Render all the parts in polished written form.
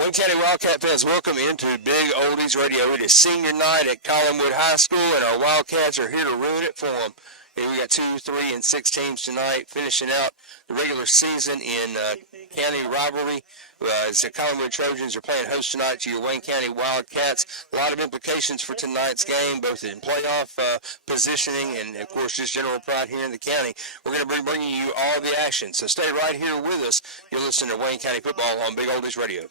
Wayne County Wildcat fans, welcome into Big Oldies Radio. It is senior night at Collinwood High School, and our Wildcats are here to ruin it for them. Here we got 2, 3, and 6 teams tonight, finishing out the regular season in county rivalry. The Collinwood Trojans are playing host tonight to your Wayne County Wildcats. A lot of implications for tonight's game, both in playoff positioning and, of course, just general pride here in the county. We're going to be bringing you all the action, so stay right here with us. You're listening to Wayne County Football on Big Oldies Radio.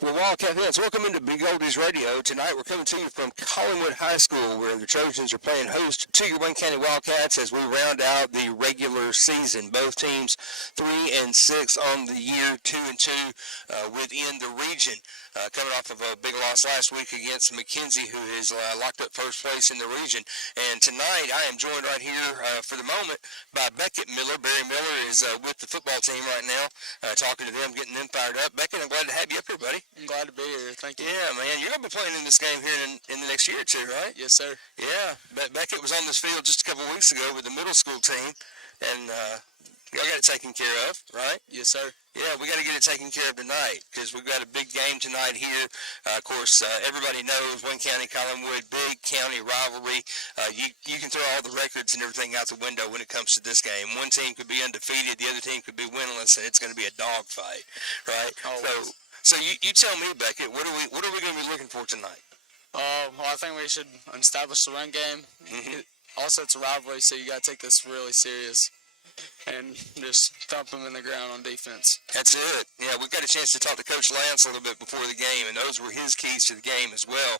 Well, Wildcat fans, welcome into Big Oldies Radio. Tonight we're coming to you from Collinwood High School, where the Trojans are playing host to your Wayne County Wildcats as we round out the regular season. Both teams 3 and 6 on the year, 2 and 2 within the region. Coming off of a big loss last week against McKenzie, who is locked up first place in the region. And tonight I am joined right here for the moment by Beckett Miller. Barry Miller is with the football team right now, talking to them, getting them fired up. Beckett, I'm glad to have you up here, buddy. I'm glad to be here. Thank you. Yeah, man. You're going to be playing in this game here in the next year or two, right? Yes, sir. Yeah. Beckett was on this field just a couple of weeks ago with the middle school team, and y'all got it taken care of, right? Yes, sir. Yeah, we got to get it taken care of tonight because we've got a big game tonight here. Of course, everybody knows Wayne County, Collinwood, big county rivalry. You can throw all the records and everything out the window when it comes to this game. One team could be undefeated, the other team could be winless, and it's going to be a dogfight, right? Always. So you tell me, Beckett, what are we going to be looking for tonight? Well, I think we should establish the run game. Mm-hmm. Also, it's a rivalry, so you got to take this really serious and just thump them in the ground on defense. That's it. Yeah, we got a chance to talk to Coach Lance a little bit before the game, and those were his keys to the game as well.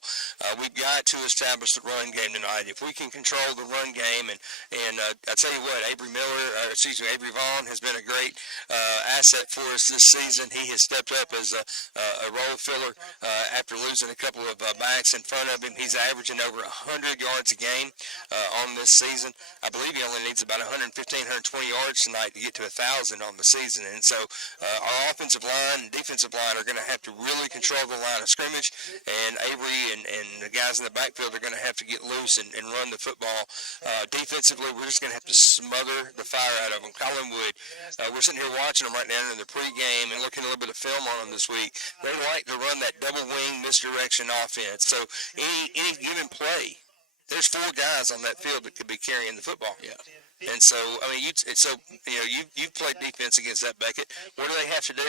We've got to establish the run game tonight. If we can control the run game, and I tell you what, Avery Vaughn has been a great asset for us this season. He has stepped up as a role filler after losing a couple of backs in front of him. He's averaging over 100 yards a game on this season. I believe he only needs about 115, 120 yards tonight to get to 1,000 on the season. And so our offensive line and defensive line are going to have to really control the line of scrimmage, and Avery and the guys in the backfield are going to have to get loose and run the football. Defensively, we're just going to have to smother the fire out of them. Collinwood, we're sitting here watching them right now in the pregame and looking at a little bit of film on them this week. They like to run that double wing misdirection offense. So any given play, there's 4 guys on that field that could be carrying the football. Yeah. And so, I mean, you've played defense against that, Beckett. What do they have to do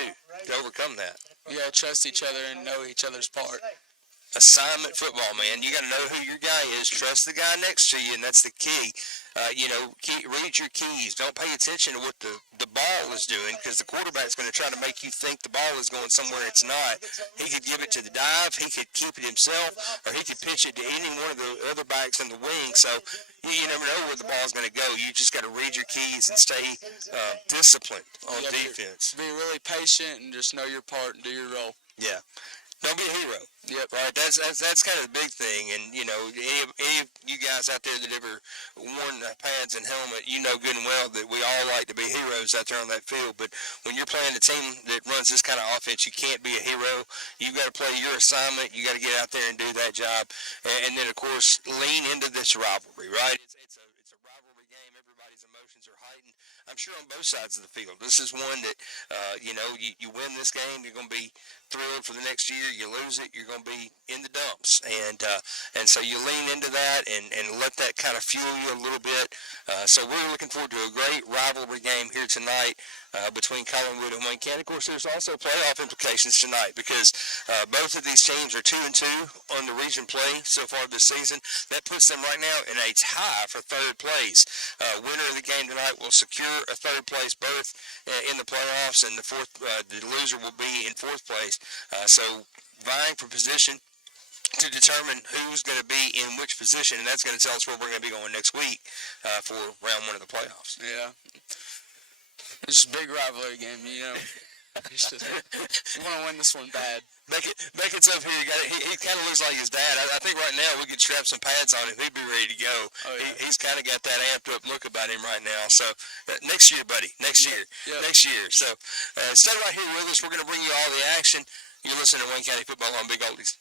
to overcome that? You got to trust each other and know each other's part. assignment football, man. You got to know who your guy is. Trust the guy next to you, and that's the key. Read your keys. Don't pay attention to what the ball is doing, because the quarterback's going to try to make you think the ball is going somewhere it's not. He could give it to the dive, he could keep it himself, or he could pitch it to any one of the other backs in the wing. So you never know where the ball's going to go. You just got to read your keys and stay disciplined on defense. Be really patient and just know your part and do your role. Yeah. Don't be a hero. Yep. Right. That's kind of the big thing. And any of you guys out there that ever worn pads and helmet, you know good and well that we all like to be heroes out there on that field. But when you're playing a team that runs this kind of offense, you can't be a hero. You got to play your assignment. You got to get out there and do that job. And then of course lean into this rivalry. Right. It's a rivalry game. Everybody's emotions are heightened. I'm sure on both sides of the field. This is one that you win this game, you're going to be thrilled for the next year. You lose it, you're going to be in the dumps, and so you lean into that and let that kind of fuel you a little bit. So we're looking forward to a great rivalry game here tonight between Collinwood and Wayne County. Of course, there's also playoff implications tonight, because both of these teams are 2-2 on the region play so far this season. That puts them right now in a tie for third place. Winner of the game tonight will secure a third place berth in the playoffs, and the loser will be in fourth place. So vying for position to determine who's going to be in which position, and that's going to tell us where we're going to be going next week for round one of the playoffs. Yeah. It's a big rivalry game, you want to win this one bad. Beckett's up here. He kind of looks like his dad. I think right now we could strap some pads on him. He'd be ready to go. Oh, yeah. He's kind of got that amped up look about him right now. So next year, buddy. Next year. Next year. So stay right here with us. We're going to bring you all the action. You're listening to Wayne County Football on Big Oldies.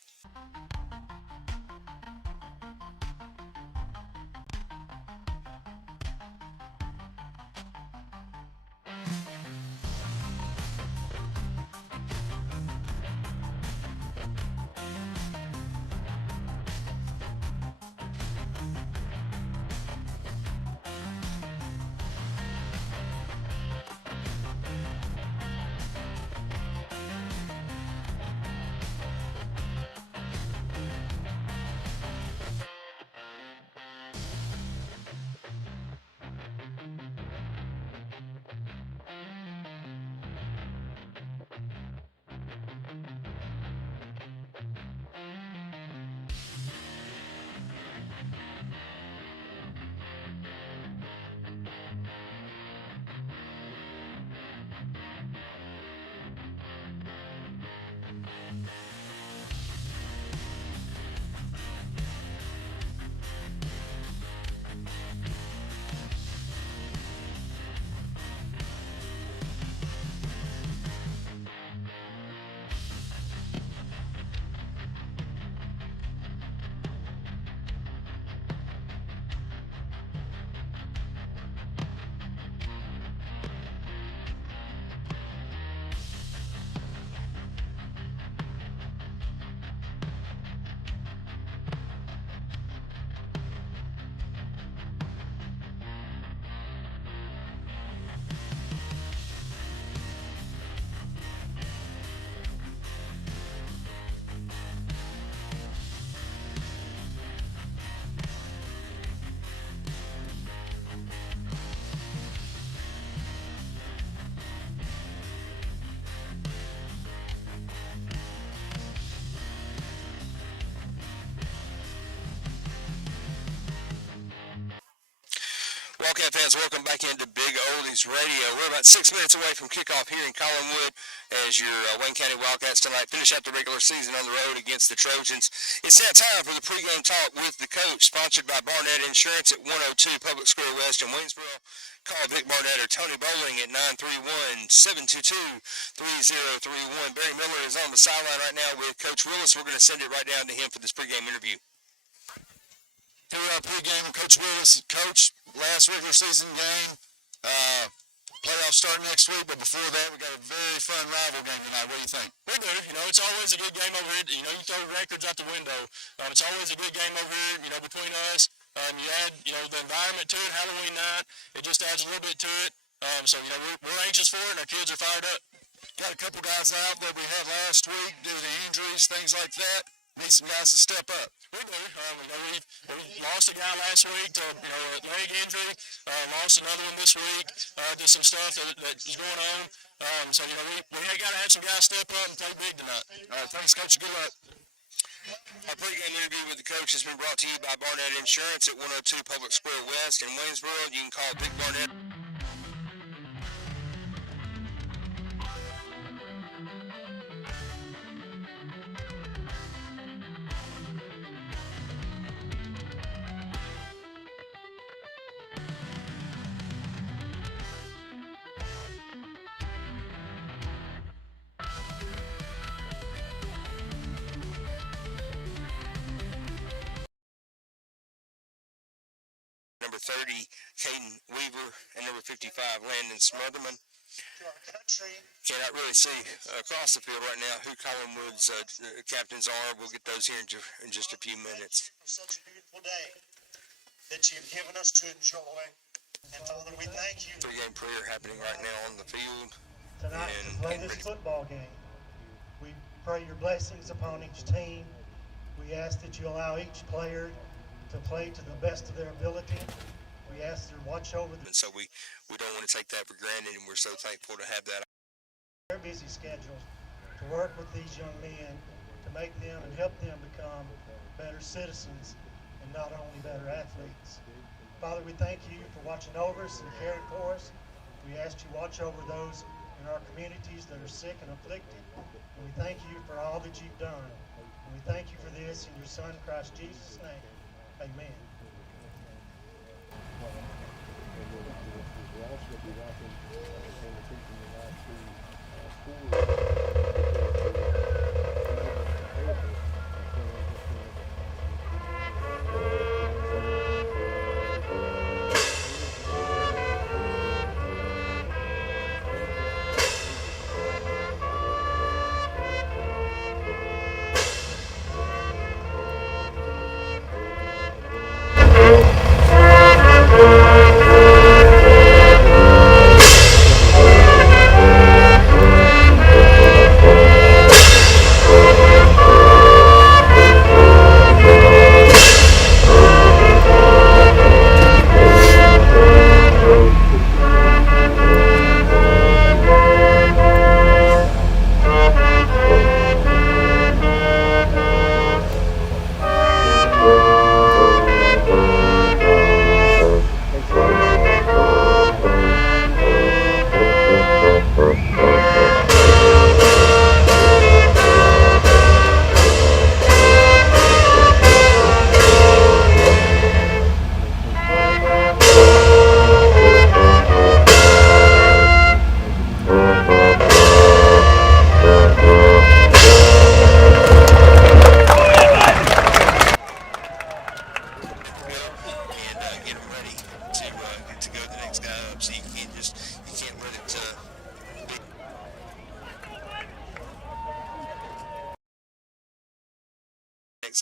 Wildcat fans, welcome back into Big Oldies Radio. We're about 6 minutes away from kickoff here in Collinwood as your Wayne County Wildcats tonight finish out the regular season on the road against the Trojans. It's that time for the pregame talk with the coach, sponsored by Barnett Insurance at 102 Public Square West in Waynesboro. Call Vic Barnett or Tony Bowling at 931-722-3031. Barry Miller is on the sideline right now with Coach Willis. We're going to send it right down to him for this pregame interview. Here we are pregame with Coach Willis. Coach, last regular season game. Playoffs start next week, but before that, we got a very fun rival game tonight. What do you think? We do. It's always a good game over here. You throw records out the window. It's always a good game over here, between us. You add, the environment to it, Halloween night. It just adds a little bit to it. So, we're anxious for it, and our kids are fired up. Got a couple guys out that we had last week due to injuries, things like that. need some guys to step up. We do. We lost a guy last week to a leg injury. Lost another one this week. Just some stuff that's going on. So we got to have some guys step up and play big tonight. All right, thanks, Coach. Good luck. Our pregame interview with the coach has been brought to you by Barnett Insurance at 102 Public Square West in Waynesboro. You can call Dick Barnett. Number 30, Caden Weaver, and number 55, Landon Smotherman. Cannot really see across the field right now who Collinwood's captains are. We'll get those here in just a few minutes. Such a beautiful day that you've given us to enjoy. And Father, we thank you. Three-game prayer happening right now on the field. Tonight to play this football game. We pray your blessings upon each team. We ask that you allow each player to play to the best of their ability. We ask you to watch over And so we don't want to take that for granted, and we're so thankful to have that. their busy schedules, to work with these young men, to make them and help them become better citizens and not only better athletes. Father, we thank you for watching over us and caring for us. We ask you watch over those in our communities that are sick and afflicted. And we thank you for all that you've done. And we thank you for this in your Son, Christ Jesus' name. Amen.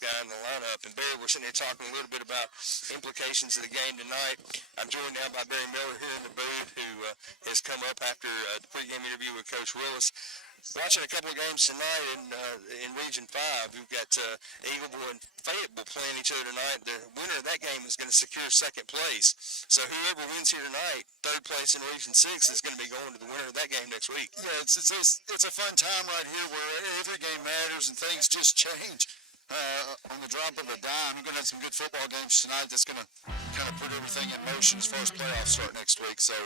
Guy in the lineup. And Barry, we're sitting here talking a little bit about implications of the game tonight. I'm joined now by Barry Miller here in the booth, who has come up after the pregame interview with Coach Willis. Watching a couple of games tonight in Region 5, we've got Eagleville and Fayetteville playing each other tonight. The winner of that game is going to secure second place. So whoever wins here tonight, third place in Region 6, is going to be going to the winner of that game next week. Yeah, it's a fun time right here where every game matters and things just change. On the drop of a dime. We're going to have some good football games tonight that's going to kind of put everything in motion as far as playoffs start next week. So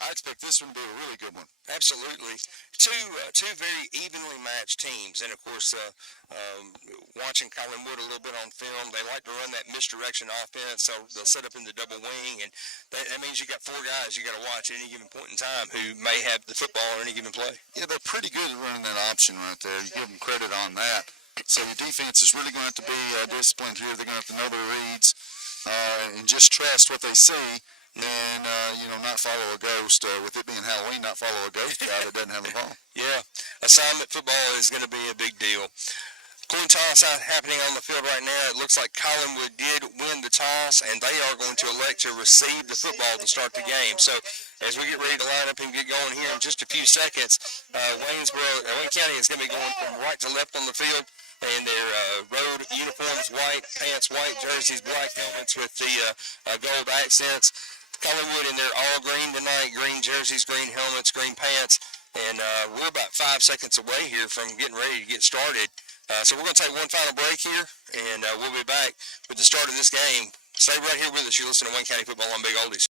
I expect this one to be a really good one. Absolutely. Two very evenly matched teams. And, of course, watching Collinwood a little bit on film, they like to run that misdirection offense, so they'll set up in the double wing. And that means you got four guys you got to watch at any given point in time who may have the football on any given play. Yeah, they're pretty good at running that option right there. You give them credit on that. So your defense is really going to have to be disciplined here. They're going to have to know their reads and just trust what they see and, not follow a ghost. With it being Halloween, not follow a ghost guy that doesn't have the ball. Yeah, assignment football is going to be a big deal. Coin toss happening on the field right now. It looks like Collinwood did win the toss, and they are going to elect to receive the football to start the game. So as we get ready to line up and get going here in just a few seconds, Wayne County is going to be going from right to left on the field. in their road uniforms, white pants, white jerseys, black helmets with the gold accents. Collinwood in their all green tonight, green jerseys, green helmets, green pants, and we're about 5 seconds away here from getting ready to get started. So we're going to take one final break here, and we'll be back with the start of this game. Stay right here with us. You're listening to Wayne County Football on Big Oldies.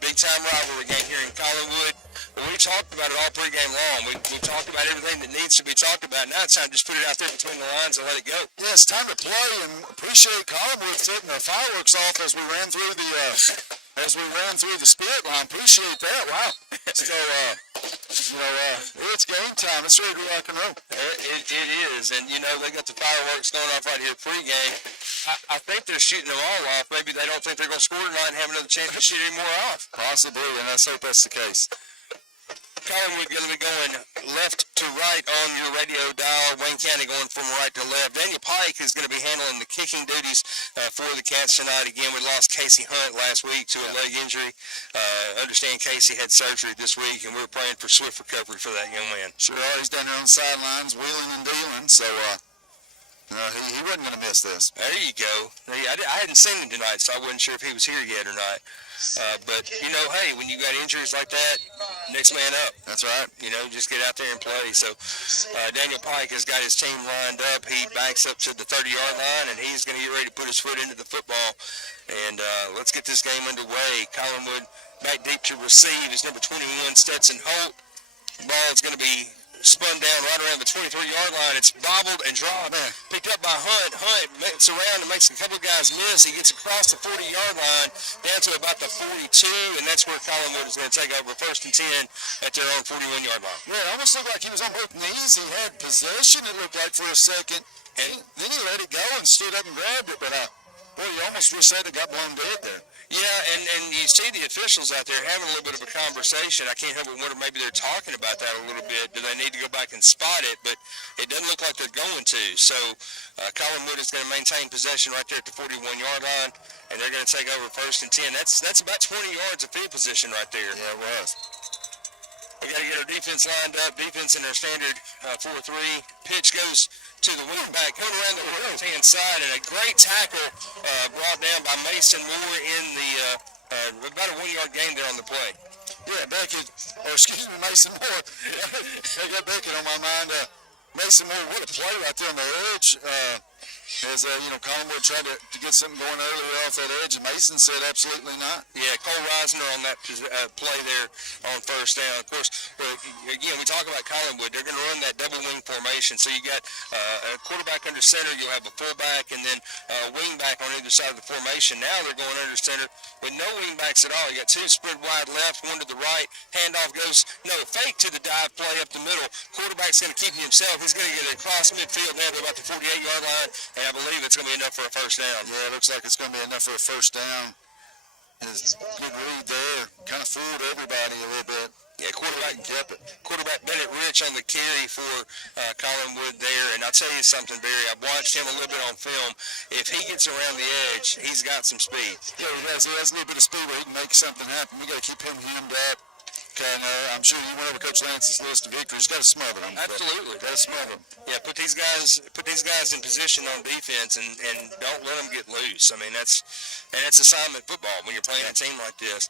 Big-time rivalry game here in Collinwood. We talked about it all pregame long. We talked about everything that needs to be talked about. Now it's time to just put it out there between the lines and let it go. Yeah, it's time to play, and appreciate Collinwood setting the fireworks off as we ran through the spirit line. Appreciate that. Wow. So, it's game time. It's ready to rock and roll. It is, and they got the fireworks going off right here pregame. I think they're shooting them all off. Maybe they don't think they're going to score tonight and have another chance to shoot any more off. Possibly, and let's hope that's the case. Collinwood going to be going left to right on your radio dial. Wayne County going from right to left. Daniel Pike is going to be handling the kicking duties for the Cats tonight. Again, we lost Casey Hunt last week to a leg injury. Understand Casey had surgery this week, and we're praying for swift recovery for that young man. Sure, he's down there on the sidelines wheeling and dealing, so he wasn't going to miss this. There you go. I hadn't seen him tonight, so I wasn't sure if he was here yet or not. But, hey, when you got injuries like that, next man up. That's right. Just get out there and play. So Daniel Pike has got his team lined up. He backs up to the 30-yard line, and he's going to get ready to put his foot into the football. And let's get this game underway. Collinwood back deep to receive is number 21, Stetson Holt. The ball is going to be spun down right around the 23-yard line. It's bobbled and dropped. Picked up by Hunt. Hunt makes around and makes a couple of guys miss. He gets across the 40-yard line down to about the 42, and that's where Collinwood is going to take over 1st and 10 at their own 41-yard line. Yeah, it almost looked like he was on both knees. He had possession, it looked like, for a second. And then he let it go and stood up and grabbed it. But, boy, you almost wish that had got blown dead there. Yeah, and you see the officials out there having a little bit of a conversation. I can't help but wonder maybe they're talking about that a little bit. Do they need to go back and spot it? But it doesn't look like they're going to. So Collinwood is going to maintain possession right there at the 41-yard line, and they're going to take over 1st and 10. That's about 20 yards of field position right there. Yeah, it was. We got to get our defense lined up. Defense in their standard 4-3. Pitch goes to the wing back, coming around the left-hand side, and a great tackle brought down by Mason Moore in the about a 1-yard gain there on the play. Yeah, Mason Moore. I got Beckett on my mind. Mason Moore, what a play right there on the edge. As Collinwood tried to get something going earlier off that edge, and Mason said absolutely not. Yeah, Cole Reisner on that play there on 1st down. Of course, again, we talk about Collinwood. They're going to run that double wing formation. So you got a quarterback under center, you'll have a fullback, and then a wing back on either side of the formation. Now they're going under center with no wing backs at all. You got 2 spread wide left, 1 to the right. Handoff goes, fake to the dive play up the middle. Quarterback's going to keep it himself. He's going to get it across midfield down to about the 48-yard line. And I believe it's going to be enough for a 1st down. Yeah, it looks like it's going to be enough for a 1st down. His good read there. Kind of fooled everybody a little bit. Yeah, quarterback Bennett Rich on the carry for Collinwood there. And I'll tell you something, Barry, I've watched him a little bit on film. If he gets around the edge, he's got some speed. Yeah, he has. He has a little bit of speed where he can make something happen. We got to keep him hemmed up. And I'm sure you went over Coach Lance's list of victories. Got to smother them. Absolutely. Got to smother them. Yeah, put these guys in position on defense and don't let them get loose. I mean, that's assignment football when you're playing a team like this.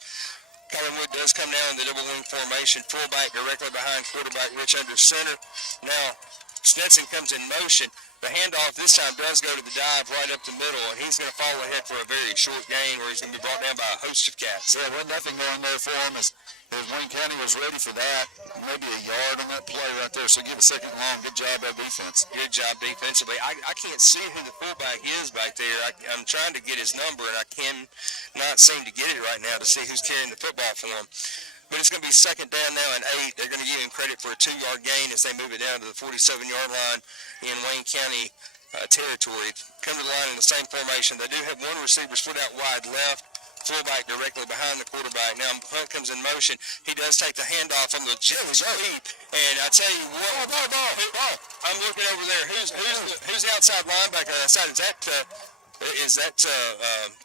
Collinwood does come down in the double wing formation, fullback directly behind quarterback Rich under center. Now Stetson comes in motion. The handoff this time does go to the dive right up the middle, and he's going to fall ahead for a very short gain where he's going to be brought down by a host of cats. Yeah, wasn't nothing going there for him as Wayne County was ready for that. Maybe a yard on that play right there, so give a second and long. Good job by defense. Good job defensively. I can't see who the fullback is back there. I'm trying to get his number, and I cannot seem to get it right now to see who's carrying the football for him. But it's going to be second down now and 8. They're going to give him credit for a 2-yard gain as they move it down to the 47-yard line in Wayne County territory. Come to the line in the same formation. They do have one receiver split out wide left, fullback directly behind the quarterback. Now Hunt comes in motion. He does take the handoff on the jelly sweep. And I tell you what, ball. I'm looking over there. Who's the outside linebacker on that side? Is that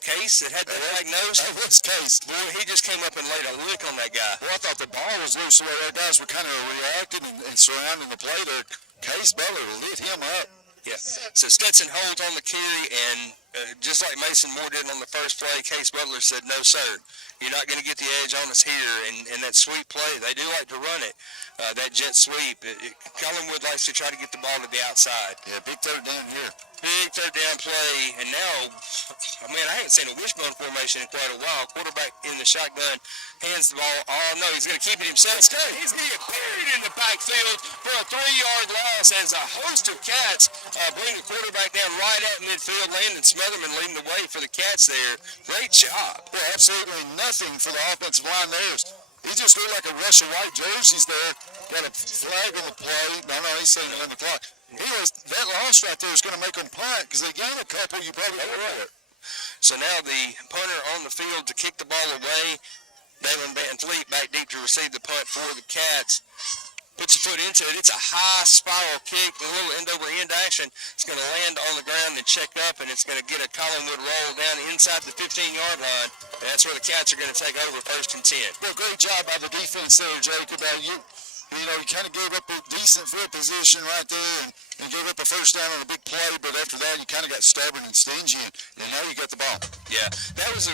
Case that had that diagnosed? That was Case. Boy, he just came up and laid a lick on that guy. Well, I thought the ball was loose the way our guys were kind of reacting and surrounding the play there. Case Butler lit him up. Yeah. So Stetson holds on the carry, and just like Mason Moore did on the first play, Case Butler said, "No, sir, you're not going to get the edge on us here." And that sweep play, they do like to run it. That jet sweep. Collinwood likes to try to get the ball to the outside. Yeah, big third down here. Big third down play, and now, man, I haven't seen a wishbone formation in quite a while. Quarterback in the shotgun, hands the ball. Oh, no, he's going to keep it himself. He's going to get buried in the backfield for a 3-yard loss as a host of cats bring the quarterback down right at midfield. Landon Smotherman leading the way for the Cats there. Great job. Well, absolutely nothing for the offensive line there. He just looked like a rush of white jerseys there. Got a flag on the play. No, he's saying it on the clock. Anyways, that loss right there is going to make them punt because they gain a couple. You probably go right. So now the punter on the field to kick the ball away. Dalen Van Fleet back deep to receive the punt for the Cats. Puts a foot into it. It's a high spiral kick, a little end-over-end action. It's going to land on the ground and check up, and it's going to get a Collinwood roll down inside the 15-yard line. And that's where the Cats are going to take over 1st and 10. Well, great job by the defense there, Jacob. You kind of gave up a decent field position right there and gave up a first down on a big play, but after that you kind of got stubborn and stingy, and now you got the ball. Yeah, that was,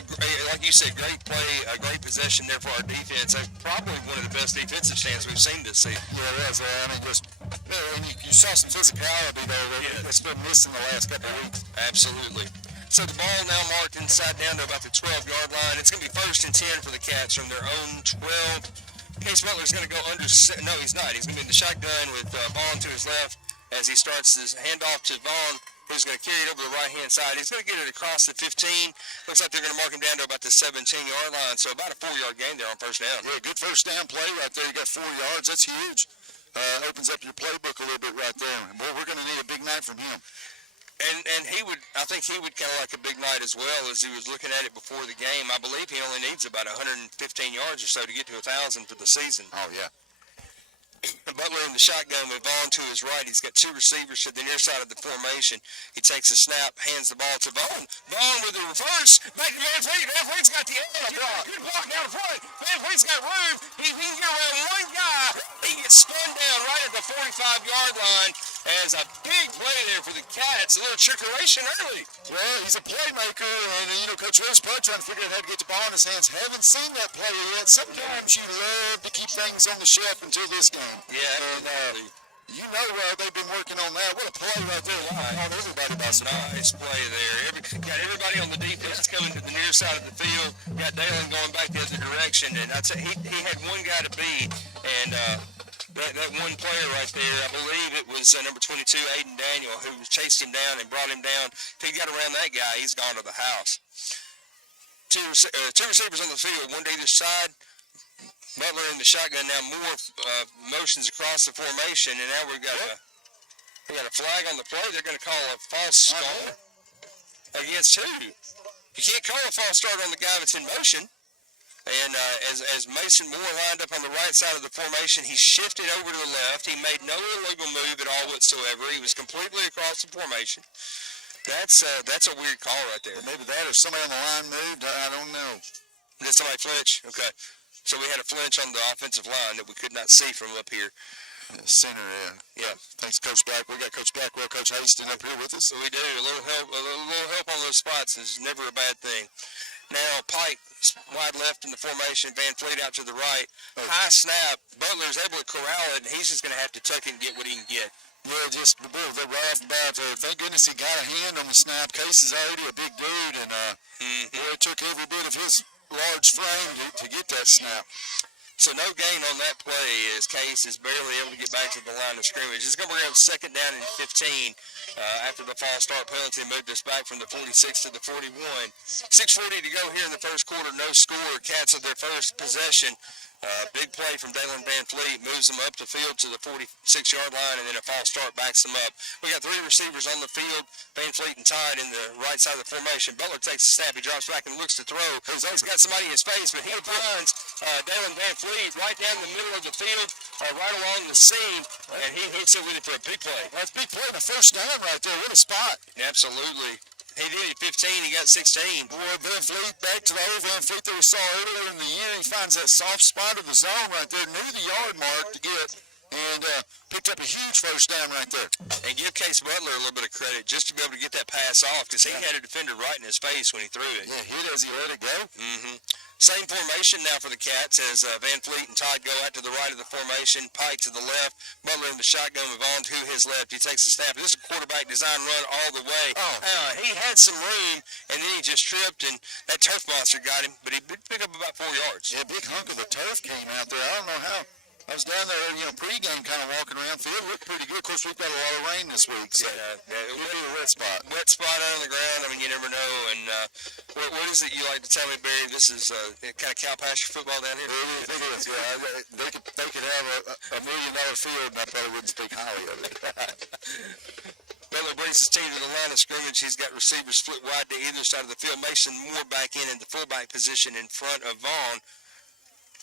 like you said, great play, a great possession there for our defense. Probably one of the best defensive stands we've seen this season. Yeah, it was. And you saw some physicality there that's been missing the last couple of weeks. Absolutely. So the ball now marked inside down to about the 12-yard line. It's going to be 1st and 10 for the Cats from their own 12. Case Butler's going to go under. No, he's not. He's going to be in the shotgun with Vaughn to his left as he starts his handoff to Vaughn, who's going to carry it over the right-hand side. He's going to get it across the 15. Looks like they're going to mark him down to about the 17-yard line, so about a 4-yard gain there on first down. Yeah, good first down play right there. You got 4 yards. That's huge. Opens up your playbook a little bit right there. Boy, we're going to need a big night from him. And I think he would kind of like a big night as well as he was looking at it before the game. I believe he only needs about 115 yards or so to get to 1,000 for the season. Oh, yeah. Butler in the shotgun with Vaughn to his right. He's got 2 receivers to the near side of the formation. He takes a snap, hands the ball to Vaughn. Vaughn with the reverse. Back to Van Fleet. Van Fleet's got the edge. Good block down front. Van Fleet's got room. He can get around one guy. He gets spun down right at the 45-yard line. As a big play there for the Cats. A little trickeration early. Well, he's a playmaker, and, Coach Rose probably trying to figure out how to get the ball in his hands. Haven't seen that play yet. Sometimes you love to keep things on the shelf until this game. Yeah, and they've been working on that. What a play right there. On everybody by some nice play there. Got everybody on the defense coming to the near side of the field. Got Dalen going back the other direction, and I'd say he had one guy to beat, and that one player right there, I believe it was number 22, Aiden Daniel, who chased him down and brought him down. If he got around that guy, he's gone to the house. Two receivers on the field, one to either side. Butler in the shotgun now. Moore motions across the formation, and now we got a flag on the play. They're going to call a false start against who? You can't call a false start on the guy that's in motion. And as Mason Moore lined up on the right side of the formation, he shifted over to the left. He made no illegal move at all whatsoever. He was completely across the formation. That's a weird call right there. Maybe that or somebody on the line moved. I don't know. Did somebody flinch? Okay. So we had a flinch on the offensive line that we could not see from up here. Center, yeah. Thanks, Coach Blackwell. We got Coach Blackwell, Coach Haston up here with us. We do. A little help on those spots is never a bad thing. Now Pike wide left in the formation, Van Fleet out to the right. High snap. Butler is able to corral it, and he's just going to have to tuck it and get what he can get. Yeah, just the right off the bat there. Thank goodness he got a hand on the snap. Case is already a big dude, and boy, it took every bit of his large frame to get that snap. So no gain on that play as Case is barely able to get back to the line of scrimmage. It's going to bring up second down and 15 after the false start penalty moved us back from the 46 to the 41. 6:40 to go here in the first quarter. No score. Cats with their first possession. Big play from Dalen Van Fleet moves them up the field to the 46-yard line, and then a false start backs them up. We got three receivers on the field, Van Fleet and Tide in the right side of the formation. Butler takes a snap. He drops back and looks to throw. He's got somebody in his face, but he finds Dalen Van Fleet right down the middle of the field, right along the seam, and he hooks it with it for a big play. That's a big play. The first down right there. What a spot. Absolutely. He did it 15. He got 16. Boy, Van Fleet, back to the old Van Fleet that we saw earlier in the year. He finds that soft spot of the zone right there, near the yard mark to get, and picked up a huge first down right there. And give Case Butler a little bit of credit just to be able to get that pass off, because he had a defender right in his face when he threw it. Yeah, hit as he let it go. Same formation now for the Cats as Van Fleet and Todd go out to the right of the formation. Pike to the left. Butler in the shotgun with Vaughn to his left. He takes a snap. This is a quarterback design run all the way. He had some room, and then he just tripped, and that turf monster got him, but he did pick up about 4 yards. Yeah, big hunk of the turf came out there. I don't know how. I was down there, pregame kind of walking around. Field looked pretty good. Of course, we've got a lot of rain this week, so it would be a wet spot. Wet spot on the ground. I mean, you never know. And what is it you like to tell me, Barry? This is kind of cow pasture football down here. It is, yeah. They could have a $1 million field, and I probably wouldn't speak highly of it. Butler brings his team to the line of scrimmage. He's got receivers split wide to either side of the field. Mason Moore back in the fullback position in front of Vaughn.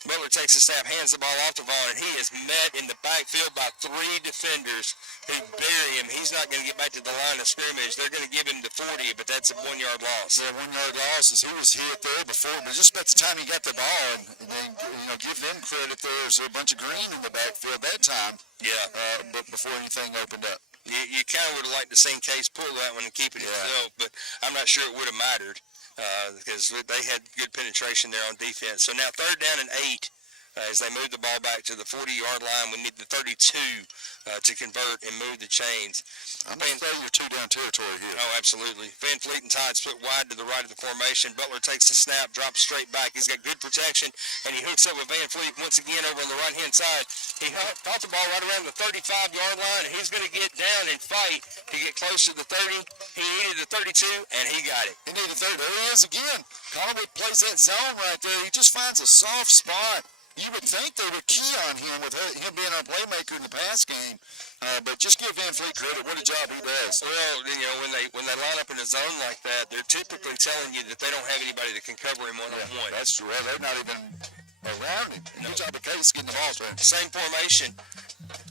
Butler takes a snap, hands the ball off to Vaughn, and he is met in the backfield by 3 defenders who bury him. He's not going to get back to the line of scrimmage. They're going to give him the 40, but that's a 1-yard loss. Yeah, 1-yard loss as he was hit there before, but just about the time he got the ball, and then, give them credit. There's a bunch of green in the backfield that time. Yeah. But before anything opened up. You kind of would have liked to seen Case pull that one and keep it himself, but I'm not sure it would have mattered. Because they had good penetration there on defense. So now 3rd down and 8 as they move the ball back to the 40-yard line. We need the 32 to convert and move the chains. I'm going to say you're 2 down territory here. Oh, absolutely. Van Fleet and Todd split wide to the right of the formation. Butler takes the snap, drops straight back. He's got good protection, and he hooks up with Van Fleet once again over on the right-hand side. He caught the ball right around the 35-yard line, and he's going to get down and fight to get close to the 30. He needed the 32, and he got it. He needed the 30. There he is again. Collinwood plays that zone right there. He just finds a soft spot. You would think they would key on him with him being our playmaker in the pass game, but just give Van Fleet credit. What a job he does. Well, when they line up in a zone like that, they're typically telling you that they don't have anybody that can cover him one-on-one. That's true. They're not even around him. Good job of Case getting the ball to him. Same formation.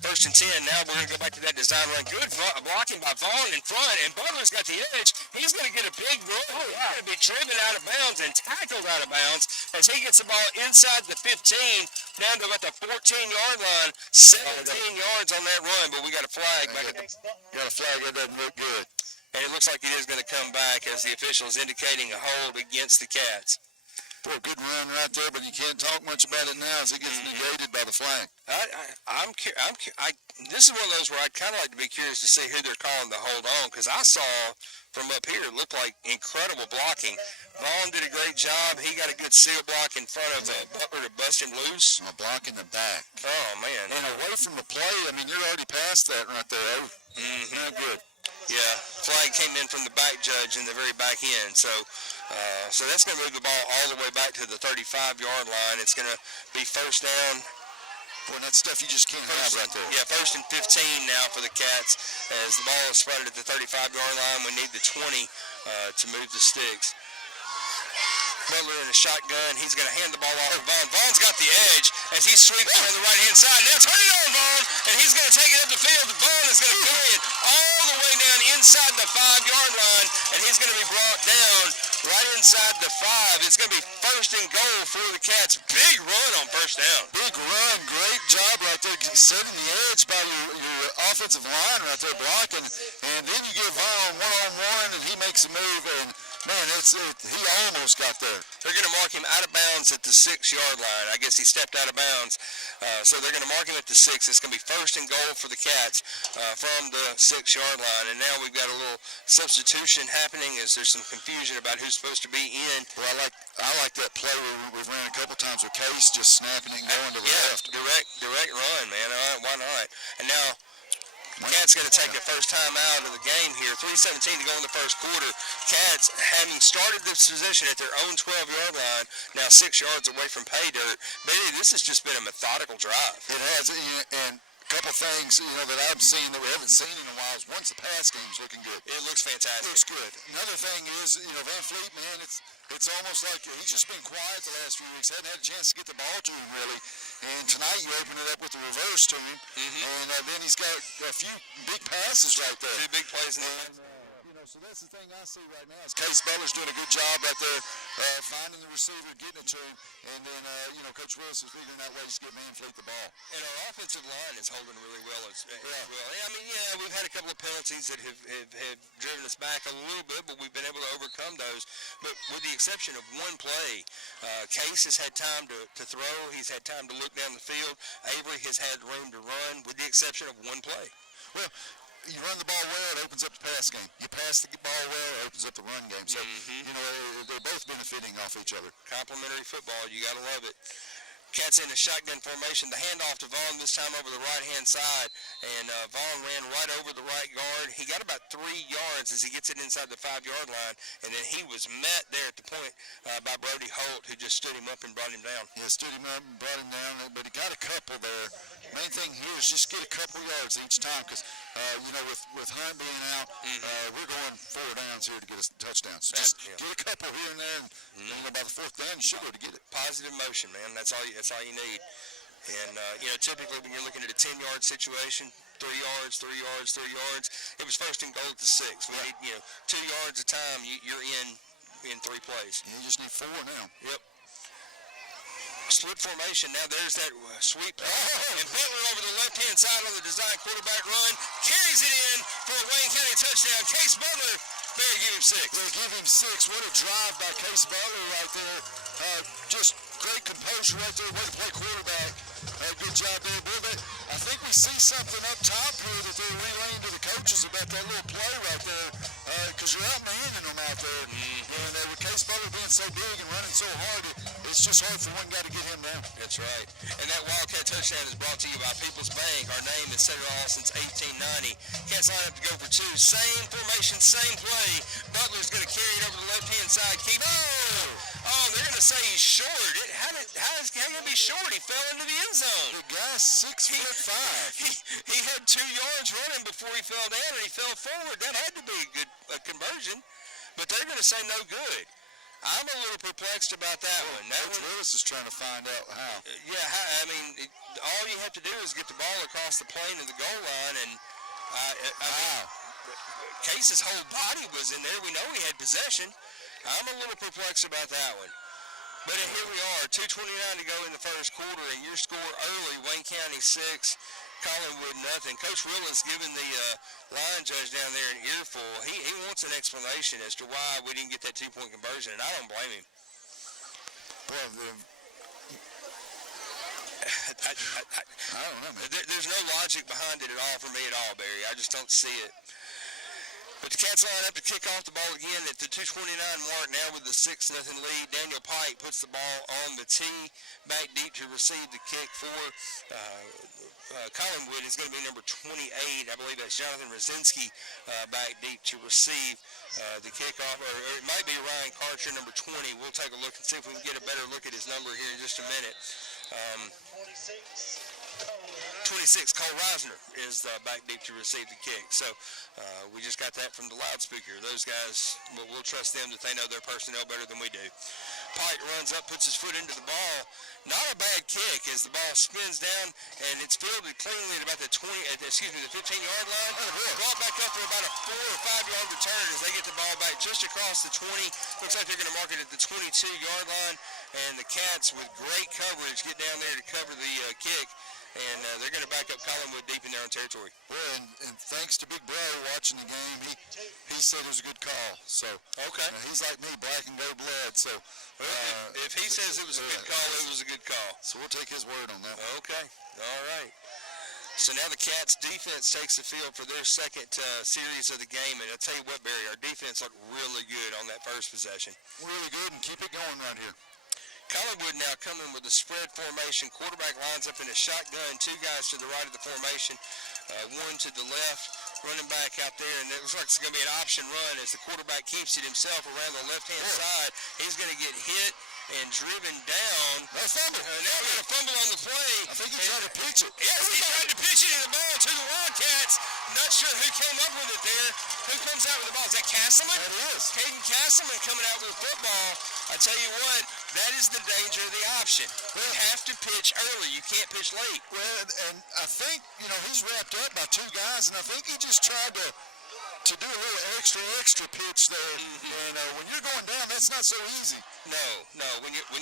1st and 10. Now we're going to go back to that design run. Good blocking by Vaughn in front, and Butler's got the edge. He's going to get a big run. He's going to be driven out of bounds and tackled out of bounds as he gets the ball inside the 15, down to about the 14-yard line. 17 yards on that run, but we got a flag back at the... Got a flag. That doesn't look good. And it looks like it is going to come back as the official is indicating a hold against the Cats. Boy, good run right there, but you can't talk much about it now as it gets negated by the flag. This is one of those where I'd kind of like to be curious to see who they're calling the hold on, because I saw from up here it looked like incredible blocking. Vaughn did a great job. He got a good seal block in front of Butler to bust him loose. A block in the back. Oh, man. And away from the play, I mean, you're already past that right there. Not good. Yeah, flag came in from the back judge in the very back end. So that's going to move the ball all the way back to the 35-yard line. It's going to be 1st down. Boy, that's stuff you just can't have right there. Yeah, 1st and 15 now for the Cats as the ball is spotted at the 35-yard line. We need the 20 to move the sticks. Butler in a shotgun. He's going to hand the ball off to Vaughn. Vaughn's got the edge as he sweeps on the right-hand side. Now turn it on, Vaughn, and he's going to take it up the field. Vaughn is going to carry it all the way down inside the 5-yard line, and he's going to be brought down right inside the 5. It's going to be 1st and goal for the Cats. Big run on 1st down. Big run. Great job right there. Setting the edge by your offensive line right there blocking, and then you give Vaughn one-on-one, and he makes a move, and Man, he almost got there. They're going to mark him out of bounds at the 6-yard line. I guess he stepped out of bounds. So they're going to mark him at the 6. It's going to be first and goal for the Cats from the 6-yard line. And now we've got a little substitution happening as there's some confusion about who's supposed to be in. Well, I like that play we've ran a couple times with Case, just snapping it and going to the left. Direct run, man. All right, why not? And now Cats going to take the first time out of the game here. 3:17 to go in the first quarter. Cats, having started this position at their own 12-yard line, now 6 yards away from pay dirt. Baby, this has just been a methodical drive. It has, and a couple things that I've seen that we haven't seen in a while is once the pass game's looking good. It looks fantastic. It looks good. Another thing is, Van Fleet, man, it's almost like he's just been quiet the last few weeks. Hadn't had a chance to get the ball to him really. And tonight you open it up with the reverse to him, and then he's got a few big passes right there. 2 big plays in the So that's the thing I see right now is Case Butler's doing a good job right there, finding the receiver, getting it to him, and then Coach Willis is figuring out ways to get Van Fleet the ball. And our offensive line is holding really well as well. I mean, we've had a couple of penalties that have driven us back a little bit, but we've been able to overcome those. But with the exception of one play, Case has had time to throw. He's had time to look down the field. Avery has had room to run, with the exception of one play. Well, you run the ball well, it opens up the pass game. You pass the ball well, it opens up the run game. So, they're both benefiting off each other. Complementary football, you got to love it. Cats in a shotgun formation. The handoff to Vaughn this time over the right-hand side, and Vaughn ran right over the right guard. He got about 3 yards as he gets it inside the 5-yard line, and then he was met there at the point by Brody Holt, who just stood him up and brought him down. Yeah, stood him up and brought him down, but he got a couple there. Main thing here is just get a couple yards each time, because with Hunt being out, we're going 4 downs here to get us touchdowns. So just get a couple here and there, and by the 4th down, you should be able to get it. Positive motion, man. That's all you need. And typically when you're looking at a 10-yard situation, 3 yards, 3 yards, 3 yards. It was first and goal at the 6. We need 2 yards a time. You're in 3 plays. You just need 4 now. Yep. Split formation. Now there's that sweep. And Butler over the left-hand side on the design quarterback run. Carries it in for a Wayne County touchdown. Case Butler, they give him 6. They give him 6. What a drive by Case Butler right there. Just great composure right there. Way to play quarterback. Good job there, boy. I think we see something up top here that they're relaying to the coaches about that little play right there, because you're out-manning them out there. And with Case Butler being so big and running so hard, it's just hard for one guy to get him down. That's right. And that Wildcat touchdown is brought to you by People's Bank. Our name is Center Hall since 1890. Cats line up to go for 2. Same formation, same play. Butler's going to carry it over the left-hand side. Keep Oh, they're going to say he's short. How can he be short? He fell into the end zone. The guy's 6'5". He had 2 yards running before he fell down, and he fell forward. That had to be a good conversion. But they're going to say no good. I'm a little perplexed about that one. Coach Willis is trying to find out how. All you have to do is get the ball across the plane of the goal line, and Case's whole body was in there. We know he had possession. I'm a little perplexed about that one. But here we are, 2:29 to go in the first quarter, and your score early, Wayne County 6, Collinwood nothing. Coach Willis giving the line judge down there an earful. He wants an explanation as to why we didn't get that 2-point conversion, and I don't blame him. Well, I don't know, man. There's no logic behind it at all for me at all, Barry. I just don't see it. But the Cats line up to kick off the ball again at the 2:29 mark now with the 6-0 lead. Daniel Pike puts the ball on the tee, back deep to receive the kick for Collinwood. Is going to be number 28. I believe that's Jonathan Rosinski back deep to receive the kickoff. Or it might be Ryan Karcher, number 20. We'll take a look and see if we can get a better look at his number here in just a minute. 26, Cole Reisner is back deep to receive the kick. So we just got that from the loudspeaker. Those guys, we'll trust them that they know their personnel better than we do. Pike runs up, puts his foot into the ball. Not a bad kick as the ball spins down, and it's fielded cleanly at about the 15-yard line. Brought back up for about a 4 or 5-yard return as they get the ball back just across the 20. Looks like they're going to mark it at the 22-yard line, and the Cats with great coverage get down there to cover the kick. and they're going to back up Collinwood deep in their own territory. Well, and thanks to Big Bro watching the game, he said it was a good call. So Okay. he's like me, black and gold blood. So If he says it was a good call, it was a good call. so we'll take his word on that one. Okay. All right. So now the Cats defense takes the field for their second series of the game, and I'll tell you what, Barry, our defense looked really good on that first possession. Really good, and keep it going right here. Collinwood now coming with the spread formation. Quarterback lines up in a shotgun. Two guys to the right of the formation, one to the left. Running back out there, and it looks like it's going to be an option run as the quarterback keeps it himself around the left-hand side. He's going to get hit and driven down. No fumble. Now we got a fumble on the play. I think he tried to pitch it. Yes, he tried to pitch it in the ball to the Wildcats. Not sure who came up with it there. Who comes out with the ball? Is that Castleman? That is. Caden Castleman coming out with the football. I tell you what, that is the danger of the option. You have to pitch early. You can't pitch late. Well, and I think, he's wrapped up by two guys, and I think he just tried to do a little extra pitch there. And when you're going down, that's not so easy. No.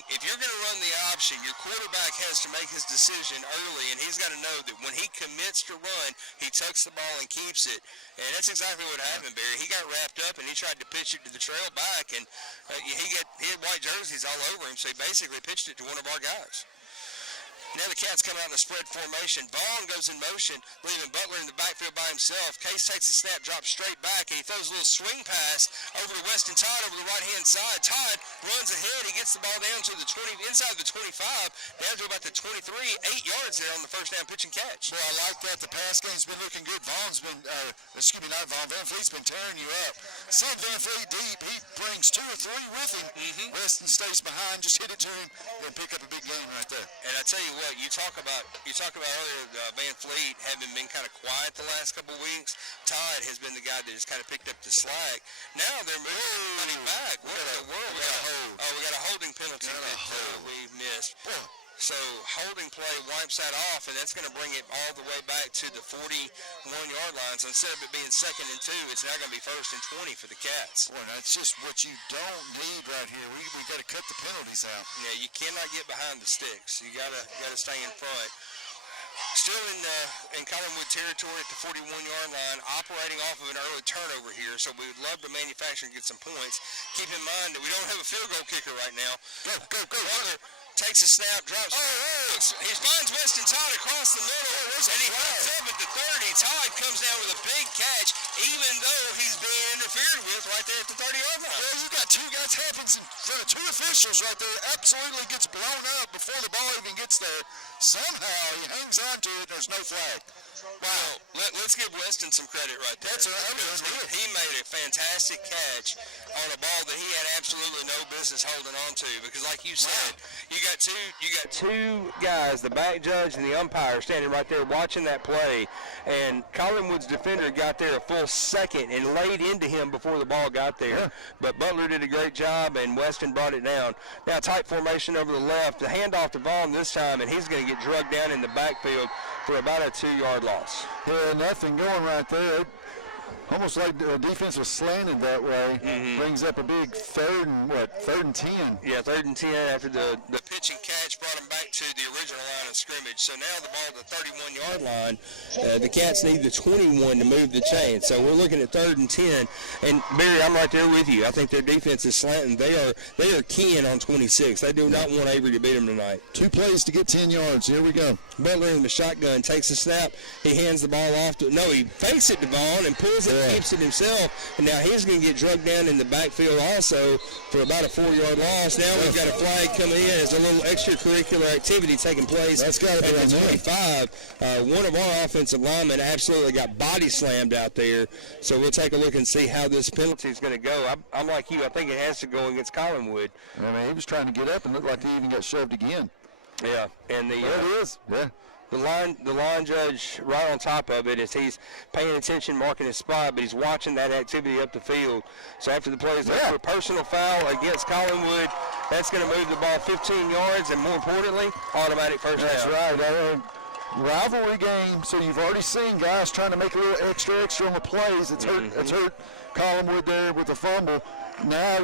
If you're going to run the option, your quarterback has to make his decision early, and he's got to know that when he commits to run, he tucks the ball and keeps it. And that's exactly what happened, Barry. He got wrapped up, and he tried to pitch it to the trail back, and he had white jerseys all over him, so he basically pitched it to one of our guys. Now the Cats come out in the spread formation. Vaughn goes in motion, leaving Butler in the backfield by himself. Case takes the snap, drops straight back, and he throws a little swing pass over to Weston Todd over the right-hand side. Todd runs ahead. He gets the ball down to the 20, inside the 25, down to about the 23, 8 yards there on the first down pitch and catch. Well, I like that. The pass game's been looking good. Van Fleet's been tearing you up. Send Van Fleet deep. He brings 2 or 3 with him. Weston stays behind. Just hit it to him and pick up a big game right there. And I tell you what, you talk about earlier Van Fleet having been kind of quiet the last couple of weeks. Todd has been the guy that has kind of picked up the slack. Now they're moving back. What in the world? We got a holding penalty that we missed. So holding play wipes that off, and that's going to bring it all the way back to the 41-yard line. So instead of it being 2nd and 2, it's now going to be 1st and 20 for the Cats. Boy, that's just what you don't need right here. We got to cut the penalties out. Yeah, you cannot get behind the sticks. You got to stay in front. Still in Collinwood territory at the 41-yard line, operating off of an early turnover here, so we would love to manufacture and get some points. Keep in mind that we don't have a field goal kicker right now. Go. Butler takes a snap, drops. He finds Weston Todd across the middle, and he cuts up at the 30. Todd comes down with a big catch, even though he's being interfered with right there at the 30-yard line. Well, you got 2 guys happens in front of 2 officials right there. Absolutely gets blown up before the ball even gets there. Somehow he hangs on to it. There's no flag. Wow. Let's give Weston some credit right there. That's right. He made a fantastic catch on a ball that he had absolutely no business holding on to, because like you said, you got two guys, the back judge and the umpire, standing right there watching that play, and Collinwood's defender got there a full second and laid into him before the ball got there. Yeah. But Butler did a great job, and Weston brought it down. Now tight formation over the left, the handoff to Vaughn this time, and he's going to get drugged down in the backfield for about a 2-yard loss. Yeah, nothing going right there. Almost like the defense was slanted that way. Brings up a big 3rd and 10. Yeah, 3rd and 10 after the pitch and catch brought him back to the original line of scrimmage. So now the ball at the 31-yard line. The Cats need the 21 to move the chain. So we're looking at 3rd and 10. And Barry, I'm right there with you. I think their defense is slanting. They are keying on 26. They do not want Avery to beat them tonight. 2 plays to get 10 yards. Here we go. Butler in the shotgun takes a snap. He hands the ball off to he fakes it to Vaughn and pulls it. Keeps it himself, and now he's going to get drugged down in the backfield also for about a 4-yard loss. Now we've got a flag coming in as a little extracurricular activity taking place. That's got to be at the 25. One of our offensive linemen absolutely got body slammed out there, so we'll take a look and see how this penalty is going to go. I'm like you. I think it has to go against Collinwood. I mean, he was trying to get up and looked like he even got shoved again. Yeah, and There it is. Yeah. The line judge right on top of it as he's paying attention, marking his spot, but he's watching that activity up the field. So after the play is for a personal foul against Collinwood, that's going to move the ball 15 yards, and more importantly, automatic first down. That's right. Rivalry game, so you've already seen guys trying to make a little extra on the plays. It's hurt Collinwood there with the fumble. Now,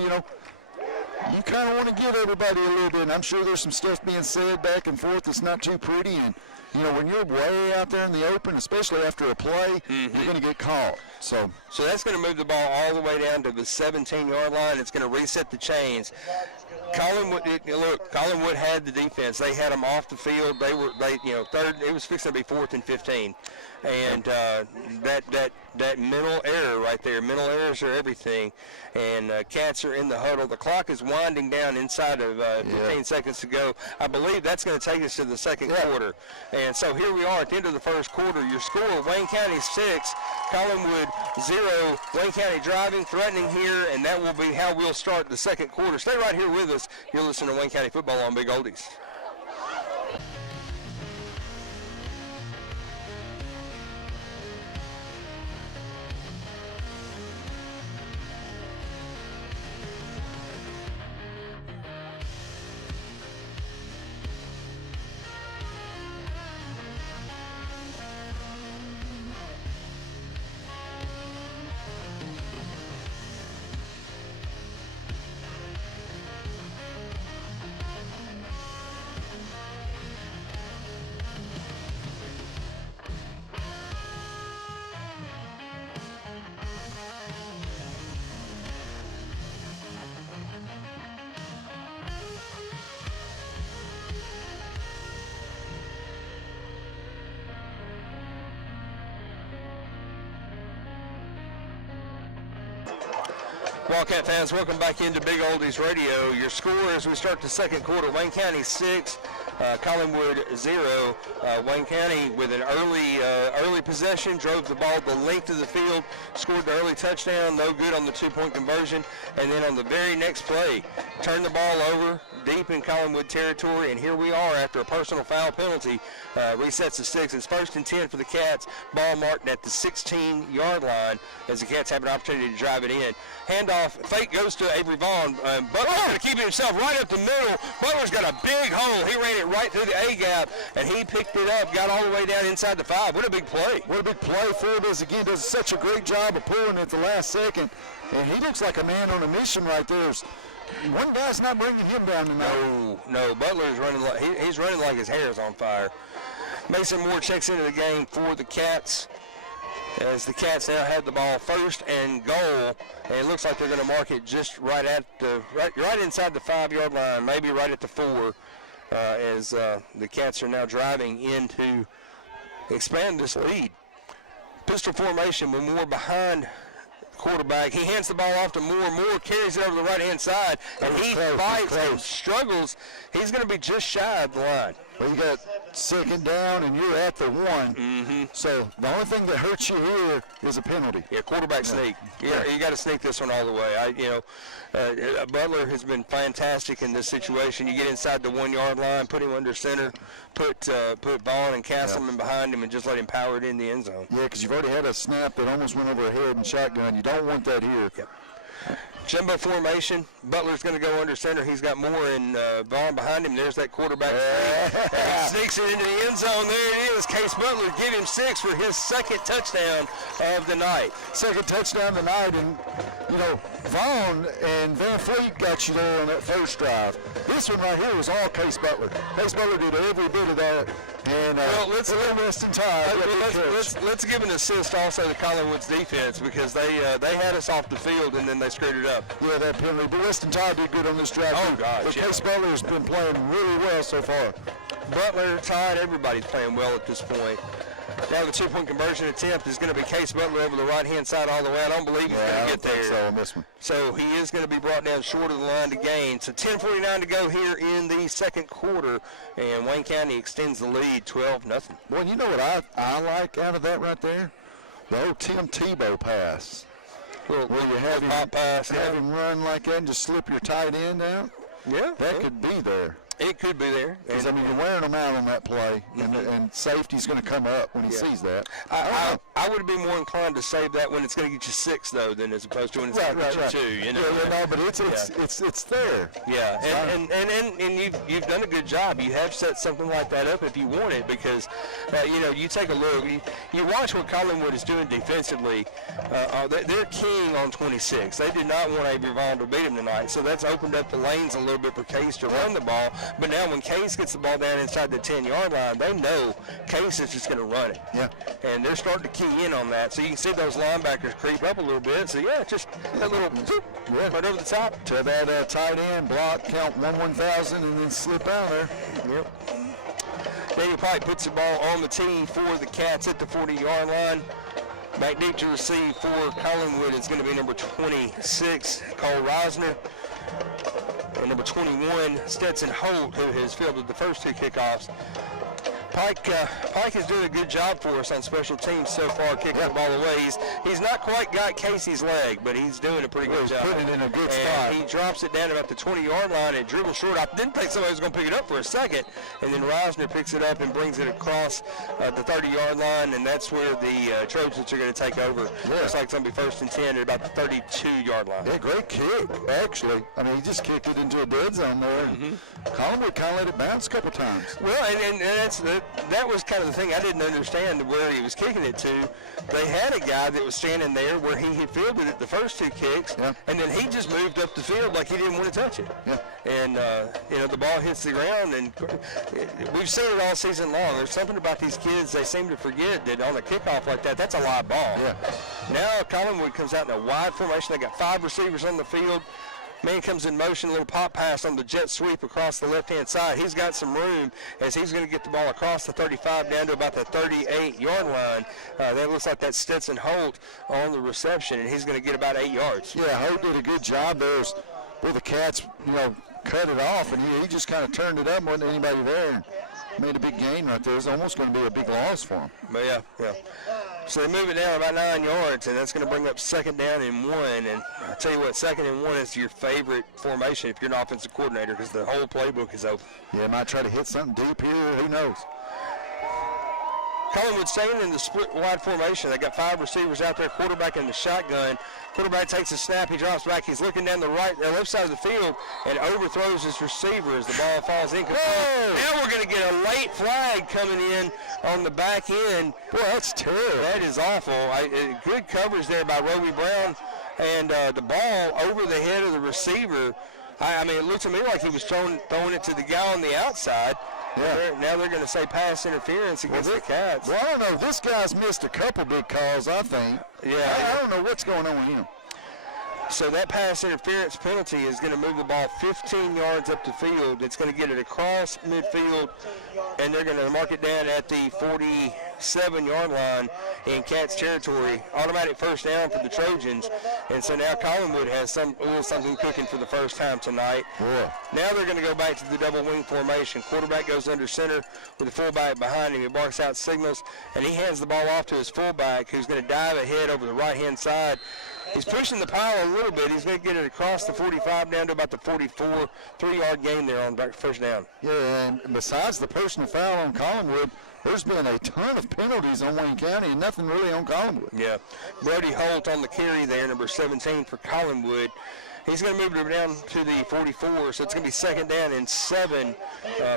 you kind of want to get everybody a little bit, and I'm sure there's some stuff being said back and forth that's not too pretty, and you know, when you're way out there in the open, especially after a play, you're going to get caught. So that's going to move the ball all the way down to the 17-yard line. It's going to reset the chains. Collinwood had the defense. They had them off the field. Third. It was fixing to be 4th and 15, and that mental error right there. Mental errors are everything. And Cats are in the huddle. The clock is winding down inside of 15 seconds to go. I believe that's going to take us to the second quarter. And so here we are at the end of the first quarter. Your score: Wayne County 6, Collinwood 0. Wayne County driving, threatening here, and that will be how we'll start the second quarter. Stay right here with us. You're listening to Wayne County Football on Big Oldies. Wildcat fans, welcome back into Big Oldies Radio. Your score as we start the second quarter: Wayne County 6, Collinwood 0. Wayne County with an early possession, drove the ball the length of the field, scored the early touchdown, no good on the 2-point conversion, and then on the very next play, turned the ball over deep in Collinwood territory, and here we are after a personal foul penalty. Resets the sticks. It's 1st and 10 for the Cats. Ball marked at the 16-yard line as the Cats have an opportunity to drive it in. Handoff, fake goes to Avery Vaughn. Butler's going to keep himself right up the middle. Butler's got a big hole. He ran it right through the A-gap, and he picked it up, got all the way down inside the 5. What a big play. What a big play. Ford does such a great job of pulling at the last second, and he looks like a man on a mission right there. One guy's not bringing him down tonight. No, Butler's running like he's running like his hair is on fire. Mason Moore checks into the game for the Cats, as the Cats now have the ball 1st and goal, and it looks like they're going to mark it just right inside the 5-yard line, maybe right at the 4, as the Cats are now driving in to expand this lead. Pistol formation with Moore behind quarterback. He hands the ball off to Moore. Moore carries it over the right-hand side, and he fights and struggles. He's going to be just shy of the line. Well, you got 2nd down, and you're at the 1. So the only thing that hurts you here is a penalty. Yeah, quarterback sneak. Yeah, you got to sneak this one all the way. Butler has been fantastic in this situation. You get inside the 1-yard line, put him under center, put Vaughn and Castleman behind him, and just let him power it in the end zone. Yeah, because you've already had a snap that almost went over a head and shotgun. You don't want that here. Yep. Jumbo formation. Butler's going to go under center. He's got Moore and Vaughn behind him. There's that quarterback. He sneaks it into the end zone. There it is. Case Butler give him 6 for his 2nd touchdown of the night. 2nd touchdown of the night, and Vaughn and Van Fleet got you there on that first drive. This one right here was all Case Butler. Case Butler did every bit of that. And let's give an assist also to Collinwood's defense, because they had us off the field and then they screwed it up. Yeah, that penalty. But Weston Todd did good on this drive. Oh gosh, but Case Butler has been playing really well so far. Butler, Todd, everybody's playing well at this point. Now the 2-point conversion attempt is going to be Case Butler over the right-hand side all the way. I don't believe he's going to get there. So on this one. So he is going to be brought down short of the line to gain. So 10:49 to go here in the second quarter, and Wayne County extends the lead 12-0. Well, you know what I like out of that right there? The old Tim Tebow pass. Where you have him, pop pass, have him run like that and just slip your tight end out. Yeah. That could be there. It could be there. Because, you're wearing them out on that play, and safety's going to come up when he sees that. I would be more inclined to save that when it's going to get you 6, though, than as opposed to when it's going to get you 2. You know? Yeah, but it's there. Yeah, and you've done a good job. You have set something like that up if you want it, because, you take a look. You watch what Collinwood is doing defensively. They're keying on 26. They did not want Avery Vaughn to beat him tonight, so that's opened up the lanes a little bit for Case to run the ball. But now when Case gets the ball down inside the 10-yard line, they know Case is just going to run it. Yeah. And they're starting to key in on that. So you can see those linebackers creep up a little bit. So, yeah, just that little zoop, right over the top. To that tight end block, count 1,000, and then slip out there. Yep. Daniel Pike puts the ball on the tee for the Cats at the 40-yard line. Back deep to receive for Collinwood is going to be number 26, Cole Reisner. And number 21, Stetson Holt, who has fielded the first two kickoffs. Pike is doing a good job for us on special teams so far, kicking the ball away. He's not quite got Casey's leg, but he's doing a pretty good job. He's putting it in a good and spot. He drops it down about the 20-yard line and dribbles short. I didn't think somebody was going to pick it up for a second, and then Reisner picks it up and brings it across the 30-yard line, and that's where the Trojans are going to take over. Looks like it's going to be 1st and 10 at about the 32-yard line. Yeah, great kick, actually. I mean, he just kicked it into a dead zone there. And Collinwood kind of let it bounce a couple times. Well, and that was kind of the thing I didn't understand where he was kicking it to. They had a guy that was standing there where he had fielded it the first two kicks, and then he just moved up the field like he didn't want to touch it. Yeah. And, the ball hits the ground, and we've seen it all season long. There's something about these kids, they seem to forget that on a kickoff like that, that's a live ball. Yeah. Now Collinwood comes out in a wide formation. They got 5 receivers on the field. Man comes in motion, a little pop pass on the jet sweep across the left-hand side. He's got some room as he's going to get the ball across the 35 down to about the 38-yard line. That looks like that's Stetson Holt on the reception, and he's going to get about 8 yards. Yeah, Holt did a good job there where the Cats, cut it off, and he just kind of turned it up. Wasn't anybody there and made a big gain right there. It's almost going to be a big loss for him. But yeah. So they move it down about 9 yards, and that's going to bring up 2nd down and 1. And I tell you what, 2nd and 1 is your favorite formation if you're an offensive coordinator because the whole playbook is open. Yeah, might try to hit something deep here. Who knows? Collinwood staying in the split wide formation. They got 5 receivers out there, quarterback in the shotgun. Quarterback takes a snap, he drops back, he's looking down the left side of the field and overthrows his receiver as the ball falls incomplete. Now we're going to get a late flag coming in on the back end. Boy, that's terrible. That is awful. Good coverage there by Roby Brown, and the ball over the head of the receiver. I mean, it looked to me like he was throwing it to the guy on the outside. Yeah. Now they're going to say pass interference against the Cats. Well, I don't know. This guy's missed a couple big calls, I think. Yeah. I don't know what's going on with him. So that pass interference penalty is going to move the ball 15 yards up the field. It's going to get it across midfield, and they're going to mark it down at the 47-yard line in Cats territory. Automatic 1st down for the Trojans. And so now Collinwood has a little something cooking for the first time tonight. Yeah. Now they're going to go back to the double wing formation. Quarterback goes under center with the fullback behind him. He barks out signals, and he hands the ball off to his fullback, who's going to dive ahead over the right-hand side. He's pushing the pile a little bit. He's going to get it across the 45 down to about the 44, 3-yard gain there on 1st down. Yeah, and besides the personal foul on Collinwood, there's been a ton of penalties on Wayne County and nothing really on Collinwood. Yeah. Brody Holt on the carry there, number 17 for Collinwood. He's going to move it down to the 44, so it's going to be 2nd down and 7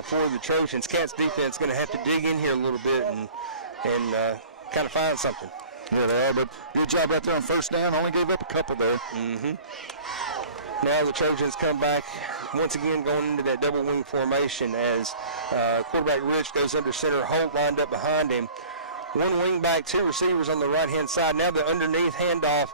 for the Trojans. Cats defense going to have to dig in here a little bit and kind of find something. Yeah, they are, but good job right there on 1st down. Only gave up a couple there. Now the Trojans come back once again going into that double wing formation as quarterback Rich goes under center. Holt lined up behind him. 1 wing back, 2 receivers on the right-hand side. Now the underneath handoff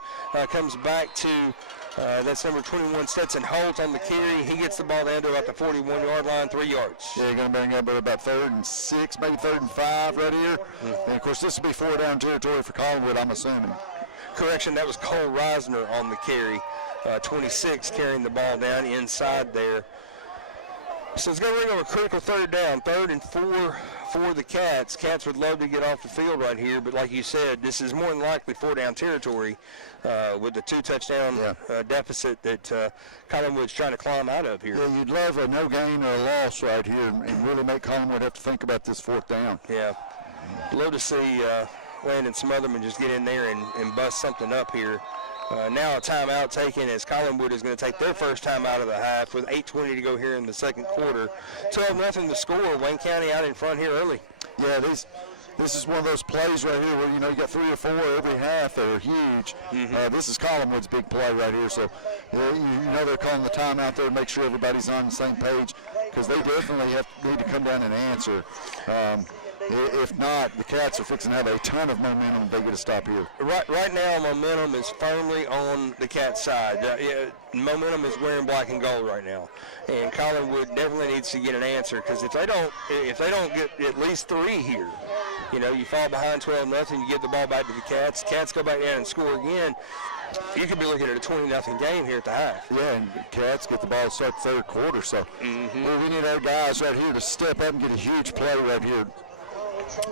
comes back to that's number 21, Stetson Holt on the carry. He gets the ball down to about the 41-yard line, 3 yards. Yeah, you're going to bring up about 3rd and 6, maybe 3rd and 5 right here. And, of course, this will be 4 down territory for Collinwood, I'm assuming. Correction, that was Cole Reisner on the carry. 26 carrying the ball down inside there. So it's going to bring up a critical 3rd down, 3rd and 4 for the Cats. Cats would love to get off the field right here, but like you said, this is more than likely 4-down territory with the 2-touchdown deficit that Collinwood's trying to climb out of here. Yeah, you'd love a no gain or a loss right here and really make Collinwood have to think about this 4th down. Yeah. Love to see Landon Smotherman just get in there and bust something up here. Now a timeout taken as Collinwood is going to take their first time out of the half with 8:20 to go here in the 2nd quarter. 12-0 the score. Wayne County out in front here early. Yeah, this is one of those plays right here where, you got 3 or 4 every half that are huge. This is Collinwood's big play right here. So, they're calling the timeout there to make sure everybody's on the same page. because they definitely need to come down and answer. If not, the Cats are fixing to have a ton of momentum. They get a stop here. Right now, momentum is firmly on the Cats' side. Momentum is wearing black and gold right now, and Collinwood definitely needs to get an answer, because if they don't get at least 3 here, you fall behind 12-0, you give the ball back to the Cats. Cats go back down and score again. You could be looking at a 20-0 game here at the half. Yeah, and the Cats get the ball to start the third quarter. So well, we need our guys right here to step up and get a huge play right here.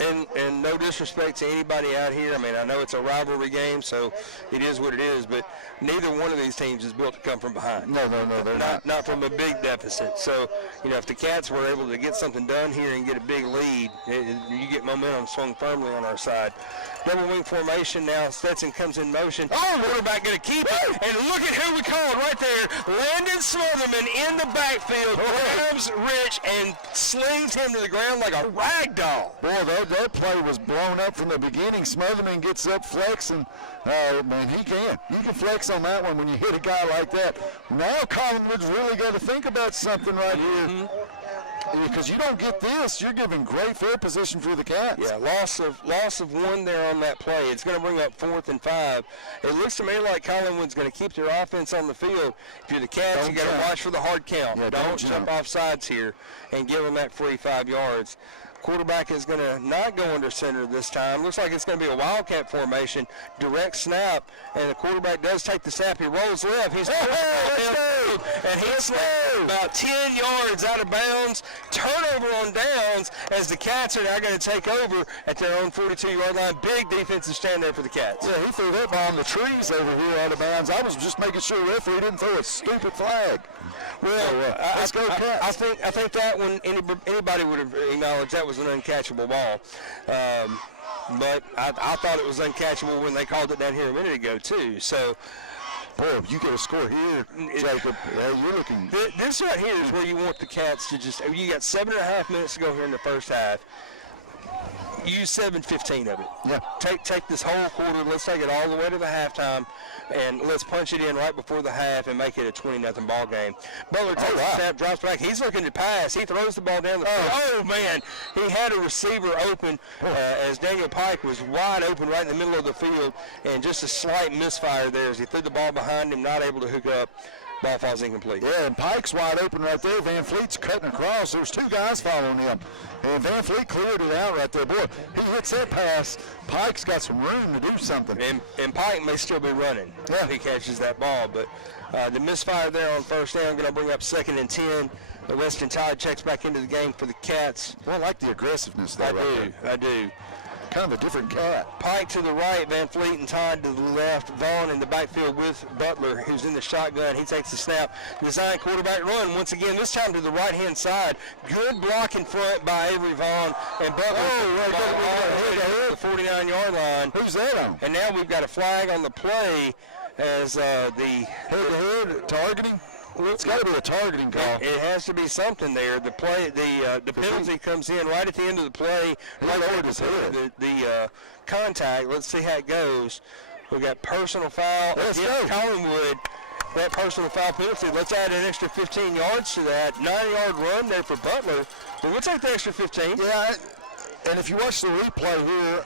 And no disrespect to anybody out here. I mean, I know it's a rivalry game, so it is what it is, but neither one of these teams is built to come from behind. No, they're not. Not from a big deficit. So, if the Cats were able to get something done here and get a big lead, you get momentum swung firmly on our side. Double wing formation now. Stetson comes in motion. Oh, quarterback going to keep it. And look at who we called right there. Landon Smotherman in the backfield. Grabs Rich and slings him to the ground like a rag doll. Boy, that play was blown up from the beginning. Smotherman gets up flexing. Man, he can. You can flex on that one when you hit a guy like that. Now Collinwood's really got to think about something right here. Because you don't get this, you're giving great field position for the Cats. Yeah, loss of 1 there on that play. It's going to bring up 4th and 5. It looks to me like Collinwood's going to keep their offense on the field. If you're the Cats, you got to watch for the hard count. Yeah, don't jump off sides here and give them that free 5 yards. Quarterback is going to not go under center this time. Looks like it's going to be a Wildcat formation, direct snap, and the quarterback does take the snap. He rolls left. He's and he's about 10 yards out of bounds. Turnover on downs as the Cats are now going to take over at their own 42-yard line. Big defensive stand there for the Cats. Yeah, he threw that ball in the trees over here out of bounds. I was just making sure the referee didn't throw a stupid flag. Well, let's go Cats. I think that one anybody would have acknowledged that was an uncatchable ball. But I thought it was uncatchable when they called it down here a minute ago too. So, boy, if you get a score here, Jacob, you're looking. This right here is where you want the Cats to just. You got 7.5 minutes to go here in the first half. Use 7:15 of it. Yeah. Take this whole quarter. Let's take it all the way to the halftime, and let's punch it in right before the half and make it a 20-0 ball game. Butler takes the snap, drops back. He's looking to pass. He throws the ball down the field. Oh man, he had a receiver open as Daniel Pike was wide open right in the middle of the field, and just a slight misfire there as he threw the ball behind him, not able to hook up. Ball falls incomplete. Yeah, and Pike's wide open right there. Van Fleet's cutting across. There's 2 guys following him. And Van Fleet cleared it out right there. Boy, he hits that pass. Pike's got some room to do something. And Pike may still be running if he catches that ball. But the misfire there on first down going to bring up 2nd and 10. The Western Tide checks back into the game for the Cats. Well, I like the aggressiveness there. I do. Kind of a different cat. Pike to the right, Van Fleet and Todd to the left. Vaughn in the backfield with Butler, who's in the shotgun. He takes the snap. Design quarterback run once again, this time to the right-hand side. Good block in front by Avery Vaughn. And Butler the 49-yard line. Who's that on? And now we've got a flag on the play as the head-to-head targeting. Well, it's got to be a targeting call. It has to be something there. The penalty comes in right at the end of the play. Right over his head. The contact. Let's see how it goes. We got personal foul. Let's go. Collinwood. That personal foul penalty. Let's add an extra 15 yards to that. 9-yard run there for Butler. But we'll take the extra 15. Yeah, and if you watch the replay here,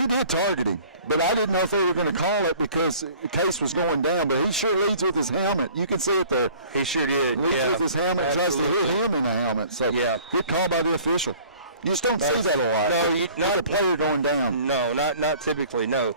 he did target him. But I didn't know if they were going to call it because the case was going down. But he sure leads with his helmet. You can see it there. He sure did. Leads with his helmet, tries to hit him in the helmet. So good call by the official. You just don't see that a lot. No, not a player going down. No, not typically. No.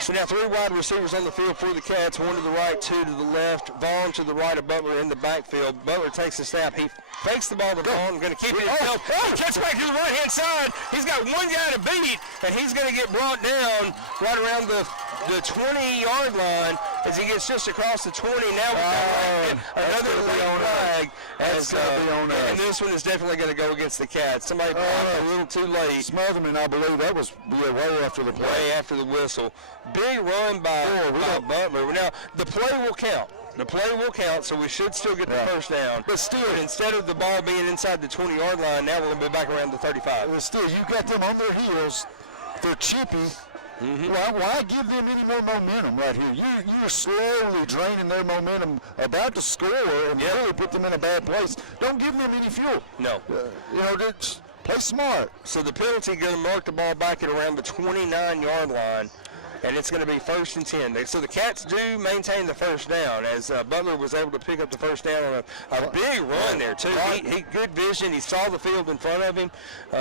So now 3 wide receivers on the field for the Cats. 1 to the right, 2 to the left. Vaughn to the right of Butler in the backfield. Butler takes the snap. He fakes the ball to Vaughn. Going to keep it himself. Gets back to the right-hand side. He's got 1 guy to beat, and he's going to get brought down right around the 20-yard line as he gets just across the 20. Now we've got another flag. And this one is definitely going to go against the Cats. Somebody blocked a little too late. Smotherman, I believe that was way after the play. Way after the whistle. Big run by Butler. Now, the play will count. The play will count, so we should still get the first down. But still, instead of the ball being inside the 20-yard line, now we're going to be back around the 35. Well, still, you got them on their heels. They're chippy. Why give them any more momentum right here? You're slowly draining their momentum about to score and really put them in a bad place. Don't give them any fuel. No. Just play smart. So the penalty going to mark the ball back at around the 29-yard line, and it's going to be 1st and 10. So the Cats do maintain the first down, as Butler was able to pick up the first down on a big run there, too. He good vision. He saw the field in front of him,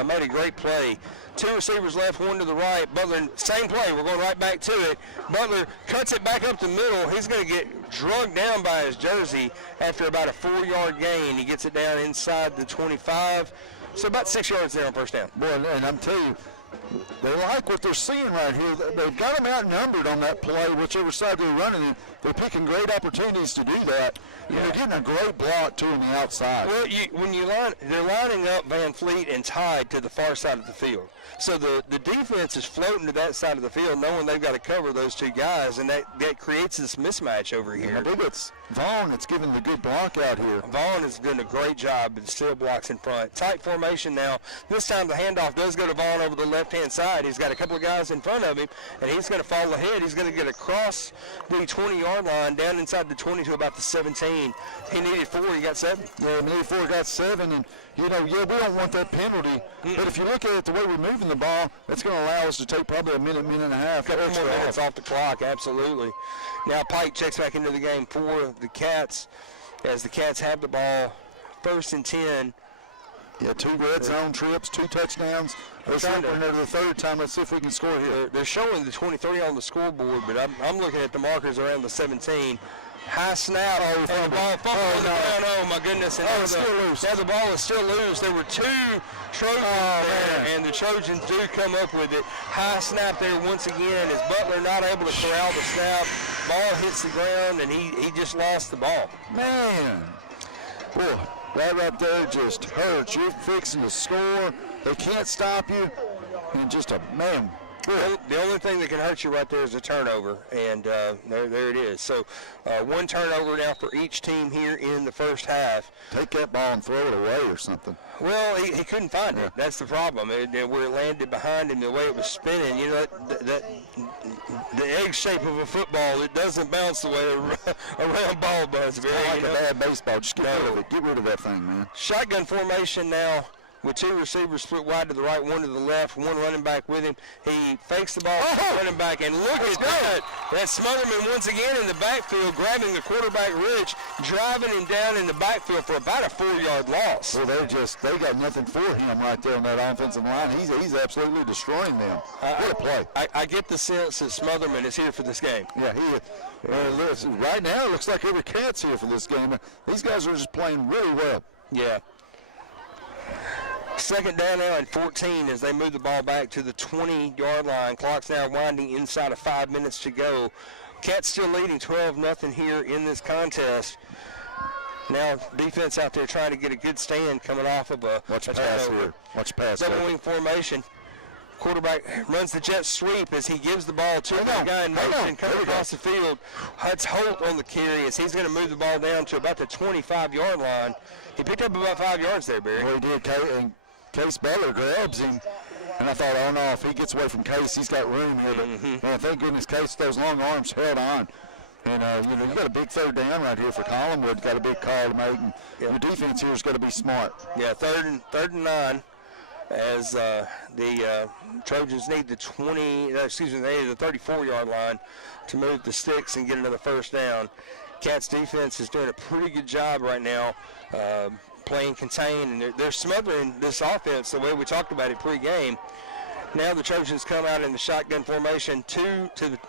made a great play. 2 receivers left, 1 to the right. Butler, same play. We're going right back to it. Butler cuts it back up the middle. He's going to get drugged down by his jersey after about a 4-yard gain. He gets it down inside the 25. So about 6 yards there on first down. Boy, and I'm telling you, they like what they're seeing right here. They've got them outnumbered on that play, whichever side they're running, and they're picking great opportunities to do that. They're getting a great block, too, on the outside. Well, they're lining up Van Fleet and Tide to the far side of the field. So the defense is floating to that side of the field, knowing they've got to cover those two guys, and that creates this mismatch over here. I believe it's Vaughn that's giving the good block out here. Vaughn is doing a great job, but still blocks in front. Tight formation now. This time the handoff does go to Vaughn over the left-hand side. He's got a couple of guys in front of him, and he's going to fall ahead. He's going to get across the 20-yard line, down inside the 20 to about the 17. He needed 4. He got 7. Yeah, he needed 4, got 7, and we don't want that penalty. But if you look at it, the way we're moving the ball, that's going to allow us to take probably a minute and a half. Couple more minutes off the clock, absolutely. Now Pike checks back into the game for the Cats, as the Cats have the ball, 1st and 10. Yeah, 2 red zone trips, 2 touchdowns. Let's see, we're into the 3rd time. Let's see if we can score here. They're showing the 23 on the scoreboard, but I'm looking at the markers around the 17. High snap, and the ball fumbled on the ground. Oh, my goodness. And now the ball is still loose. There were 2 Trojans there, and the Trojans do come up with it. High snap there once again. Is Butler not able to corral the snap? Ball hits the ground, and he just lost the ball. Man, boy, that right there just hurts. You're fixing to score. They can't stop you. And just man. The only thing that can hurt you right there is a turnover, and there it is. So 1 turnover now for each team here in the first half. Take that ball and throw it away or something. Well, he couldn't find it. That's the problem. Where it landed behind him, the way it was spinning, that the egg shape of a football, it doesn't bounce the way a round ball does. It's like a bad baseball. Just get rid of it. Get rid of that thing, man. Shotgun formation now, with 2 receivers split wide to the right, 1 to the left, 1 running back with him. He fakes the ball to the running back, and look at that. That's Smotherman once again in the backfield, grabbing the quarterback Rich, driving him down in the backfield for about a 4-yard loss. Well, they got nothing for him right there on that offensive line. He's absolutely destroying them. What a play. I get the sense that Smotherman is here for this game. Yeah, right now it looks like every Cat's here for this game. These guys are just playing really well. Yeah. 2nd down now and 14 as they move the ball back to the 20-yard line. Clock's now winding inside of 5 minutes to go. Cats still leading 12-0 here in this contest. Now defense out there trying to get a good stand coming off of a pass here. Watch pass. Double wing formation. Quarterback runs the jet sweep as he gives the ball to the guy in motion coming across the field. Huts Holt on the carry as he's going to move the ball down to about the 25-yard line. He picked up about 5 yards there, Barry. Well, he did. And Case Butler grabs him, and I thought, oh no, if he gets away from Case, he's got room here. But man, thank goodness Case, those long arms held on. And you got a big 3rd down right here for Collinwood. Got a big call to make, and your defense here is going to be smart. Yeah, third and 9. As the Trojans need the 34-yard line to move the sticks and get another first down. Cats defense is doing a pretty good job right now, playing contain, and they're smothering this offense the way we talked about it pre-game. Now the Trojans come out in the shotgun formation, 2 to the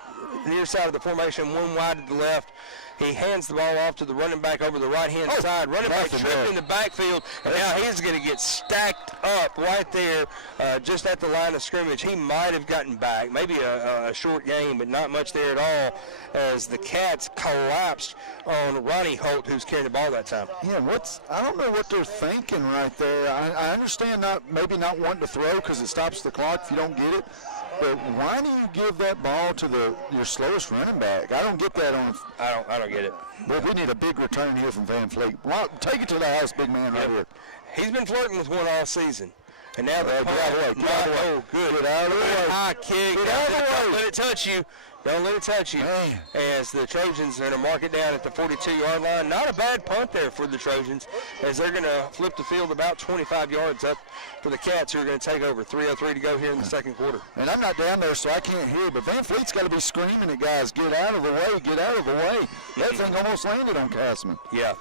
near side of the formation, 1 wide to the left. He hands the ball off to the running back over the right-hand side. Running back tripped in the backfield, and now he's going to get stacked up right there just at the line of scrimmage. He might have gotten back, maybe a short game, but not much there at all, as the Cats collapsed on Ronnie Holt, who's carrying the ball that time. Yeah, I don't know what they're thinking right there. I understand maybe not wanting to throw because it stops the clock if you don't get it. But why do you give that ball to your slowest running back? I don't get that on. I don't get it. But we need a big return here from Van Fleet. Take it to the house, big man, right here. He's been flirting with one all season. And now the Get out of the way. Get out of the way. Oh, good. Get out of the way. High kick. Get out of the Don't way. let it touch you. Don't let it touch you. Man. As the Trojans are going to mark it down at the 42-yard line. Not a bad punt there for the Trojans, as they're going to flip the field about 25 yards up for the Cats, who are going to take over. 3:03 to go here in the second quarter. And I'm not down there, so I can't hear, but Van Fleet's got to be screaming at guys, get out of the way, get out of the way. That thing almost landed on Castman. Yeah.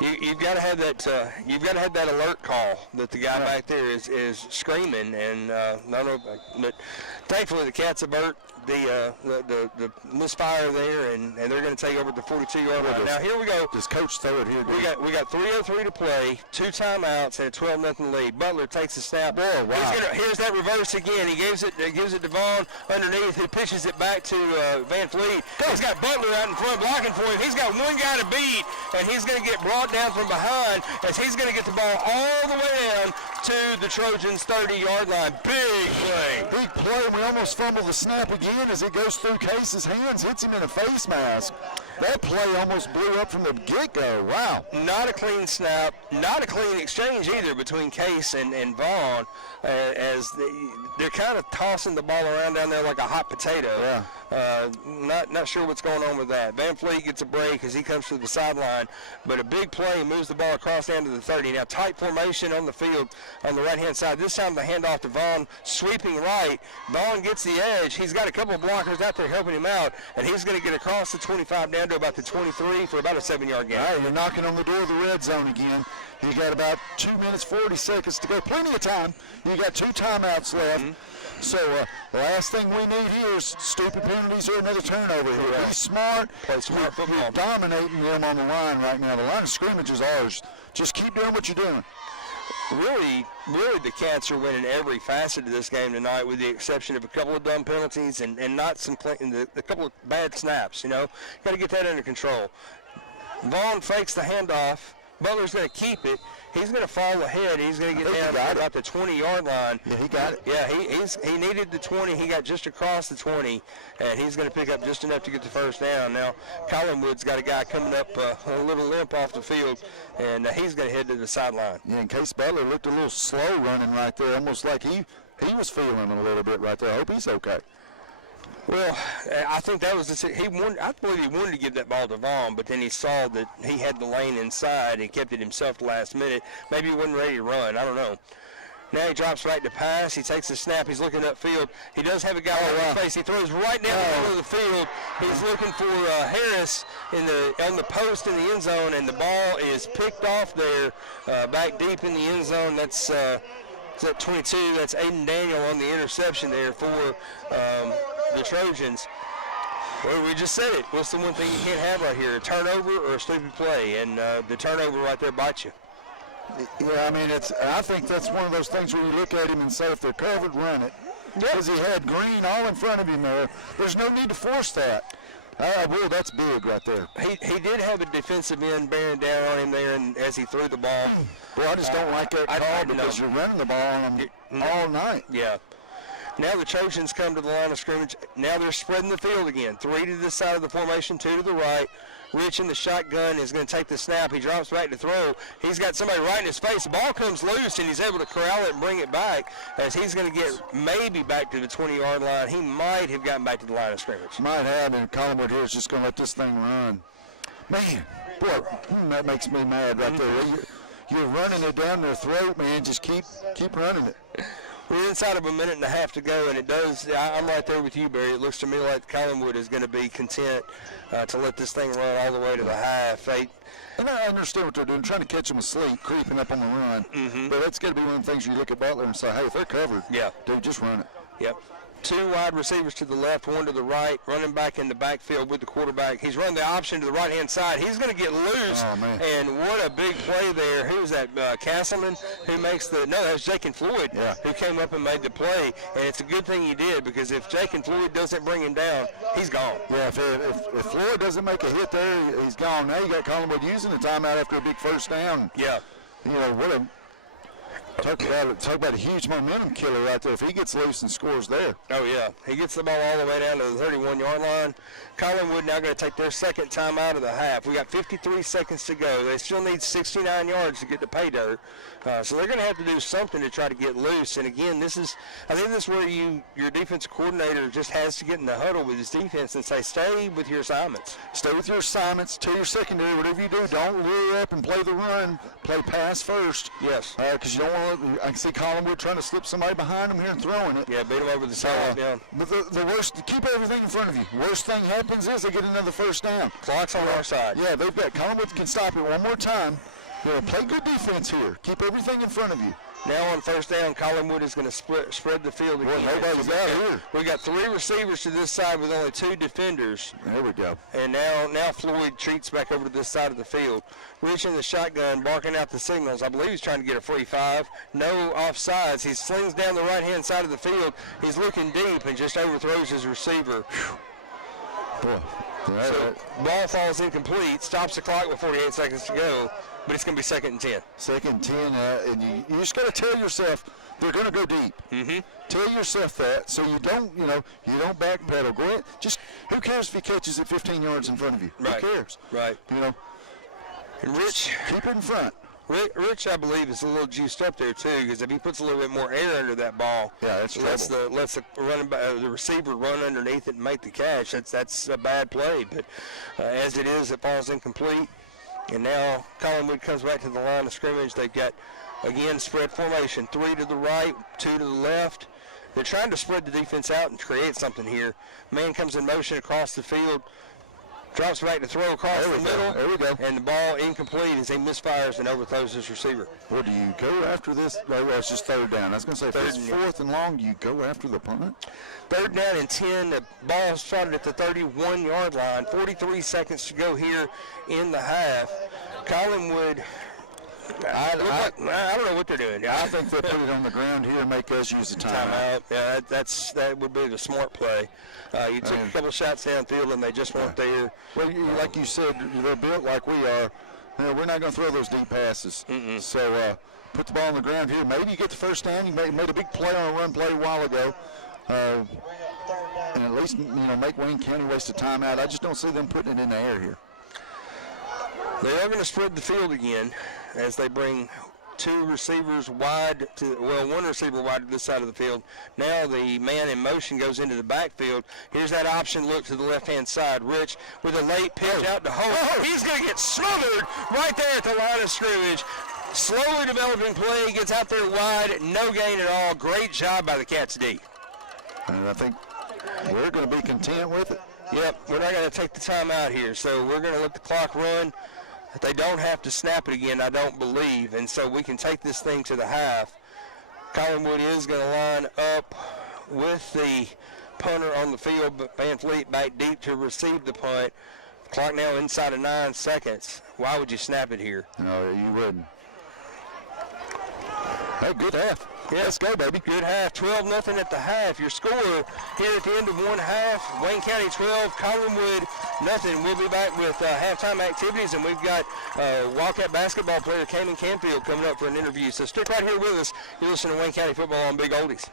You've got to have that. You've got to have that alert call that the guy back there is screaming, and but thankfully the Cats avert the misfire there, and they're going to take over the 42-yard line. Now here we go. Does Coach throw it here? We got 3:03 to play, 2 timeouts, and a 12-0 lead. Butler takes the snap. Oh, wow. Here's that reverse again. He gives it to Vaughn underneath. He pitches it back to Van Fleet. He's got Butler out in front blocking for him. He's got one guy to beat, and he's going to get brought down from behind as he's going to get the ball all the way down to the Trojans' 30-yard line. Big play. Big play, and we almost fumble the snap again as it goes through Case's hands, hits him in a face mask. That play almost blew up from the get-go. Wow. Not a clean snap, not a clean exchange either between Case and Vaughn, as they're kind of tossing the ball around down there like a hot potato. Yeah. Not sure what's going on with that. Van Fleet gets a break as he comes to the sideline, but a big play moves the ball across down to the 30. Now tight formation on the field on the right-hand side. This time the handoff to Vaughn, sweeping right. Vaughn gets the edge. He's got a couple of blockers out there helping him out, and he's going to get across the 25 down to about the 23 for about a 7-yard gain. All right, you're knocking on the door of the red zone again. You got about 2 minutes, 40 seconds to go. Plenty of time. You got 2 timeouts left. So the last thing we need here is stupid penalties or another turnover. Be smart. Play smart football. You're dominating them on the line right now. The line of scrimmage is ours. Just keep doing what you're doing. Really, the Cats are winning every facet of this game tonight, with the exception of a couple of dumb penalties and not a couple of bad snaps. Got to get that under control. Vaughn fakes the handoff. Butler's going to keep it. He's going to fall ahead. He's going to get down to about the 20-yard line. Yeah, he got it. Yeah, he needed the 20. He got just across the 20, and he's going to pick up just enough to get the first down. Now, Collinwood's got a guy coming up a little limp off the field, and he's going to head to the sideline. Yeah, in case Butler looked a little slow running right there, almost like he was feeling a little bit right there. I hope he's okay. Well, I think that was I believe he wanted to give that ball to Vaughn, but then he saw that he had the lane inside. He kept it himself the last minute. Maybe he wasn't ready to run. I don't know. Now he drops right to pass. He takes the snap. He's looking upfield. He does have a guy on his face. He throws right down the middle of the field. He's looking for Harris on the post in the end zone, and the ball is picked off there back deep in the end zone. That's at 22. That's Aiden Daniel on the interception there for the Trojans. Well, we just said it. What's the one thing you can't have right here? A turnover or a stupid play? And the turnover right there bites you. Yeah, I mean, I think that's one of those things where you look at him and say, if they're covered, run it. Because he had Green all in front of him there. There's no need to force that. Well, that's big right there. He did have a defensive end bearing down on him there, and as he threw the ball. Well, I just don't like that call because you're running the ball on him all night. Yeah. Now the Trojans come to the line of scrimmage. Now they're spreading the field again. 3 to this side of the formation, 2 to the right. Rich in the shotgun is going to take the snap. He drops back to throw. He's got somebody right in his face. The ball comes loose, and he's able to corral it and bring it back, as he's going to get maybe back to the 20-yard line. He might have gotten back to the line of scrimmage. Might have, and Collinwood here is just going to let this thing run. Man, boy, that makes me mad right there. You're running it down their throat, man. Just keep running it. We're inside of a minute and a half to go, and it does. I'm right there with you, Barry. It looks to me like Collinwood is going to be content to let this thing run all the way to the half. And I understand what they're doing, trying to catch them asleep, creeping up on the run. But it's got to be one of the things you look at Butler and say, hey, if they're covered, dude, just run it. Yep. 2 wide receivers to the left, 1 to the right, running back in the backfield with the quarterback. He's running the option to the right-hand side. He's going to get loose, and what a big play there. Who's that, Castleman, who makes that was Jake and Floyd, who came up and made the play, and it's a good thing he did, because if Jake and Floyd doesn't bring him down, he's gone. Yeah, if Floyd doesn't make a hit there, he's gone. Now you got Collinwood using the timeout after a big first down. Yeah. What a Talk about a huge momentum killer right there. If he gets loose and scores there. Oh, yeah. He gets the ball all the way down to the 31-yard line. Collinwood now going to take their second time out of the half. We got 53 seconds to go. They still need 69 yards to get to pay dirt. So they're going to have to do something to try to get loose. And, again, I think this is where your defensive coordinator just has to get in the huddle with his defense and say, stay with your assignments. Stay with your assignments, to your secondary, whatever you do. Don't lure up and play the run. Play pass first. Yes. Because you don't want to – I can see Collinwood trying to slip somebody behind him here and throwing it. Yeah, beat him over the side. Yeah. But the worst – keep everything in front of you. Worst thing happens is they get another first down. Clock's on our side. Yeah, they've got – Collinwood can stop it one more time. Play good defense here. Keep everything in front of you. Now on first down, Collinwood is going to spread the field again. Well, nobody's out here. We got 3 receivers to this side with only 2 defenders. There we go. And now Floyd treats back over to this side of the field. Rich in the shotgun, barking out the signals. I believe he's trying to get a free 5. No offsides. He slings down the right-hand side of the field. He's looking deep and just overthrows his receiver. Boy. So ball falls incomplete, stops the clock with 48 seconds to go. But it's going to be 2nd and 10. 2nd and 10, and you just got to tell yourself they're going to go deep. Mm-hmm. Tell yourself that so you don't backpedal. Go ahead. Just who cares if he catches it 15 yards in front of you? Right. Who cares? Right. And Rich, keep it in front. Rich, I believe, is a little juiced up there too, because if he puts a little bit more air under that ball, yeah, that's lets the receiver run underneath it and make the catch. That's a bad play. But as it is, it falls incomplete. And now Collinwood comes back to the line of scrimmage. They've got, again, spread formation. 3 to the right, 2 to the left. They're trying to spread the defense out and create something here. Man comes in motion across the field, drops back to throw across the middle. There we go. And the ball incomplete as he misfires and overthrows his receiver. Well, do you go after this? Well, it's just 3rd down. I was going to say, if it's 4th and long, do you go after the punt? 3rd down and 10. The ball started at the 31-yard line. 43 seconds to go here in the half. Collinwood, I don't know what they're doing. I think they put it on the ground here and make us use the timeout. Yeah, that would be the smart play. You took a couple shots downfield and they just weren't there. Well, like you said, they're built like we are. We're not going to throw those deep passes. Mm-mm. So put the ball on the ground here. Maybe you get the first down. You made a big play on a run play a while ago. And at least, make Wayne County waste a timeout. I just don't see them putting it in the air here. They are going to spread the field again as they bring 2 receivers wide one receiver wide to this side of the field. Now the man in motion goes into the backfield. Here's that option look to the left-hand side. Rich with a late pitch out to Holt. He's going to get smothered right there at the line of scrimmage. Slowly developing play, gets out there wide, no gain at all. Great job by the Cats D. And I think we're going to be content with it. Yep, we're not going to take the time out here, so we're going to let the clock run. They don't have to snap it again, I don't believe, and so we can take this thing to the half. Collinwood is going to line up with the punter on the field, but Van Fleet back deep to receive the punt. Clock now inside of 9 seconds. Why would you snap it here? No, you wouldn't. Hey, good half. Yeah, let's go, baby. Good half. 12-0 at the half. Your score here at the end of one half, Wayne County 12, Collinwood nothing. We'll be back with halftime activities, and we've got Wildcat basketball player Kamen Canfield coming up for an interview. So stick right here with us. You're listening to Wayne County football on Big Oldies.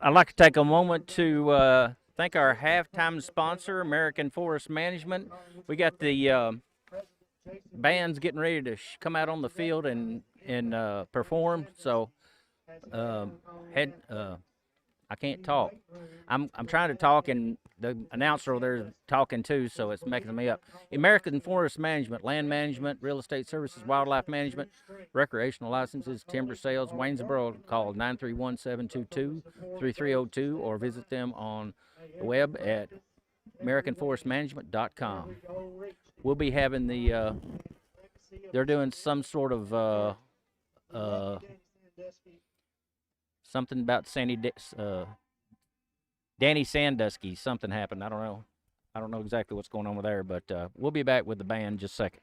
I'd like to take a moment to thank our halftime sponsor, American Forest Management. We got the bands getting ready to come out on the field and perform. So, I can't talk. I'm trying to talk, and the announcer over there is talking too, so it's making me up. American Forest Management, land management, real estate services, wildlife management, recreational licenses, timber sales. Waynesboro, call 931-722-3302 or visit them on the web at AmericanForestManagement.com. We'll be having they're doing some sort of something about Danny Sandusky. Something happened. I don't know exactly what's going on with there, but we'll be back with the band in just a second.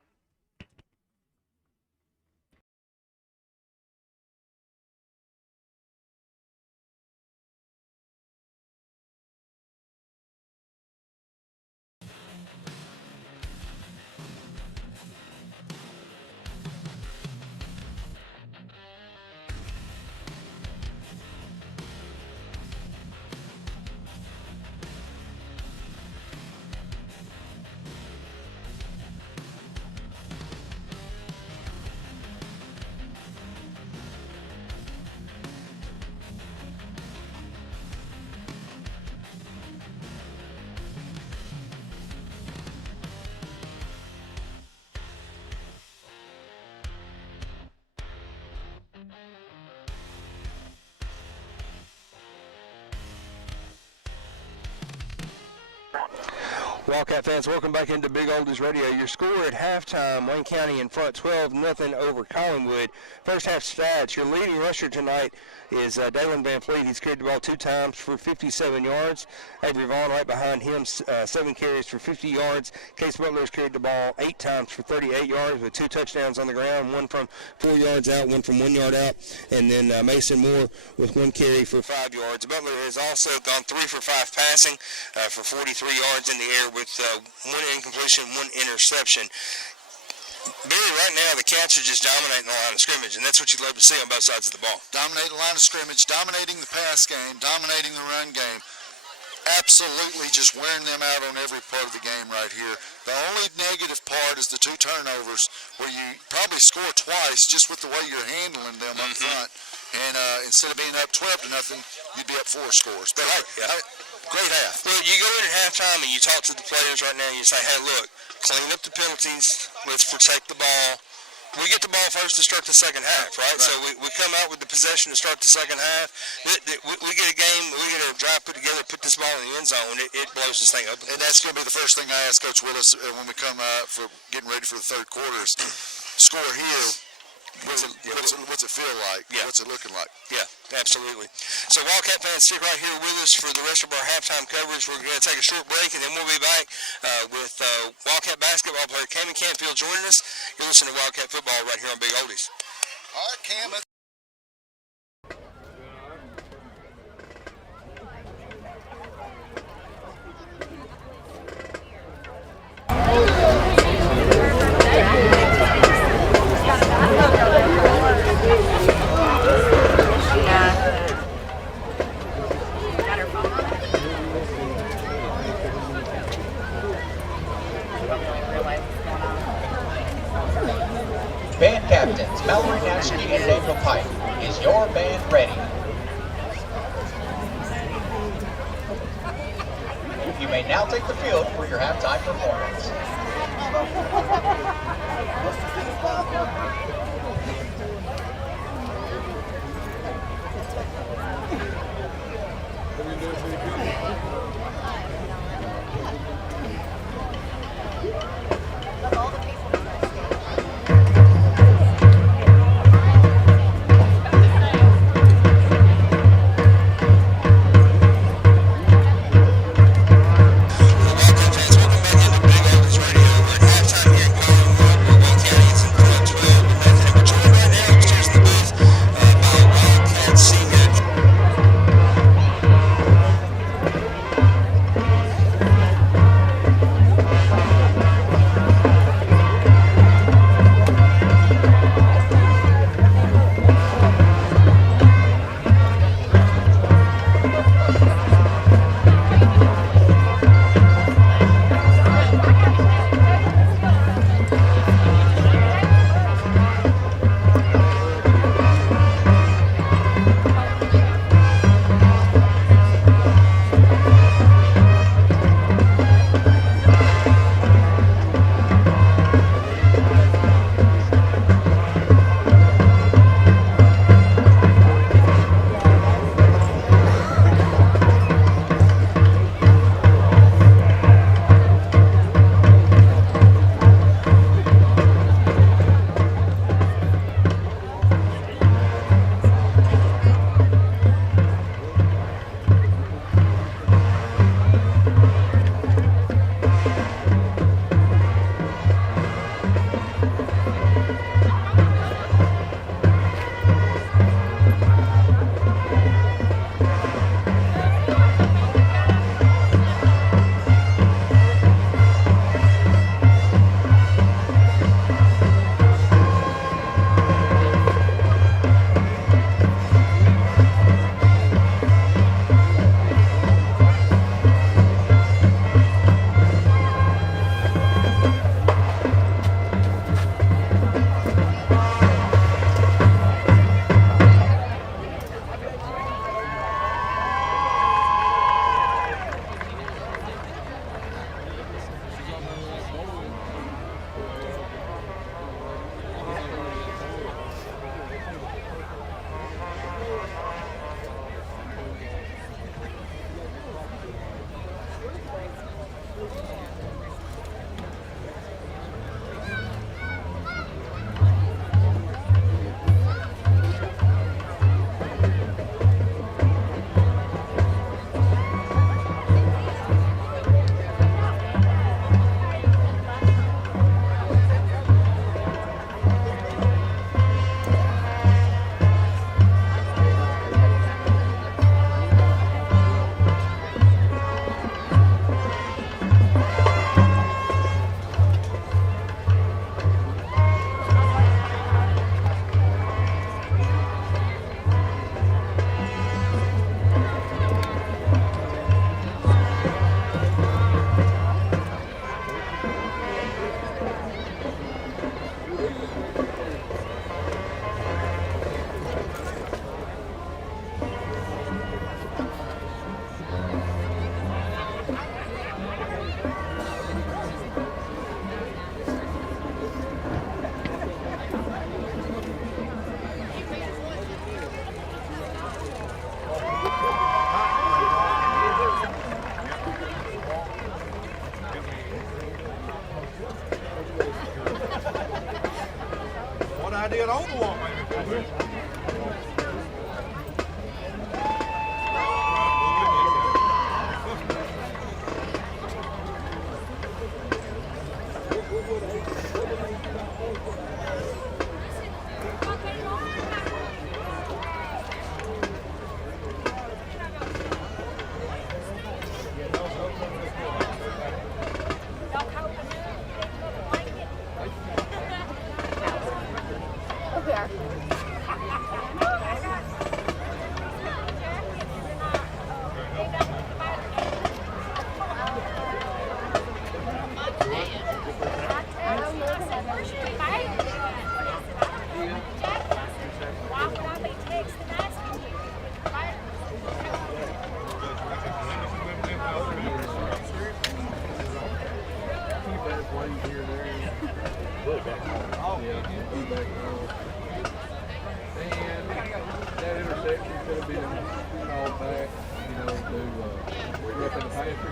Wildcat fans, welcome back into Big Oldies Radio. Your score at halftime, Wayne County in front 12-0 over Collinwood. First half stats, your leading rusher tonight is Dalen Van Fleet. He's carried the ball 2 times for 57 yards. Avery Vaughn right behind him, 7 carries for 50 yards. Case Butler has carried the ball 8 times for 38 yards with 2 touchdowns on the ground, 1 from 4 yards out, 1 from 1 yard out. And then Mason Moore with 1 carry for 5 yards. Butler has also gone 3 for 5 passing for 43 yards in the air with 1 incompletion, 1 interception. Billy, right now the Cats are just dominating the line of scrimmage, and that's what you'd love to see on both sides of the ball. Dominating the line of scrimmage, dominating the pass game, dominating the run game. Absolutely just wearing them out on every part of the game right here. The only negative part is the 2 turnovers where you probably score twice just with the way you're handling them up front. And instead of being up 12-0, you'd be up 4 scores. But hey, great half. Well, you go in at halftime and you talk to the players right now and you say, hey, look, clean up the penalties. Let's protect the ball. We get the ball first to start the second half, right? So we come out with the possession to start the second half. We get a game, we get a drive put together, put this ball in the end zone, it blows this thing up. And that's going to be the first thing I ask Coach Willis when we come for getting ready for the third quarter is score here. What's it feel like? Yeah. What's it looking like? Yeah, absolutely. So Wildcat fans, stick right here with us for the rest of our halftime coverage. We're going to take a short break, and then we'll be back with Wildcat basketball player Cameron Canfield joining us. You're listening to Wildcat football right here on Big Oldies. All right, Cam. Band captains Mallory Nasky and Daniel Pike. Is your band ready? You may now take the field for your halftime performance. Welcome back into Big Oldies Radio. We're at halftime here in Collinwood. Wayne County is in front 12-0 interception could have been called back, you know, to rep in the passer.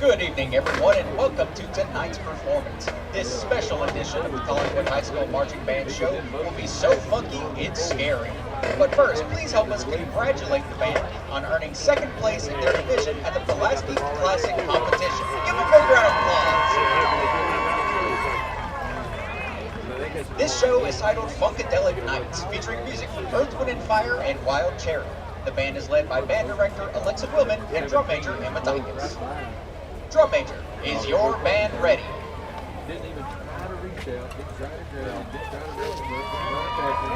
Good evening, everyone, and welcome to tonight's performance. This special edition of the Collinwood High School Marching Band Show will be so funky, it's scary. But first, please help us congratulate the band on earning second place in their division at the Pulaski Classic competition. Give them a big round of applause. This show is titled Funkadelic Nights, featuring music from Earth, Wind & Fire and Wild Cherry. The band is led by band director Alexa Willman and drum major Emma Dykens. Drum major, is your band ready? Didn't even try to reach out, didn't try to grab, didn't try to reach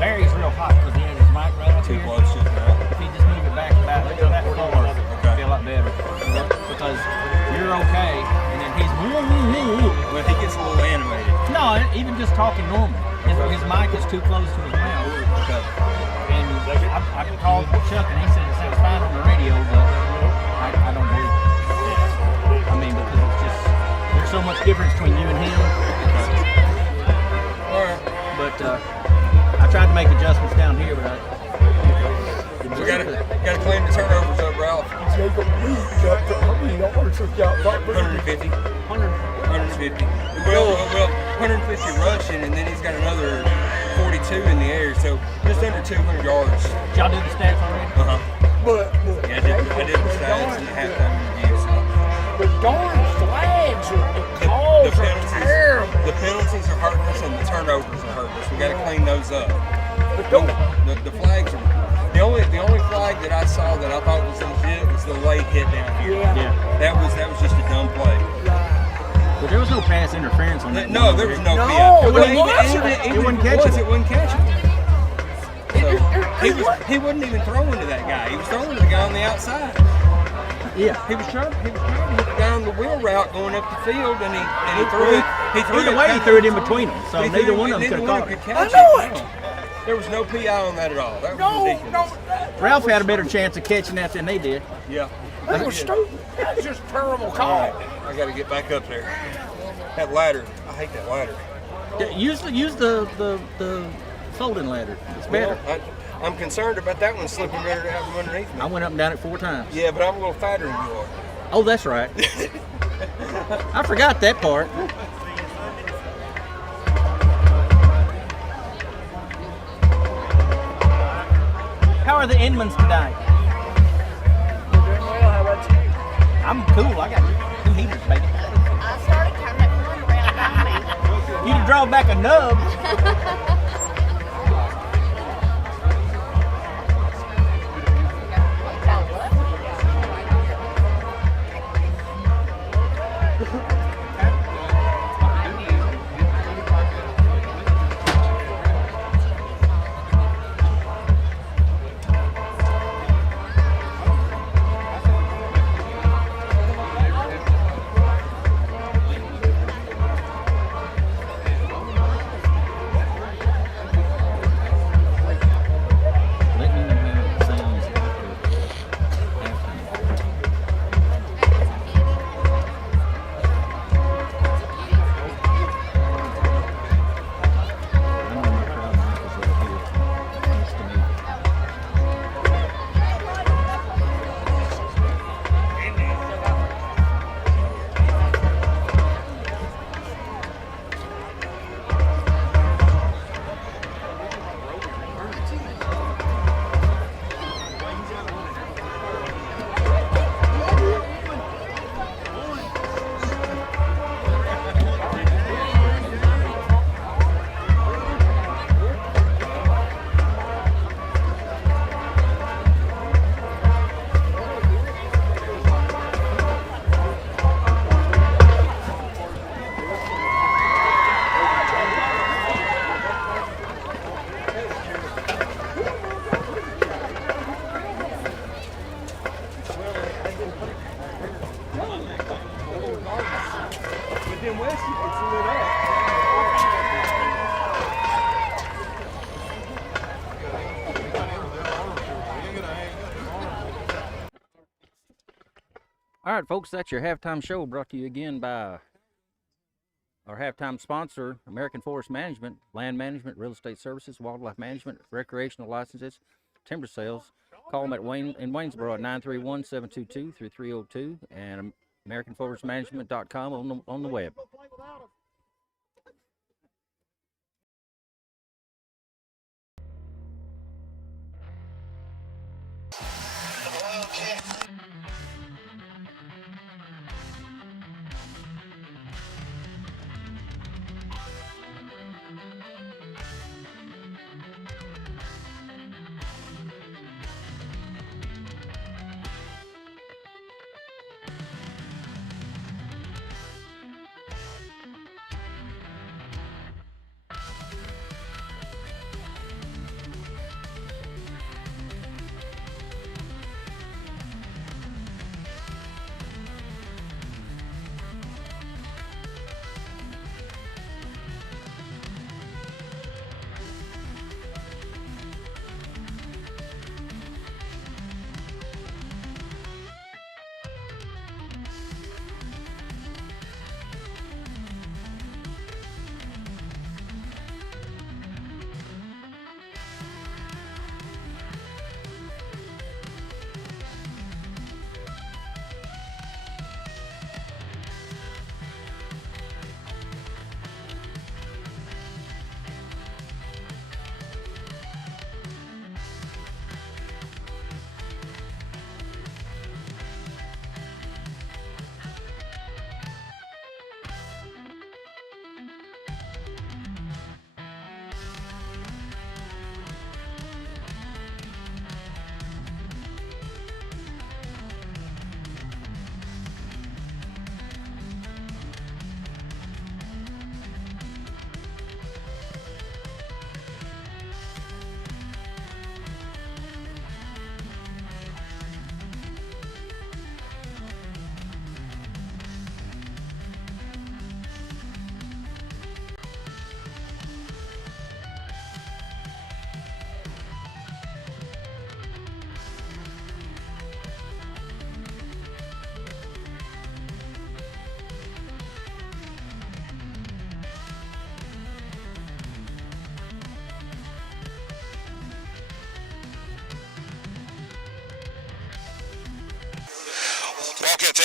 Barry's real hot because he has his mic right up here. If he just move it back about that far, it'll be a lot better. Because you're okay, and then he's When he gets a little animated. no, even just talking normal. His mic is too close to his mouth. And I called Chuck and he said it sounds fine on the radio, but I don't believe it. I mean, because it's just there's so much difference between you and him. But I tried to make adjustments down here, but We gotta claim the turnovers up, Ralph. 150. 150. Well, 150 rushing, and then he's got another 42 in the air, so just under 200 yards. Did y'all do the stats already? Yeah, I did the stats and the halftime reviews. The darn flags and calls are terrible. The penalties are hurting us, and the turnovers are hurting us. We got to clean those up. The flags are. The only flag that I saw that I thought was legit was the late hit down here. Yeah. That was just a dumb play. But there was no pass interference on that. No, there was no PI. No, Well, it wasn't. Even It wasn't if it was, catchable. it wasn't catchable. So he wasn't even throwing to that guy. He was throwing to the guy on the outside. Yeah. He was trying to hit the guy on the wheel route going up the field, and he threw it. Either way, he threw it in between them, so neither one of them could have caught it. catch I know it. it. No. There was no PI on that at all. That was No, ridiculous. no, Ralph had a better chance of catching that than they did. Yeah. That was stupid. That was just a terrible call. I got to get back up there. That ladder. I hate that ladder. Yeah, use the folding ladder. It's better. Well, I'm concerned about that one slipping right out from underneath me. I went up and down it 4 times. Yeah, but I'm a little fatter than you are. Oh, that's right. I forgot that part. How are the Inmans tonight? Doing well. How about you? I'm cool. I got 2 heaters, baby. I started turning that one around on me. You can draw back a nub. All right, folks, that's your halftime show brought to you again by our halftime sponsor, American Forest Management, Land Management, Real Estate Services, Wildlife Management, Recreational Licenses, Timber Sales. Call them in Waynesboro at 931-722-3302 and AmericanForestManagement.com on the web.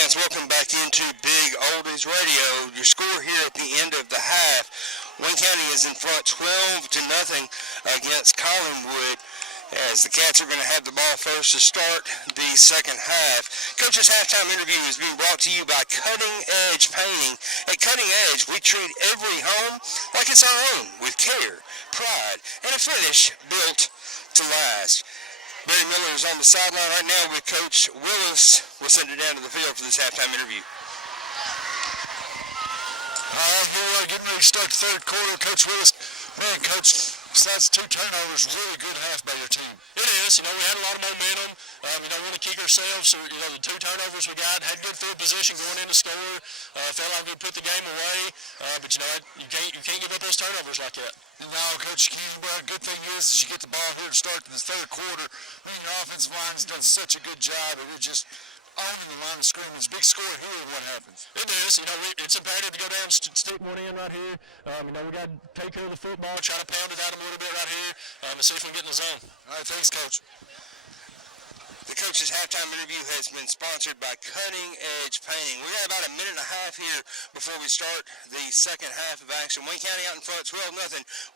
fans, welcome back into Big Oldies Radio. Your score here at the end of the half. Wayne County is in front 12-0 against Collinwood, as the Cats are going to have the ball first to start the second half. Coach's halftime interview is being brought to you by Cutting Edge Painting. At Cutting Edge, we treat every home like it's our own, with care, pride, and a finish built to last. Barry Miller is on the sideline right now with Coach Willis. We'll send it down to the field for this halftime interview. All right, we're getting ready to start the third quarter. Coach Willis, man, Coach, besides 2 turnovers, really good half by your team. It is. We had a lot of momentum. Want to kick ourselves. So, the 2 turnovers we got, had good field position going in to score. Felt like we put the game away. But, you can't give up those turnovers like that. No, Coach King, well, the good thing is you get the ball here to start the third quarter. I mean, your offensive line has done such a good job. It was just owning the line of scrimmage. Big score here, and what happens? It is. It's imperative to go down and stick one in right here. We got to take care of the football, try to pound it at them a little bit right here, and see if we can get in the zone. All right, thanks, Coach. The coach's halftime interview has been sponsored by Cutting Edge Painting. We got about a minute and a half here before we start the second half of action. Wayne County out in front, 12-0.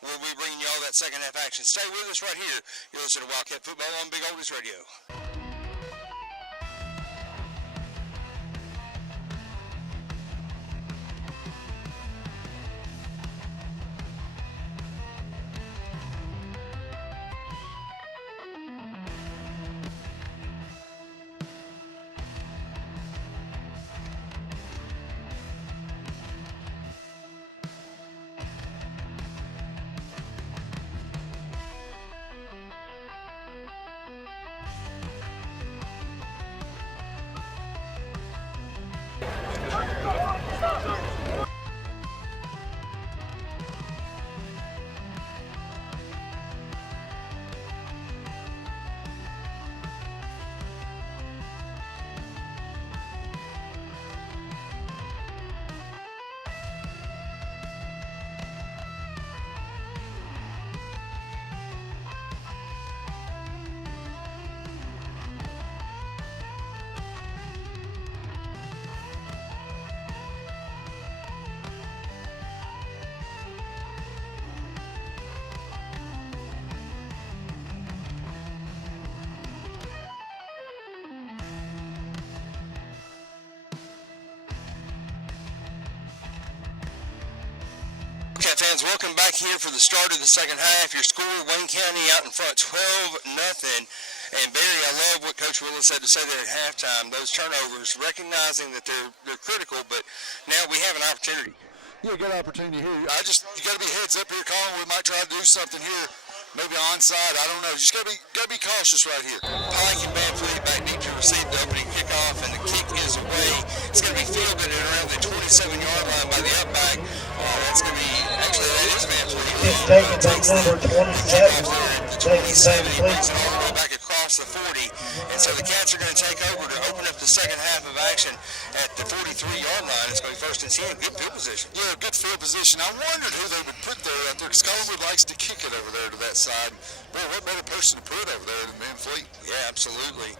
We'll be bringing you all that second half action. Stay with us right here. You're listening to Wildcat Football on Big Oldies Radio. Fans, welcome back here for the start of the second half. Your score, Wayne County out in front 12-0. And Barry, I love what Coach Willis had to say there at halftime. Those turnovers, recognizing that they're critical, but now we have an opportunity. Yeah, good opportunity here. You got to be heads up here, Colin. We might try to do something here. Maybe onside, I don't know. You just got to be cautious right here. Pike and Van Fleet back deep to receive the opening kickoff, and the kick is away. It's going to be fielded at around the 27-yard line by the upback. That's going to be, actually, that is Van Fleet. It's taken by number 27. Taking Van Fleet. All the way back across the 40. And so the Cats are going to take over to open up the second half of action at the 43-yard line. It's going to be 1st and 10. Good field position. Yeah, good field position. I wondered who they would put there out there, because Collinwood likes to kick it over there to that side. Boy, what better person to put over there than Van Fleet? Yeah, absolutely.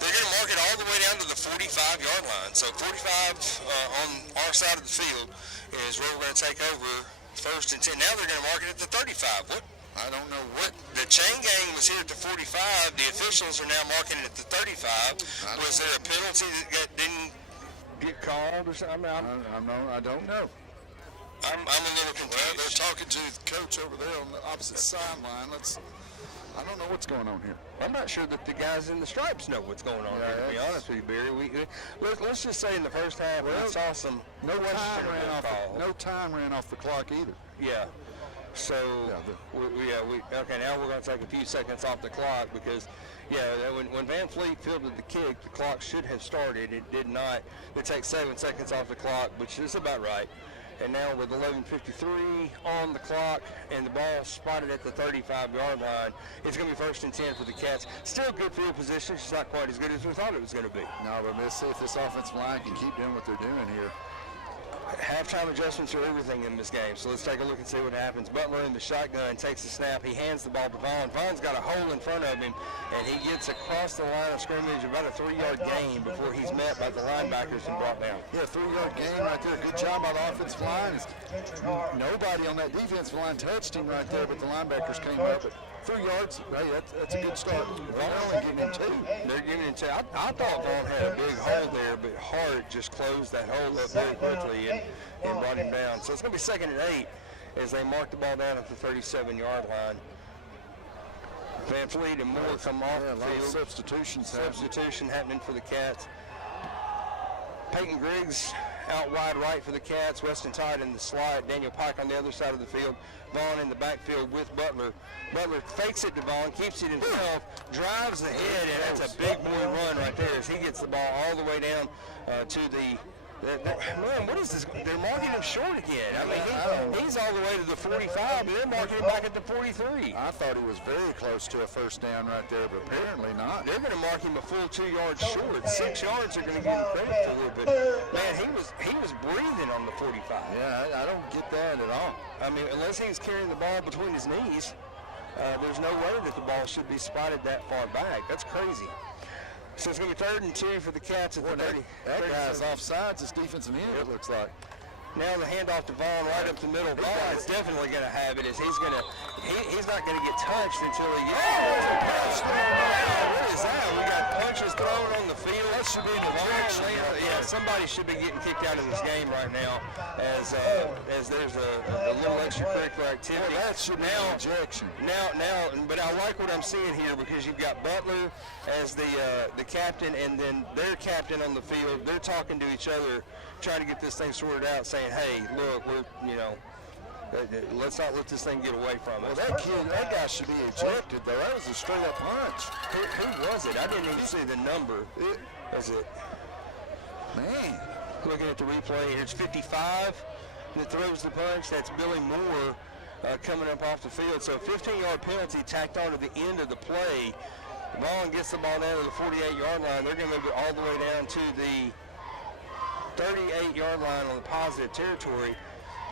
They're going to mark it all the way down to the 45-yard line. So 45 on our side of the field is where we're going to take over 1st and 10. Now they're going to mark it at the 35. What? I don't know what. The chain gang was here at the 45. The officials are now marking it at the 35. Was there a penalty that didn't get called or something? I don't know. I'm a little confused. Well, they're talking to the coach over there on the opposite sideline. I don't know what's going on here. I'm not sure that the guys in the stripes know what's going on here, to be honest with you, Barry. Let's just say in the first half, I saw some no time ran off the clock either. Yeah. So, okay, now we're going to take a few seconds off the clock because, when Van Fleet fielded the kick, the clock should have started. It did not. It takes 7 seconds off the clock, which is about right. And now with 11:53 on the clock and the ball spotted at the 35-yard line, it's going to be 1st and 10 for the Cats. Still good field position. It's not quite as good as we thought it was going to be. No, but let's see if this offensive line can keep doing what they're doing here. halftime adjustments are everything in this game, so let's take a look and see what happens. Butler in the shotgun takes the snap. He hands the ball to Vaughn. Vaughn's got a hole in front of him, and he gets across the line of scrimmage, about a 3-yard gain before he's met by the linebackers and brought down. Yeah, 3-yard gain right there. Good job by the offensive line. Nobody on that defensive line touched him right there, but the linebackers came up. 3 yards, hey, that's a good start. Vaughn only getting him 2. They're giving him 2. I thought Vaughn had a big hole there, but Hart just closed that hole up very quickly and brought him down. So it's going to be 2nd and 8 as they mark the ball down at the 37-yard line. Van Fleet and Moore come off the field. Substitution happening for the Cats. Peyton Griggs out wide right for the Cats. Weston Todd in the slot. Daniel Pike on the other side of the field. Vaughn in the backfield with Butler. Butler fakes it to Vaughn, keeps it himself, drives ahead, and that's a big boy run right there as he gets the ball all the way down to the man, what is this? They're marking him short again. I mean, he's all the way to the 45, and they're marking him back at the 43. I thought he was very close to a first down right there, but apparently not. They're going to mark him a full 2 yards short. 6 yards are going to give him credit for a little bit. Man, he was breathing on the 45. Yeah, I don't get that at all. I mean, unless he's carrying the ball between his knees, there's no way that the ball should be spotted that far back. That's crazy. So it's going to be 3rd and 2 for the Cats at the 30. That guy's offsides. It's defensive end, it looks like. Now the handoff to Vaughn right up the middle. Vaughn is definitely going to have it as he's not going to get touched until he gets it. What is that? We got punches thrown on the field. That should be the Vaughn. Yeah, somebody should be getting kicked out of this game right now as there's a little extracurricular activity. Well, that should be an ejection. Now, but I like what I'm seeing here because you've got Butler as the captain and then their captain on the field. They're talking to each other, trying to get this thing sorted out, saying, hey, look, let's not let this thing get away from us. Well, that guy should be ejected, though. That was a straight-up punch. Who was it? I didn't even see the number. Was it? Man. Looking at the replay, it's 55 that throws the punch. That's Billy Moore coming up off the field. So a 15-yard penalty tacked on to the end of the play. Vaughn gets the ball down to the 48-yard line. They're going to move it all the way down to the 38-yard line on the positive territory.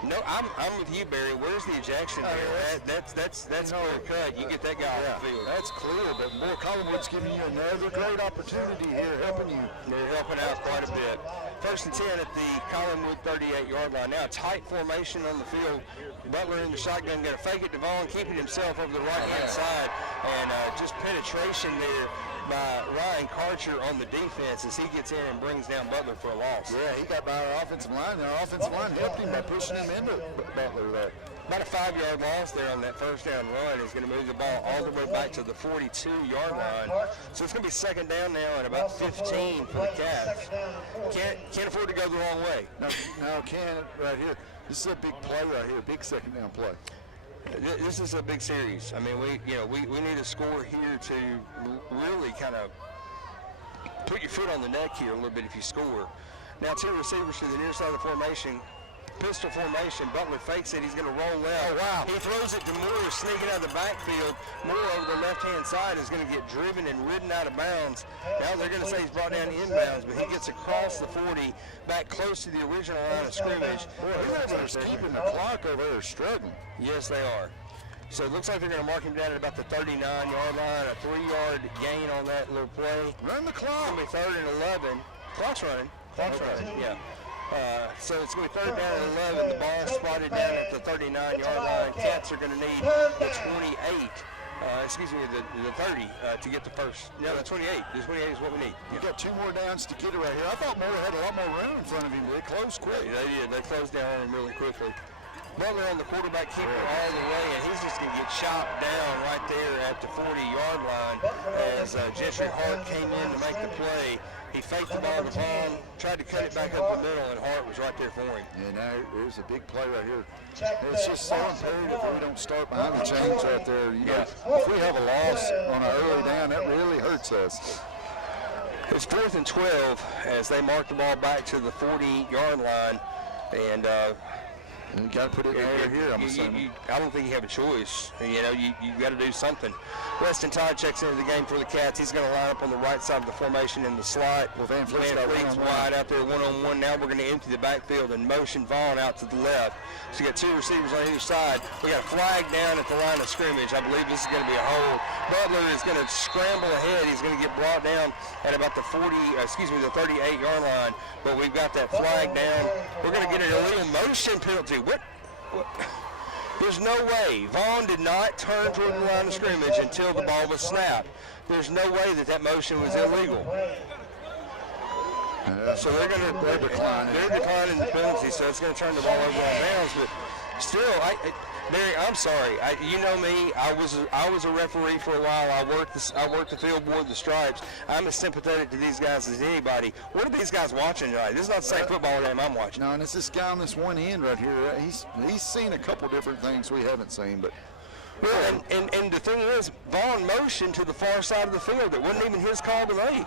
No, I'm with you, Barry. Where's the ejection here? That's clear cut. You get that guy off the field. That's clear, but more Collinwood's giving you another great opportunity here, helping you. They're helping out quite a bit. 1st and 10 at the Collinwood 38-yard line. Now a tight formation on the field. Butler in the shotgun, going to fake it to Vaughn, keeping himself over the right-hand side, and just penetration there by Ryan Karcher on the defense as he gets in and brings down Butler for a loss. Yeah, he got by our offensive line. Our offensive line helped him by pushing him into Butler there. About a 5-yard loss there on that first down run. Is going to move the ball all the way back to the 42-yard line. So it's going to be 2nd down now at about 15 for the Cats. Can't afford to go the wrong way. No, can't right here. This is a big play right here, big 2nd down play. This is a big series. I mean, we need a score here to really kind of put your foot on the neck here a little bit if you score. Now 2 receivers to the near side of the formation. Pistol formation. Butler fakes it. He's going to roll left. Oh, wow. He throws it to Moore, sneaking out of the backfield. Moore over the left-hand side is going to get driven and ridden out of bounds. Now they're going to say he's brought down inbounds, but he gets across the 40, back close to the original line of scrimmage. They're keeping the clock over there struggling. Yes, they are. So it looks like they're going to mark him down at about the 39-yard line, a 3-yard gain on that little play. Run the clock. It's going to be 3rd and 11. Clock's running. Yeah. So it's going to be 3rd down and 11. The ball is spotted down at the 39-yard line. Cats are going to need the 28, the 30 to get the first. No, the 28. The 28 is what we need. You've got 2 more downs to get it right here. I thought Moore had a lot more room in front of him. They closed quick. Yeah, they did. They closed down on him really quickly. Butler on the quarterback keeper all the way, and he's just going to get chopped down right there at the 40-yard line as Gentry Hart came in to make the play. He faked the ball to Vaughn, tried to cut it back up the middle, and Hart was right there for him. Yeah, now there's a big play right here. It's just so imperative that we don't start behind the chains right there. You know, if we have a loss on an early down, that really hurts us. It's 4th and 12 as they mark the ball back to the 40-yard line, and And you got to put it in the air here, I'm assuming. I don't think you have a choice. You know, you got to do something. Weston Todd checks into the game for the Cats. He's going to line up on the right side of the formation in the slot. Well, Van Fleet's wide out there one-on-one. Now we're going to empty the backfield and motion Vaughn out to the left. So you got two receivers on either side. We got a flag down at the line of scrimmage. I believe this is going to be a hold. Butler is going to scramble ahead. He's going to get brought down at about the 38-yard line. But we've got that flag down. We're going to get an illegal motion penalty. What? There's no way. Vaughn did not turn toward the line of scrimmage until the ball was snapped. There's no way that motion was illegal. So they're declining the penalty, so it's going to turn the ball over on downs. But still, Barry, I'm sorry. You know me. I was a referee for a while. I worked the field, wore the stripes. I'm as sympathetic to these guys as anybody. What are these guys watching tonight? This is not the same football game I'm watching. No, and it's this guy on this one end right here. He's seen a couple different things we haven't seen, but. Well, and the thing is, Vaughn motioned to the far side of the field. It wasn't even his call to make.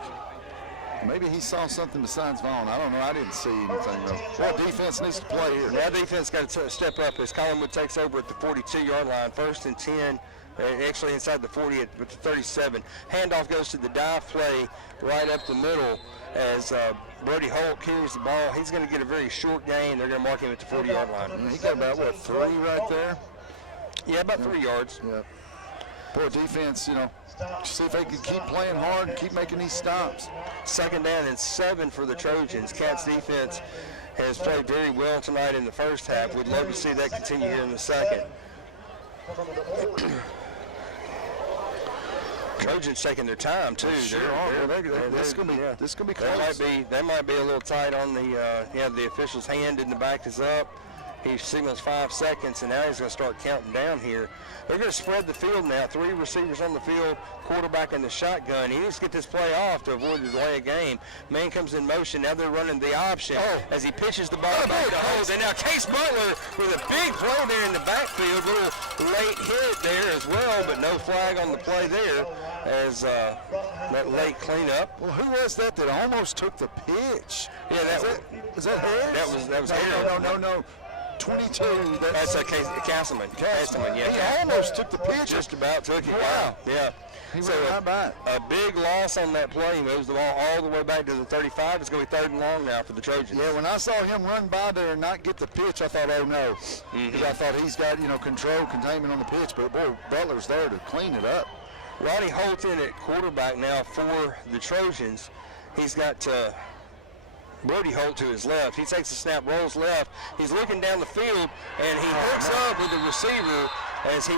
Maybe he saw something besides Vaughn. I don't know. I didn't see anything, though. Well, defense needs to play here. Now defense got to step up as Collinwood takes over at the 42-yard line. 1st and 10, actually inside the 40 at the 37. Handoff goes to the dive play right up the middle as Brody Holt carries the ball. He's going to get a very short gain. They're going to mark him at the 40-yard line. Yeah, he got about, 3 right there? Yeah, about 3 yards. Yeah. Poor defense, see if they can keep playing hard and keep making these stops. 2nd down and 7 for the Trojans. Cats defense has played very well tonight in the first half. We'd love to see that continue here in the second. Trojans taking their time too. Sure are. This is gonna be close. They might be a little tight on the official's hand in the back is up. He signals 5 seconds, and now he's going to start counting down here. They're going to spread the field now. 3 receivers on the field, quarterback in the shotgun. He needs to get this play off to avoid the delay of game. Man comes in motion. Now they're running the option as he pitches the ball back to Holmes. And now Case Butler with a big play there in the backfield. Little late hit there as well, but no flag on the play there as that late cleanup. Well, who was that almost took the pitch? Yeah, was that Harris? That was Harris. No. 22. That's Castleman. Yeah. He almost took the pitch. Just about took it. Wow. Yeah. He went right by it. A big loss on that play. He moves the ball all the way back to the 35. It's going to be 3rd and long now for the Trojans. Yeah, when I saw him run by there and not get the pitch, I thought, oh no. Because I thought he's got, control, containment on the pitch. But, boy, Butler's there to clean it up. Ronnie Holt in at quarterback now for the Trojans. He's got Brody Holt to his left. He takes the snap, rolls left. He's looking down the field, and he hooks up with the receiver as he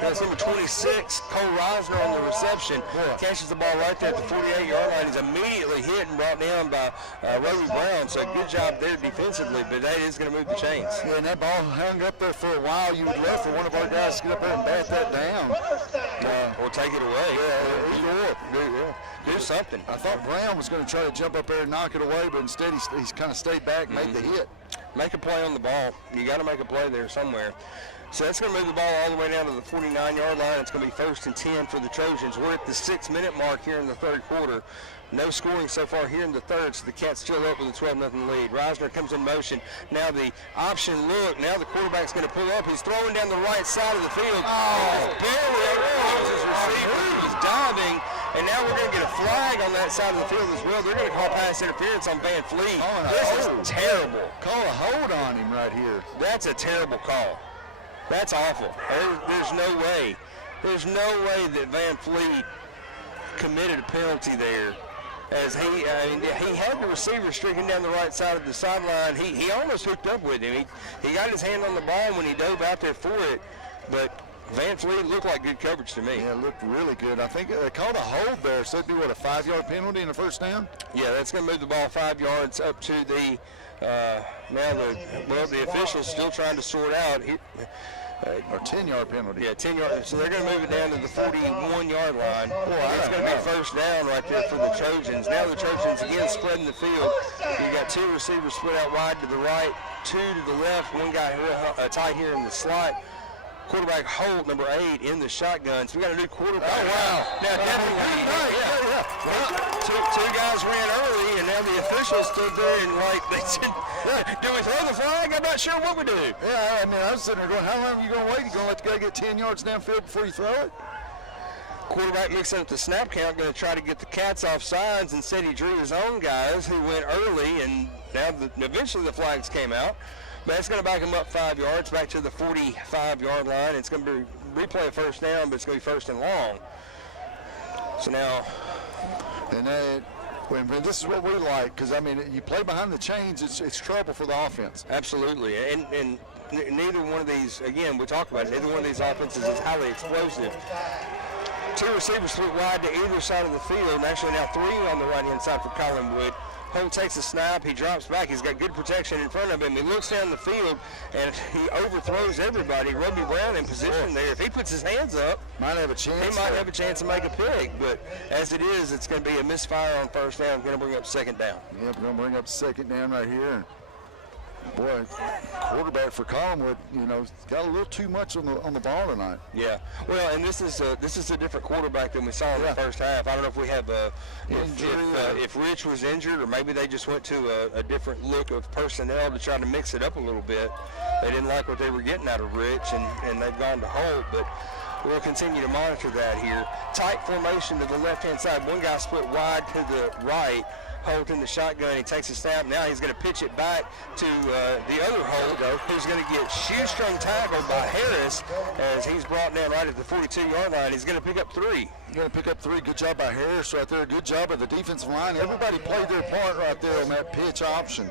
has number 26, Cole Reisner on the reception. Catches the ball right there at the 48-yard line. He's immediately hit and brought down by Roby Brown. So good job there defensively, but that is going to move the chains. Yeah, and that ball hung up there for a while. You would love for one of our guys to get up there and bat that down. Or take it away. Yeah, do something. I thought Brown was going to try to jump up there and knock it away, but instead he's kind of stayed back and made the hit. Make a play on the ball. You got to make a play there somewhere. So that's going to move the ball all the way down to the 49-yard line. It's going to be 1st and 10 for the Trojans. We're at the 6-minute mark here in the 3rd quarter. No scoring so far here in the 3rd, so the Cats still up with a 12-0 lead. Reisner comes in motion. Now the option look. Now the quarterback's going to pull up. He's throwing down the right side of the field. Barely across his receiver. He was diving, and now we're going to get a flag on that side of the field as well. They're going to call pass interference on Van Fleet. This is terrible. Call a hold on him right here. That's a terrible call. That's awful. There's no way. There's no way that Van Fleet committed a penalty there. As he had the receiver streaking down the right side of the sideline. He almost hooked up with him. He got his hand on the ball when he dove out there for it, but Van Fleet looked like good coverage to me. Yeah, it looked really good. I think they called a hold there, so it'd be, a 5-yard penalty and a 1st down? Yeah, that's going to move the ball 5 yards up to the, the officials still trying to sort out. Or 10-yard penalty. Yeah, 10 yards. So they're going to move it down to the 41-yard line. It's going to be 1st down right there for the Trojans. Now the Trojans again spreading the field. You got 2 receivers split out wide to the right, 2 to the left. One guy tight here in the slot. Quarterback Holt, number 8, in the shotgun. So we got a new quarterback. Oh, wow. Now, definitely, two guys ran early, and now Now the officials stood there and they said, do we throw the flag? I'm not sure what we do. Yeah, I mean, I was sitting there going, how long are you going to wait? You going to let the guy get 10 yards downfield before you throw it? Quarterback mixing up the snap count, going to try to get the Cats off sides, and said he drew his own guys who went early, and now eventually the flags came out. But it's going to back him up 5 yards, back to the 45-yard line. It's going to be replay a first down, but it's going to be first and long. So now... And when this is what we like, because, I mean, you play behind the chains, it's trouble for the offense. Absolutely. And neither one of these, again, we talk about it, neither one of these offenses is highly explosive. Two receivers split wide to either side of the field, and actually now three on the right-hand side for Collinwood. Holt takes a snap, he drops back, he's got good protection in front of him. He looks down the field, and he overthrows everybody. Roby Brown in position there. If he puts his hands up, might have a chance. He might have a chance to make a pick, but as it is, it's going to be a misfire on first down. Going to bring up second down. Yeah, we're going to bring up second down right here. Boy, quarterback for Collinwood, got a little too much on the ball tonight. Yeah, well, and this is a different quarterback than we saw in the first half. I don't know if we have if Rich was injured, or maybe they just went to a different look of personnel to try to mix it up a little bit. They didn't like what they were getting out of Rich, and they've gone to Holt, but we'll continue to monitor that here. Tight formation to the left-hand side. One guy split wide to the right. Holt in the shotgun, he takes a snap. Now he's going to pitch it back to the other Holt, who's going to get shoestrung tackled by Harris as he's brought down right at the 42-yard line. He's going to pick up three. He's going to pick up three. Good job by Harris right there. Good job of the defensive line. Everybody played their part right there on that pitch option.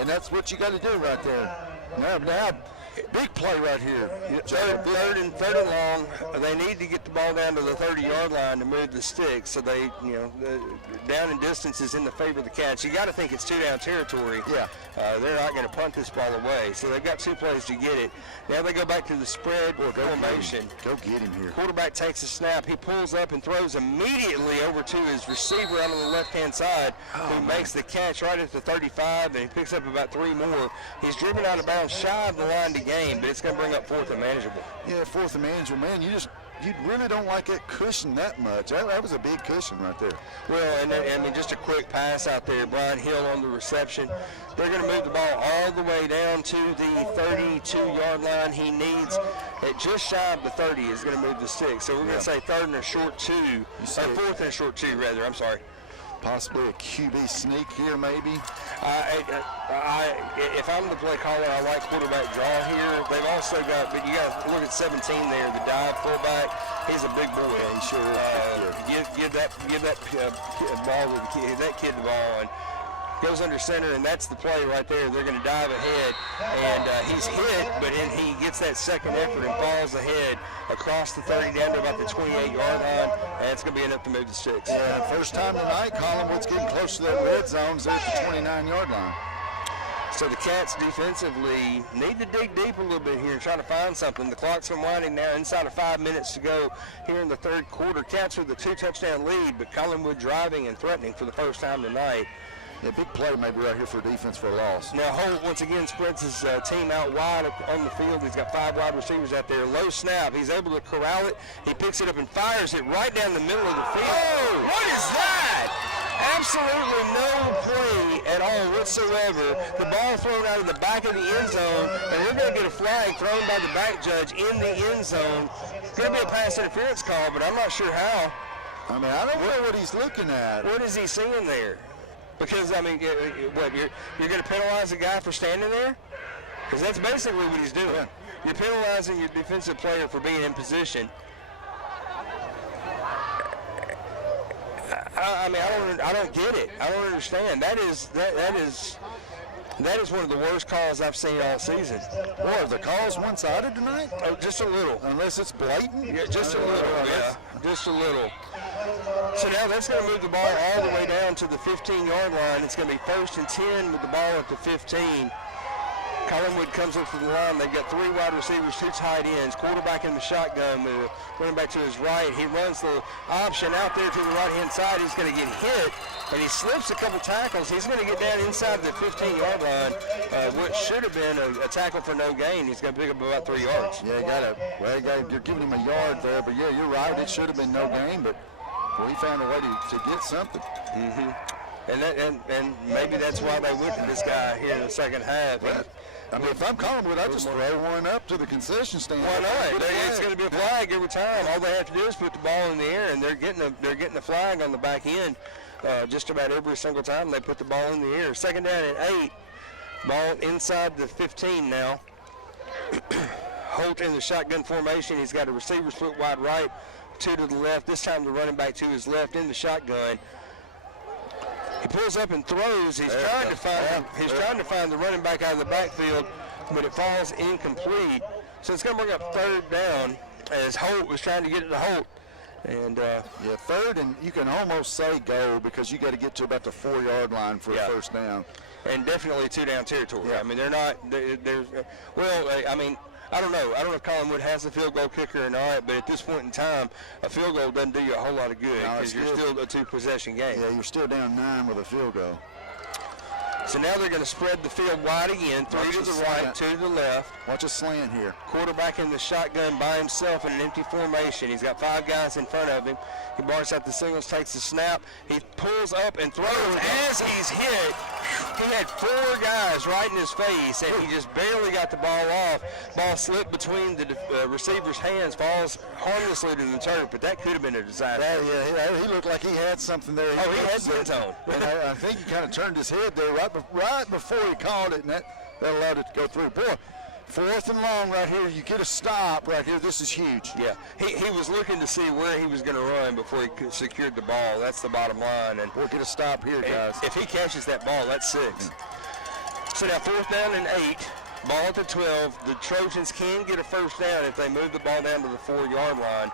And that's what you got to do right there. Now, big play right here. Third and long. They need to get the ball down to the 30-yard line to move the sticks. So they, the down and distance is in the favor of the Cats. You got to think it's two-down territory. Yeah. They're not going to punt this ball away. So they've got two plays to get it. Now they go back to the spread formation. Go get him here. Quarterback takes a snap. He pulls up and throws immediately over to his receiver out on the left-hand side, who makes the catch right at the 35, and he picks up about three more. He's driven out of bounds shy of the line to gain, but it's going to bring up fourth and manageable. Yeah, fourth and manageable. Man, you really don't like that cushion that much. That was a big cushion right there. Well, and I mean, just a quick pass out there. Brian Hill on the reception. They're going to move the ball all the way down to the 32-yard line. He needs it just shy of the 30 is going to move the six. So we're going to say third and a short two. Fourth and a short two, rather. I'm sorry. Possibly a QB sneak here, maybe. If I'm the play caller, I like quarterback draw here. They've also got, but you got to look at 17 there, the dive fullback. He's a big boy. Yeah, he sure is. Give that ball to the kid, that kid the ball, and goes under center, and that's the play right there. They're going to dive ahead, and he's hit, but then he gets that second effort and falls ahead across the 30 down to about the 28-yard line, and it's going to be enough to move the sticks. Yeah, first time tonight, Collinwood's getting close to that red zone. They're at the 29-yard line. So the Cats defensively need to dig deep a little bit here and try to find something. The clock's unwinding now, inside of 5 minutes to go here in the third quarter. Cats with a 2-touchdown lead, but Collinwood driving and threatening for the first time tonight. Yeah, big play maybe right here for defense for a loss. Now Holt once again spreads his team out wide on the field. He's got 5 wide receivers out there. Low snap. He's able to corral it. He picks it up and fires it right down the middle of the field. Oh, what is that? Absolutely no play at all whatsoever. The ball thrown out of the back of the end zone, and we're going to get a flag thrown by the back judge in the end zone. It's going to be a pass interference call, but I'm not sure how. I mean, I don't know what he's looking at. What is he seeing there? Because, I mean, what, you're going to penalize a guy for standing there? Because that's basically what he's doing. Yeah. You're penalizing your defensive player for being in position. I mean, I don't get it. I don't understand. That is one of the worst calls I've seen all season. Boy, are the calls one-sided tonight? Oh, just a little. Unless it's blatant? Yeah, just a little. Yeah, just a little. So now that's going to move the ball all the way down to the 15-yard line. It's going to be 1st and 10 with the ball at the 15. Collinwood comes up to the line. They've got 3 wide receivers, 2 tight ends. Quarterback in the shotgun with running back to his right. He runs the option out there to the right-hand side. He's going to get hit, and he slips a couple tackles. He's going to get down inside the 15-yard line, which should have been a tackle for no gain. He's going to pick up about 3 yards. Yeah, you're giving him a yard there, but yeah, you're right. It should have been no gain, but he found a way to get something. Mm-hmm. and maybe that's why they went to this guy here in the second half. Well, I mean, if I'm Collinwood, I just throw one up to the concession stand. Why not? It's going to be a flag every time. All they have to do is put the ball in the air, and they're getting a flag on the back end just about every single time they put the ball in the air. Second down and 8. Ball inside the 15 now. Holt in the shotgun formation. He's got a receiver split wide right, 2 to the left. This time the running back to his left in the shotgun. He pulls up and throws. He's trying to find the running back out of the backfield, but it falls incomplete. So it's going to bring up third down as Holt was trying to get it to Holt. And third, and you can almost say go because you got to get to about the 4-yard line for a first down. And definitely 2-down territory. Yeah. I mean, they're not. I mean, I don't know. I don't know if Collinwood has a field goal kicker or not, but at this point in time, a field goal doesn't do you a whole lot of good because you're still a 2-possession game. Yeah, you're still down 9 with a field goal. So now they're going to spread the field wide again, 3 to the right, 2 to the left. Watch a slant here. Quarterback in the shotgun by himself in an empty formation. He's got 5 guys in front of him. He bars out the singles, takes the snap. He pulls up and throws. As he's hit, he had 4 guys right in his face, and he just barely got the ball off. Ball slipped between the receiver's hands, falls harmlessly to the turf, but that could have been a disaster. He looked like he had something there. He had bent on. And I think he kind of turned his head there right before he called it, and that allowed it to go through. Boy, 4th and long right here. You get a stop right here. This is huge. Yeah, he was looking to see where he was going to run before he secured the ball. That's the bottom line. And we'll get a stop here, guys. If he catches that ball, that's 6. So now 4th down and 8. Ball at the 12. The Trojans can get a first down if they move the ball down to the 4-yard line.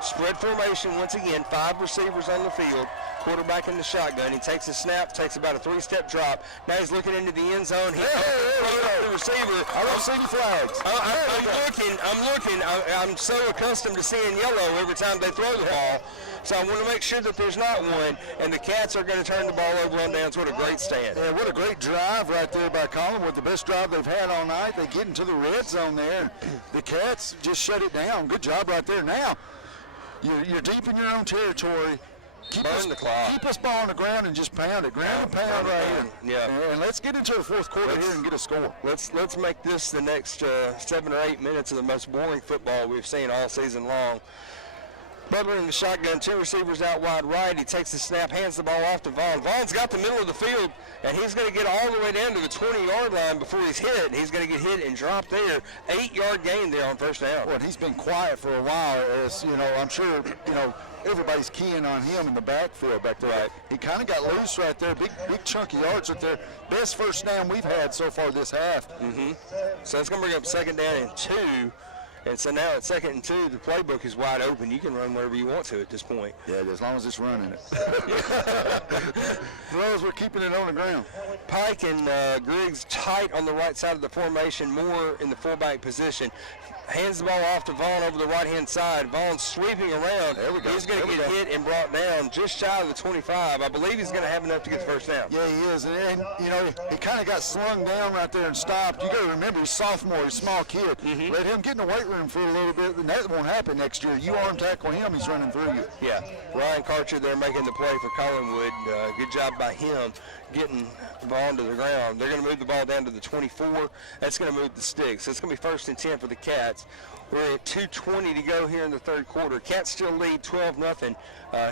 Spread formation once again. 5 receivers on the field. Quarterback in the shotgun. He takes a snap, takes about a 3-step drop. Now he's looking into the end zone. He the receiver. I don't see any flags. I'm looking. I'm so accustomed to seeing yellow every time they throw the ball. So I want to make sure that there's not one. And the Cats are going to turn the ball over on downs. What a great stand. Yeah, what a great drive right there by Collinwood. The best drive they've had all night. They get into the red zone there. The Cats just shut it down. Good job right there. Now, you're deep in your own territory. Keep us ball on the ground and just pound it. Ground and pound right here. Yeah. And let's get into the 4th quarter here and get a score. Let's make this the next 7 or 8 minutes of the most boring football we've seen all season long. Butler in the shotgun, 2 receivers out wide right. He takes the snap, hands the ball off to Vaughn. Vaughn's got the middle of the field, and he's going to get all the way down to the 20-yard line before he's hit. And he's going to get hit and drop there. 8-yard gain there on first down. Well, he's been quiet for a while, as I'm sure everybody's keying on him in the backfield back there. Right. He kind of got loose right there. Big chunky yards right there. Best first down we've had so far this half. Mm-hmm. So it's going to bring up 2nd down and 2. And so now at 2nd and 2, the playbook is wide open. You can run wherever you want to at this point. Yeah, as long as it's running it. As long as we're keeping it on the ground. Pike and Griggs tight on the right side of the formation, more in the fullback position. Hands the ball off to Vaughn over the right-hand side. Vaughn sweeping around. There we go. He's going to get hit and brought down just shy of the 25. I believe he's going to have enough to get the first down. Yeah, he is. And he kind of got slung down right there and stopped. You got to remember, he's sophomore, he's a small kid. Mm-hmm. Let him get in the weight room for a little bit, and that won't happen next year. You arm tackle him, he's running through you. Yeah. Ryan Karcher there making the play for Collinwood. Good job by him getting Vaughn to the ground. They're going to move the ball down to the 24. That's going to move the sticks. So it's going to be 1st and 10 for the Cats. We're at 2:20 to go here in the 3rd quarter. Cats still lead 12-0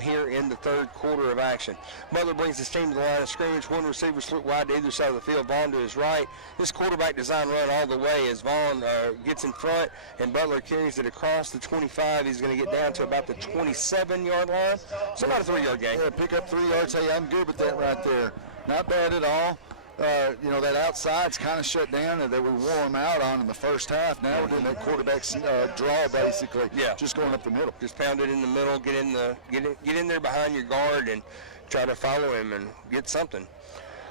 here in the 3rd quarter of action. Butler brings his team to the line of scrimmage. 1 receiver split wide to either side of the field. Vaughn to his right. This quarterback design run all the way as Vaughn gets in front and Butler carries it across the 25. He's going to get down to about the 27-yard line. So about a 3-yard gain. Yeah, pick up 3 yards. Hey, I'm good with that right there. Not bad at all. That outside's kind of shut down that we wore them out on in the first half. Now we're doing that quarterback's draw basically. Yeah. Just going up the middle. Just pound it in the middle, get in there behind your guard and try to follow him and get something.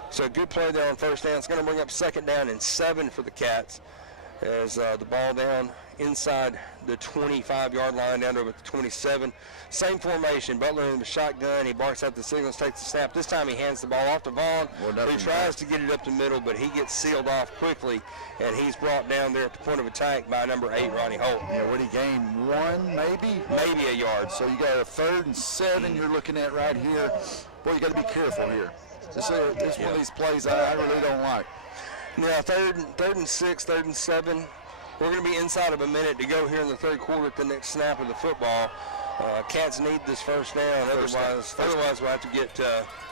So good play there on first down. It's going to bring up 2nd down and 7 for the Cats as the ball down inside the 25-yard line down to the 27. Same formation. Butler in the shotgun. He barks out the signals, takes the snap. This time he hands the ball off to Vaughn, who tries to get it up the middle, but he gets sealed off quickly, and he's brought down there at the point of attack by number 8, Ronnie Holt. Yeah, what he gained? 1, maybe? Maybe a yard. So you got a 3rd and 7 you're looking at right here. Boy, you got to be careful here. This is one of these plays I really don't like. Yeah, third and 6, 3rd and 7. We're going to be inside of a minute to go here in the third quarter at the next snap of the football. Cats need this first down. Otherwise we'll have to get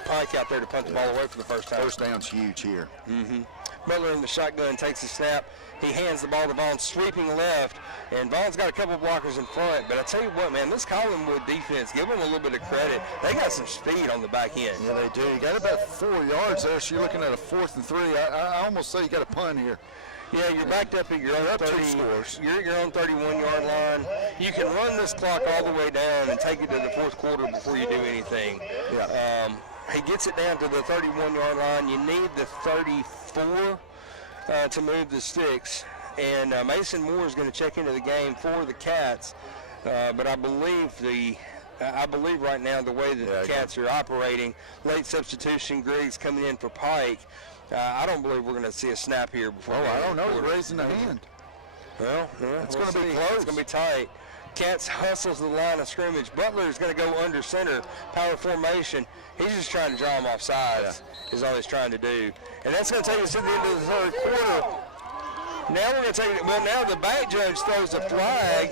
Pike out there to punt the ball away for the first time. First down's huge here. Mm-hmm. Butler in the shotgun takes the snap. He hands the ball to Vaughn, sweeping left, and Vaughn's got a couple blockers in front. But I tell you what, man, this Collinwood defense, give them a little bit of credit. They got some speed on the back end. Yeah, they do. You got about 4 yards there, so you're looking at a 4th and 3. I almost say you got a punt here. Yeah, you're backed up at your own 30. You're at your own 31-yard line. You can run this clock all the way down and take it to the fourth quarter before you do anything. Yeah. He gets it down to the 31-yard line. You need the 34 to move the sticks. And Mason Moore is going to check into the game for the Cats. But I believe right now the way that the Cats are operating, late substitution, Griggs coming in for Pike. I don't believe we're going to see a snap here before. I don't know. He's raising the hand. Well, yeah, it's going to be close. It's going to be tight. Cats hustles the line of scrimmage. Butler is going to go under center, power formation. He's just trying to draw him off sides, is all he's trying to do. And that's going to take us to the end of the third quarter. Now we're going to take it. Well, now the back judge throws a flag,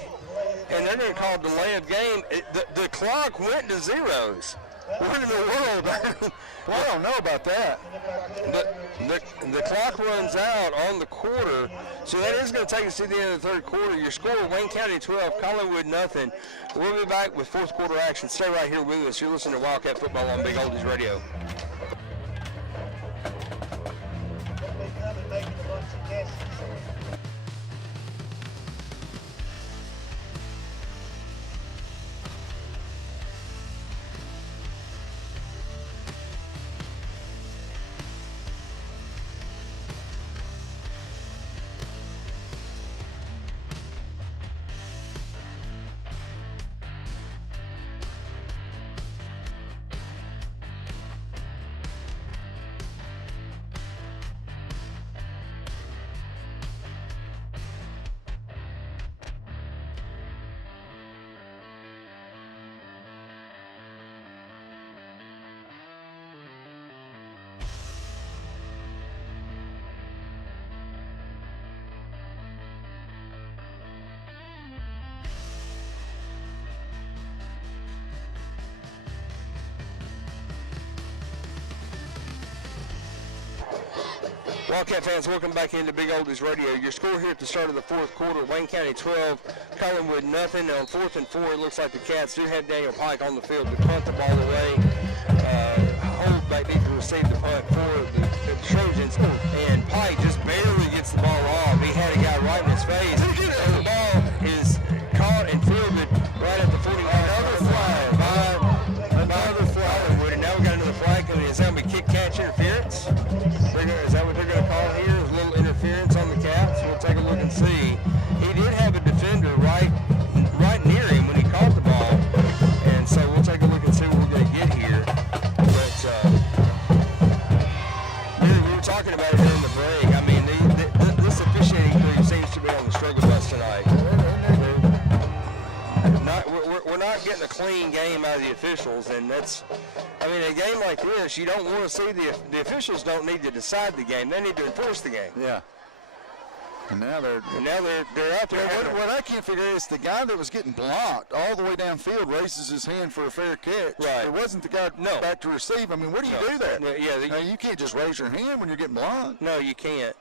and they're going to call delay of game. The clock went to zeros. What in the world? Well, I don't know about that. The clock runs out on the quarter, so that is going to take us to the end of the third quarter. Your score, Wayne County 12, Collinwood nothing. We'll be back with fourth quarter action. Stay right here with us. You're listening to Wildcat Football on Big Oldies Radio. Wildcat fans, welcome back into Big Oldies Radio. Your score here at the start of the fourth quarter, Wayne County 12, Collinwood nothing. On 4th and 4, it looks like the Cats do have Daniel Pike on the field to punt the ball away. Hold back need to receive the punt for the Trojans, and Pike just barely gets the ball off. He had a guy right in his face. And the ball is caught and fielded right at the 40-yard line. Another flag. And now we got another flag coming in. Is that going to be kick-catch interference? Is that what they're going to call here? A little interference on the Cats. We'll take a look and see. He did have a defender right near him when he caught the ball, and so we'll take a look and see what we're going to get here. But we were talking about it during the break. I mean, this officiating crew seems to be on the struggle bus tonight. We're not getting a clean game out of the officials, and that's. I mean, a game like this, you don't want to see the officials don't need to decide the game; they need to enforce the game. Yeah. And now they're out there. What I can't figure is the guy that was getting blocked all the way downfield raises his hand for a fair catch. Right. It wasn't the guy back to receive. I mean, where do you do that? Yeah. You can't just raise your hand when you're getting blocked. No, you can't.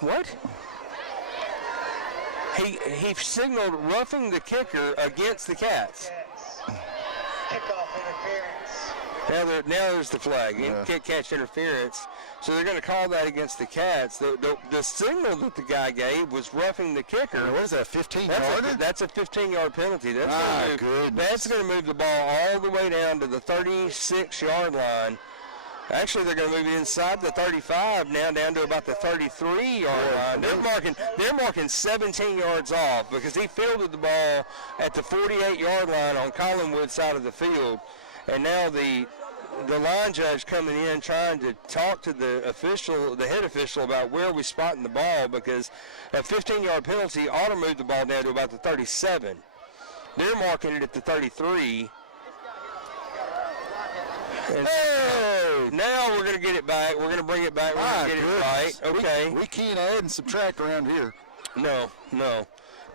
What? He signaled roughing the kicker against the Cats. Kickoff interference. Now there's the flag, kick-catch interference. So they're going to call that against the Cats. The signal that the guy gave was roughing the kicker. What is that, 15-yarder? That's a 15-yard penalty. That's going to move the ball all the way down to the 36-yard line. Actually, they're going to move inside the 35 now, down to about the 33-yard line. They're marking 17 yards off because he fielded the ball at the 48-yard line on Collinwood's side of the field, and now the line judge coming in trying to talk to the head official about where we spotting the ball, because a 15-yard penalty ought to move the ball down to about the 37. They're marking it at the 33. And Hey! now we're going to get it back. We're going to bring it back. We're going to get it right. Okay. We can't add and subtract around here. No.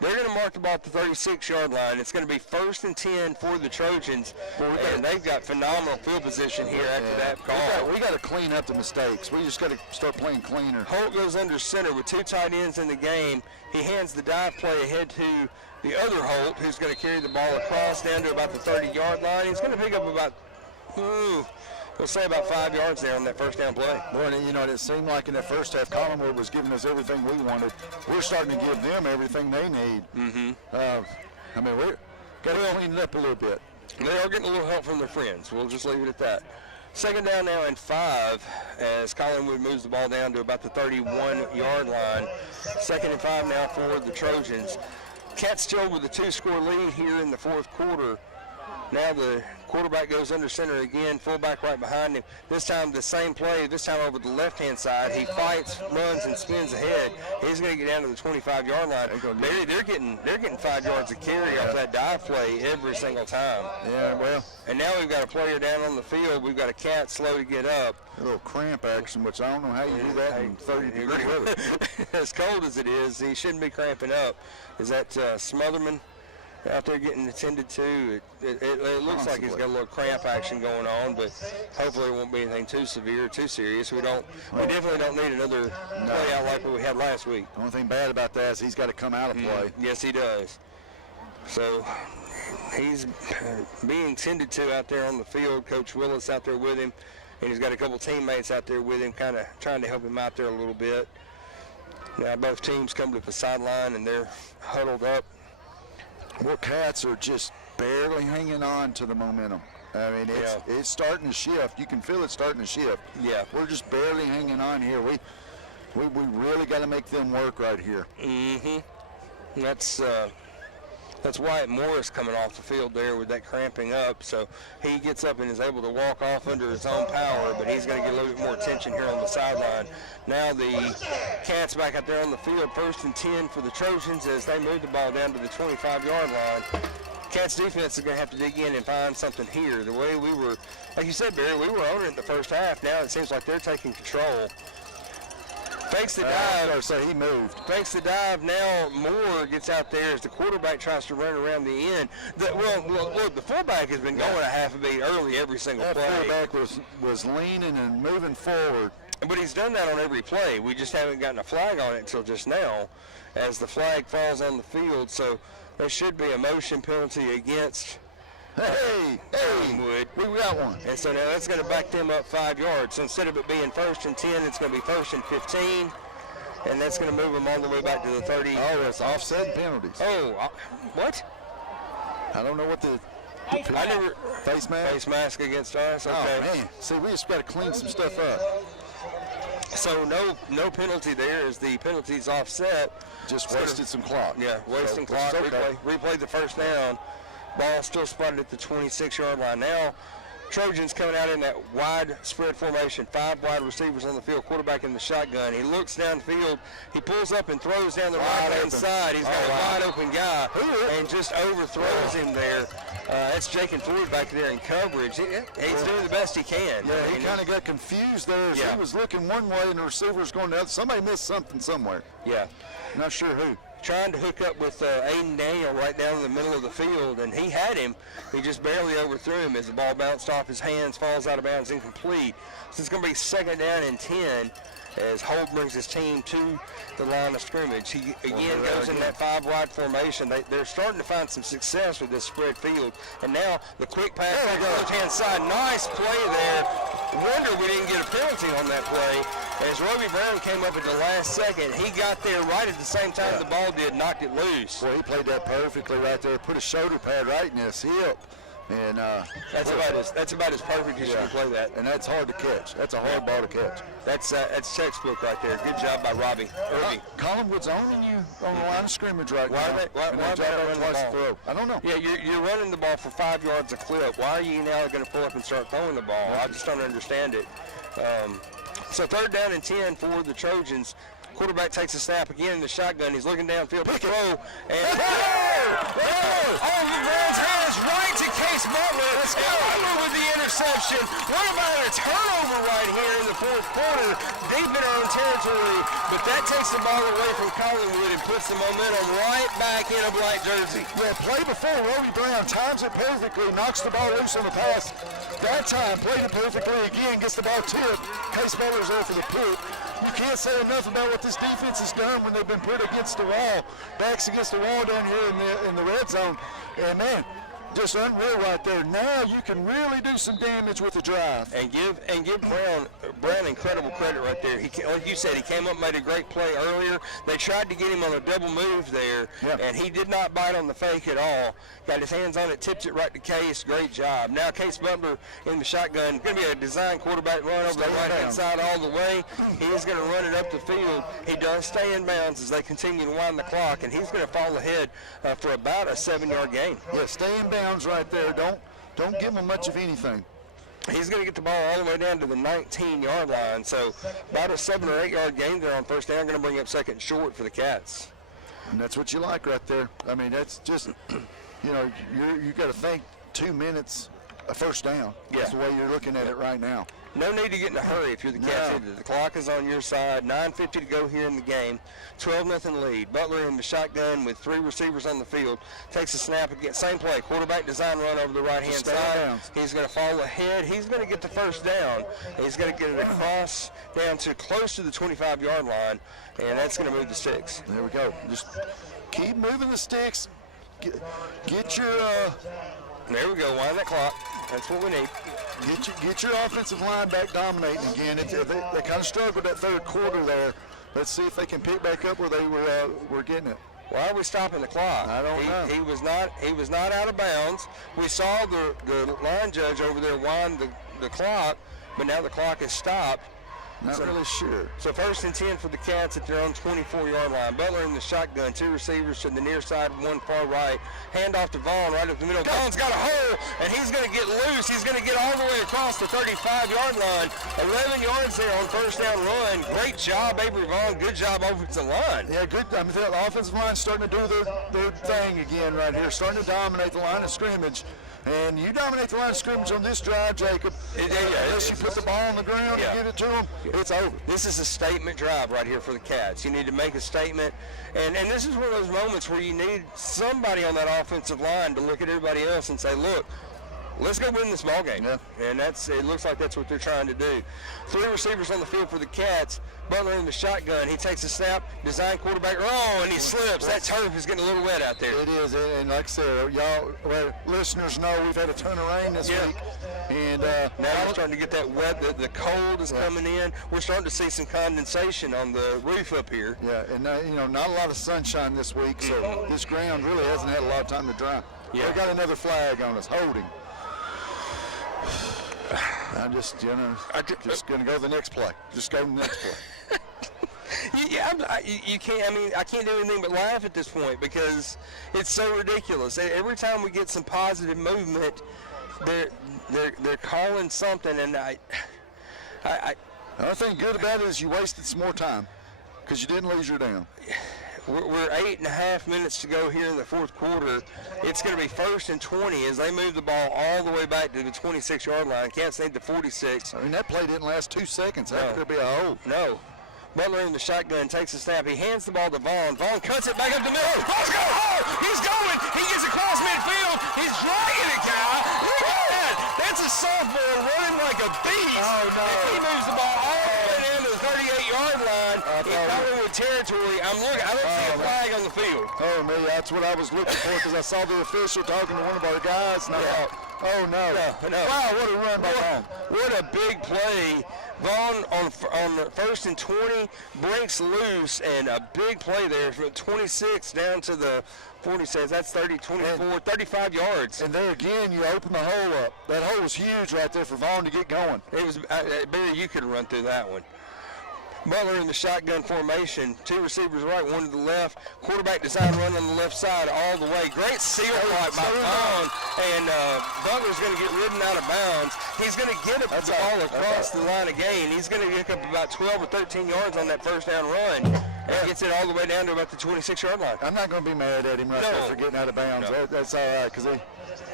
They're going to mark the ball at the 36-yard line. It's going to be 1st and 10 for the Trojans, and they've got phenomenal field position here after that call. We got to clean up the mistakes. We just got to start playing cleaner. Holt goes under center with 2 tight ends in the game. He hands the dive play ahead to the other Holt, who's going to carry the ball across down to about the 30-yard line. He's going to pick up about, we'll say about 5 yards there on that first down play. Boy, it seemed like in that first half, Collinwood was giving us everything we wanted. We're starting to give them everything they need. We're got to clean it up a little bit. They are getting a little help from their friends. We'll just leave it at that. 2nd down now and 5 as Collinwood moves the ball down to about the 31-yard line. 2nd and 5 now for the Trojans. Cats still with a 2-score lead here in the 4th quarter. Now the quarterback goes under center again, fullback right behind him. This time the same play, this time over the left-hand side. He fights, runs, and spins ahead. He's going to get down to the 25-yard line. They're getting 5 yards of carry off that dive play every single time. Yeah, well. And now we've got a player down on the field. We've got a cat slow to get up. A little cramp action, which I don't know how you do that in 30-degree weather. As cold as it is, he shouldn't be cramping up. Is that Smotherman out there getting attended to? It looks like he's got a little cramp action going on, but hopefully it won't be anything too severe, too serious. We definitely don't need another play out like what we had last week. The only thing bad about that is he's got to come out of play. Yes, he does. So he's being tended to out there on the field. Coach Willis out there with him, and he's got a couple teammates out there with him, kind of trying to help him out there a little bit. Now both teams come to the sideline, and they're huddled up. Well, Cats are just barely hanging on to the momentum. It's starting to shift. You can feel it starting to shift. Yeah. We're just barely hanging on here. We really got to make them work right here. Mm-hmm. That's Wyatt Morris coming off the field there with that cramping up. So he gets up and is able to walk off under his own power, but he's going to get a little bit more attention here on the sideline. Now the Cats back out there on the field, 1st and 10 for the Trojans as they move the ball down to the 25-yard line. Cats defense is going to have to dig in and find something here. The way we were, like you said, Barry, we were owning it in the first half. Now it seems like they're taking control. Fakes the dive. So he moved. Fakes the dive. Now Moore gets out there as the quarterback tries to run around the end. Look, the fullback has been going a half a beat early every single play. That fullback was leaning and moving forward. But he's done that on every play. We just haven't gotten a flag on it until just now as the flag falls on the field. So there should be a motion penalty against Collinwood. We got one. And so now that's going to back them up 5 yards. So instead of it being 1st and 10, it's going to be 1st and 15. And that's going to move them all the way back to the 30. Oh, it's offset penalties. Oh, what? I don't know what the face mask? Face mask against us? Okay. Oh, man. See, we just got to clean some stuff up. So no penalty there as the penalty's offset. Just wasted some clock. Yeah, wasting clock. Okay. Replay the first down. Ball still spotted at the 26-yard line. Now Trojans coming out in that wide spread formation, 5 wide receivers on the field, quarterback in the shotgun. He looks downfield, he pulls up and throws down the right-hand side. He's got a wide open guy and just overthrows him there. That's Jake and Floyd back there in coverage. He's doing the best he can. Yeah, he kind of got confused there as he was looking one way and the receiver's going the other. Somebody missed something somewhere. Yeah. Not sure who. Trying to hook up with Aiden Daniel right down in the middle of the field, and he had him. He just barely overthrew him as the ball bounced off his hands, falls out of bounds, incomplete. So it's going to be 2nd down and 10 as Holt brings his team to the line of scrimmage. He again goes in that 5 wide formation. They're starting to find some success with this spread field. And now the quick pass on the left-hand side. Nice play there. Wonder we didn't get a penalty on that play. As Roby Brown came up at the last second, he got there right at the same time the ball did, knocked it loose. Boy, he played that perfectly right there. Put a shoulder pad right in his hip. And that's about as perfect as you can play that. And that's hard to catch. That's a hard ball to catch. That's textbook right there. Good job by Robbie. Collinwood's owning you on the line of scrimmage right now. Why are they running the ball? I don't know. Yeah, you're running the ball for 5 yards a clip. Why are you now going to pull up and start throwing the ball? I just don't understand it. So 3rd down and 10 for the Trojans. Quarterback takes a snap again in the shotgun. He's looking downfield to throw. And he runs hands right to Case Butler. Let's go with the interception. interception. What about a turnover right here in the fourth quarter, deep in our own territory? But that takes the ball away from Collinwood and puts the momentum right back in a black jersey. Yeah, play before Roby Brown times it perfectly, knocks the ball loose on the pass. That time, played it perfectly again, gets the ball tipped. Case Butler's there for the pick. You can't say enough about what this defense has done when they've been put against the wall, backs against the wall down here in the red zone. And man, just unreal right there. Now you can really do some damage with the drive. And give Brown incredible credit right there. Like you said, he came up, made a great play earlier. They tried to get him on a double move there, and he did not bite on the fake at all. Got his hands on it, tips it right to Case. Great job. Now Case Butler in the shotgun. Going to be a design quarterback run over the right-hand side all the way. He is going to run it up the field. He does stay in bounds as they continue to wind the clock, and he's going to fall ahead for about a 7-yard gain. Yeah, stay in bounds right there. Don't give him much of anything. He's going to get the ball all the way down to the 19-yard line. So about a 7 or 8 yard gain there on first down. Going to bring up second and short for the Cats. And that's what you like right there. I mean, that's just, you know, you got to think 2 minutes, a first down. That's the way you're looking at it right now. No need to get in a hurry if you're the Cats. The clock is on your side. 9:50 to go here in the game. 12-0 lead. Butler in the shotgun with 3 receivers on the field. Takes a snap again. Same play. Quarterback design run over the right-hand side. He's going to fall ahead. He's going to get the first down. He's going to get it across down to close to the 25-yard line, and that's going to move the sticks. There we go. Just keep moving the sticks. Get your... There we go. Wind that clock. That's what we need. Get your offensive line back dominating again. They kind of struggled that third quarter there. Let's see if they can pick back up where they were getting it. Why are we stopping the clock? I don't know. He was not out of bounds. We saw the line judge over there wind the clock, but now the clock is stopped. Not really sure. So 1st and 10 for the Cats at their own 24-yard line. Butler in the shotgun, 2 receivers to the near side, 1 far right. Hand off to Vaughn right up the middle. Vaughn's got a hole, and he's going to get loose. He's going to get all the way across the 35-yard line. 11 yards there on first down run. Great job, Avery Vaughn. Good job offensive line. Yeah, good. I mean, the offensive line's starting to do their thing again right here, starting to dominate the line of scrimmage. And you dominate the line of scrimmage on this drive, Jacob. Unless you put the ball on the ground and give it to them, it's over. This is a statement drive right here for the Cats. You need to make a statement. And this is one of those moments where you need somebody on that offensive line to look at everybody else and say, look, let's go win this ball game. Yeah. And it looks like that's what they're trying to do. 3 receivers on the field for the Cats. Butler in the shotgun. He takes a snap, design quarterback. Oh, and he slips. That turf is getting a little wet out there. It is, and like I said, y'all listeners know we've had a ton of rain this week. And now we're starting to get that wet. The cold is coming in. We're starting to see some condensation on the roof up here. Yeah, and not a lot of sunshine this week, so this ground really hasn't had a lot of time to dry. Yeah. We got another flag on us, holding. I'm just, just going to go to the next play. Just go to the next play. You can't. I mean, I can't do anything but laugh at this point because it's so ridiculous. Every time we get some positive movement, they're calling something, and The only thing good about it is you wasted some more time because you didn't lose your down. We're 8.5 minutes to go here in the fourth quarter. It's going to be 1st and 20 as they move the ball all the way back to the 26-yard line. Can't say the 46. I mean, that play didn't last 2 seconds. How could there be a hole? No. Butler in the shotgun takes a snap. He hands the ball to Vaughn. Vaughn cuts it back up the middle. Vaughn's got a hole. He's going. He gets across midfield. He's dragging it, guy. Look at that. That's a sophomore running like a beast. Oh, no. And he moves the ball all the way down to the 38-yard line in Collinwood territory. I don't see a flag on the field. Oh, me, that's what I was looking for because I saw the official talking to one of our guys, and I thought, oh, no. Wow, what a run by Vaughn. What a big play. Vaughn on the 1st and 20 breaks loose, and a big play there from 26 down to the 46. That's 30, 24, 35 yards. And there again, you open the hole up. That hole was huge right there for Vaughn to get going. It was Barry, you could have run through that one. Butler in the shotgun formation. 2 receivers right, 1 to the left. Quarterback design run on the left side all the way. Great seal block by Vaughn. And Butler's going to get ridden out of bounds. He's going to get the ball across the line again. He's going to pick up about 12 or 13 yards on that first down run. And gets it all the way down to about the 26-yard line. I'm not going to be mad at him right there for getting out of bounds. No. That's all right because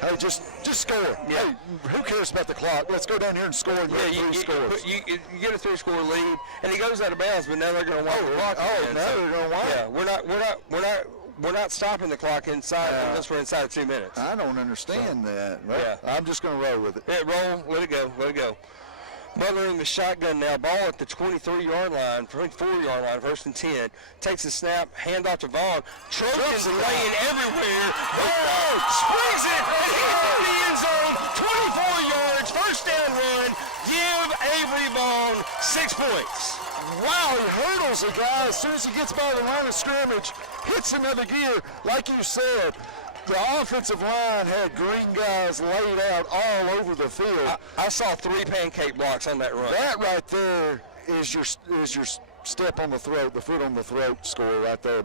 Hey, just score. Yeah. Hey, who cares about the clock? Let's go down here and score and get you 3 scores. You get a 3-score lead, and he goes out of bounds. But now they're going to wind the clock. Now they're going to wind. Yeah, we're not stopping the clock inside unless we're inside of 2 minutes. I don't understand that. Well, Yeah. I'm just going to roll with it. Yeah, roll. Let it go. Butler in the shotgun now. Ball at the 23-yard line, 24-yard line, 1st and 10. Takes the snap, hand off to Vaughn. Trojans laying everywhere. Ball springs it into the end zone. 24 yards, 1st down run. Give Avery Vaughn 6 points. Wow, he hurdles a guy as soon as he gets by the line of scrimmage, hits another gear. Like you said, the offensive line had green guys laid out all over the field. I saw 3 pancake blocks on that run. That right there is your step on the throat, the foot on the throat score right there.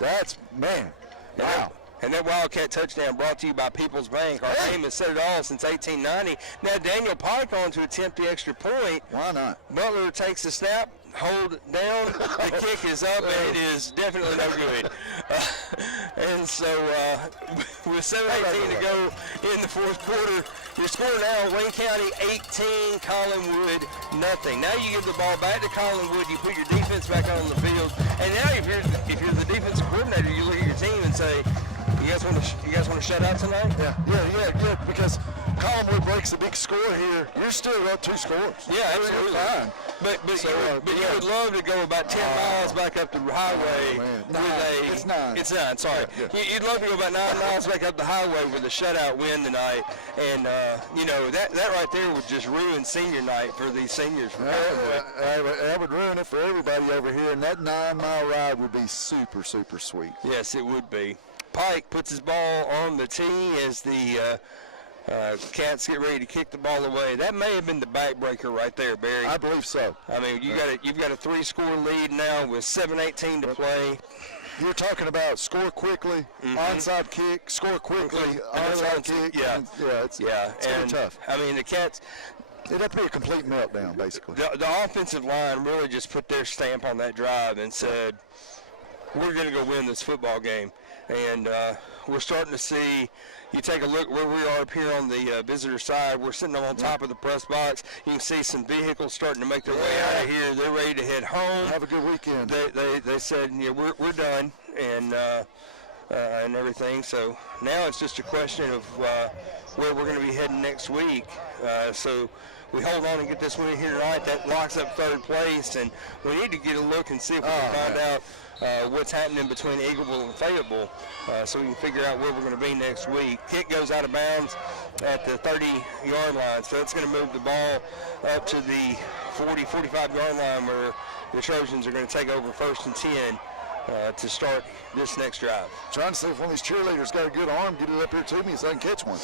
That's man. Wow. And that Wildcat touchdown brought to you by People's Bank. Our team has said it all since 1890. Now Daniel Pike on to attempt the extra point. Why not? Butler takes the snap, hold it down. The kick is up, and it is definitely no good. And so with 7:18 to go in the 4th quarter, your score now, Wayne County 18, Collinwood nothing. Now you give the ball back to Collinwood, you put your defense back on the field, and now if you're the defensive coordinator, you look at your team and say, you guys want to shut out tonight? Yeah, because Collinwood breaks a big score here. You're still up 2 scores. Yeah, absolutely. Fine. But you would love to go about 10 miles back up the highway It's 9. It's 9, sorry. Yeah. You'd love to go about 9 miles back up the highway with a shutout win tonight. And, that right there would just ruin senior night for these seniors from Collinwood. That would ruin it for everybody over here, and that 9-mile ride would be super, super sweet. Yes, it would be. Pike puts his ball on the tee as the Cats get ready to kick the ball away. That may have been the backbreaker right there, Barry. I believe so. I mean, you've got a 3-score lead now with 7:18 to play. You're talking about score quickly, onside kick, score quickly, onside kick. Yeah, it's gonna be tough. I mean, the Cats. It'd have to be a complete meltdown, basically. The offensive line really just put their stamp on that drive and said, we're going to go win this football game. And we're starting to see, you take a look where we are up here on the visitor side. We're sitting on top of the press box. You can see some vehicles starting to make their way out of here. They're ready to head home. Have a good weekend. They said, we're done and everything. So now it's just a question of where we're going to be heading next week. So we hold on and get this win here tonight. That locks up 3rd place, and we need to get a look and see if we can find out what's happening between Eagleville and Fayetteville, so we can figure out where we're going to be next week. Kick goes out of bounds at the 30-yard line, so it's going to move the ball up to the 45-yard line where the Trojans are going to take over 1st and 10 to start this next drive. Trying to see if one of these cheerleaders got a good arm, get it up here to me so I can catch one.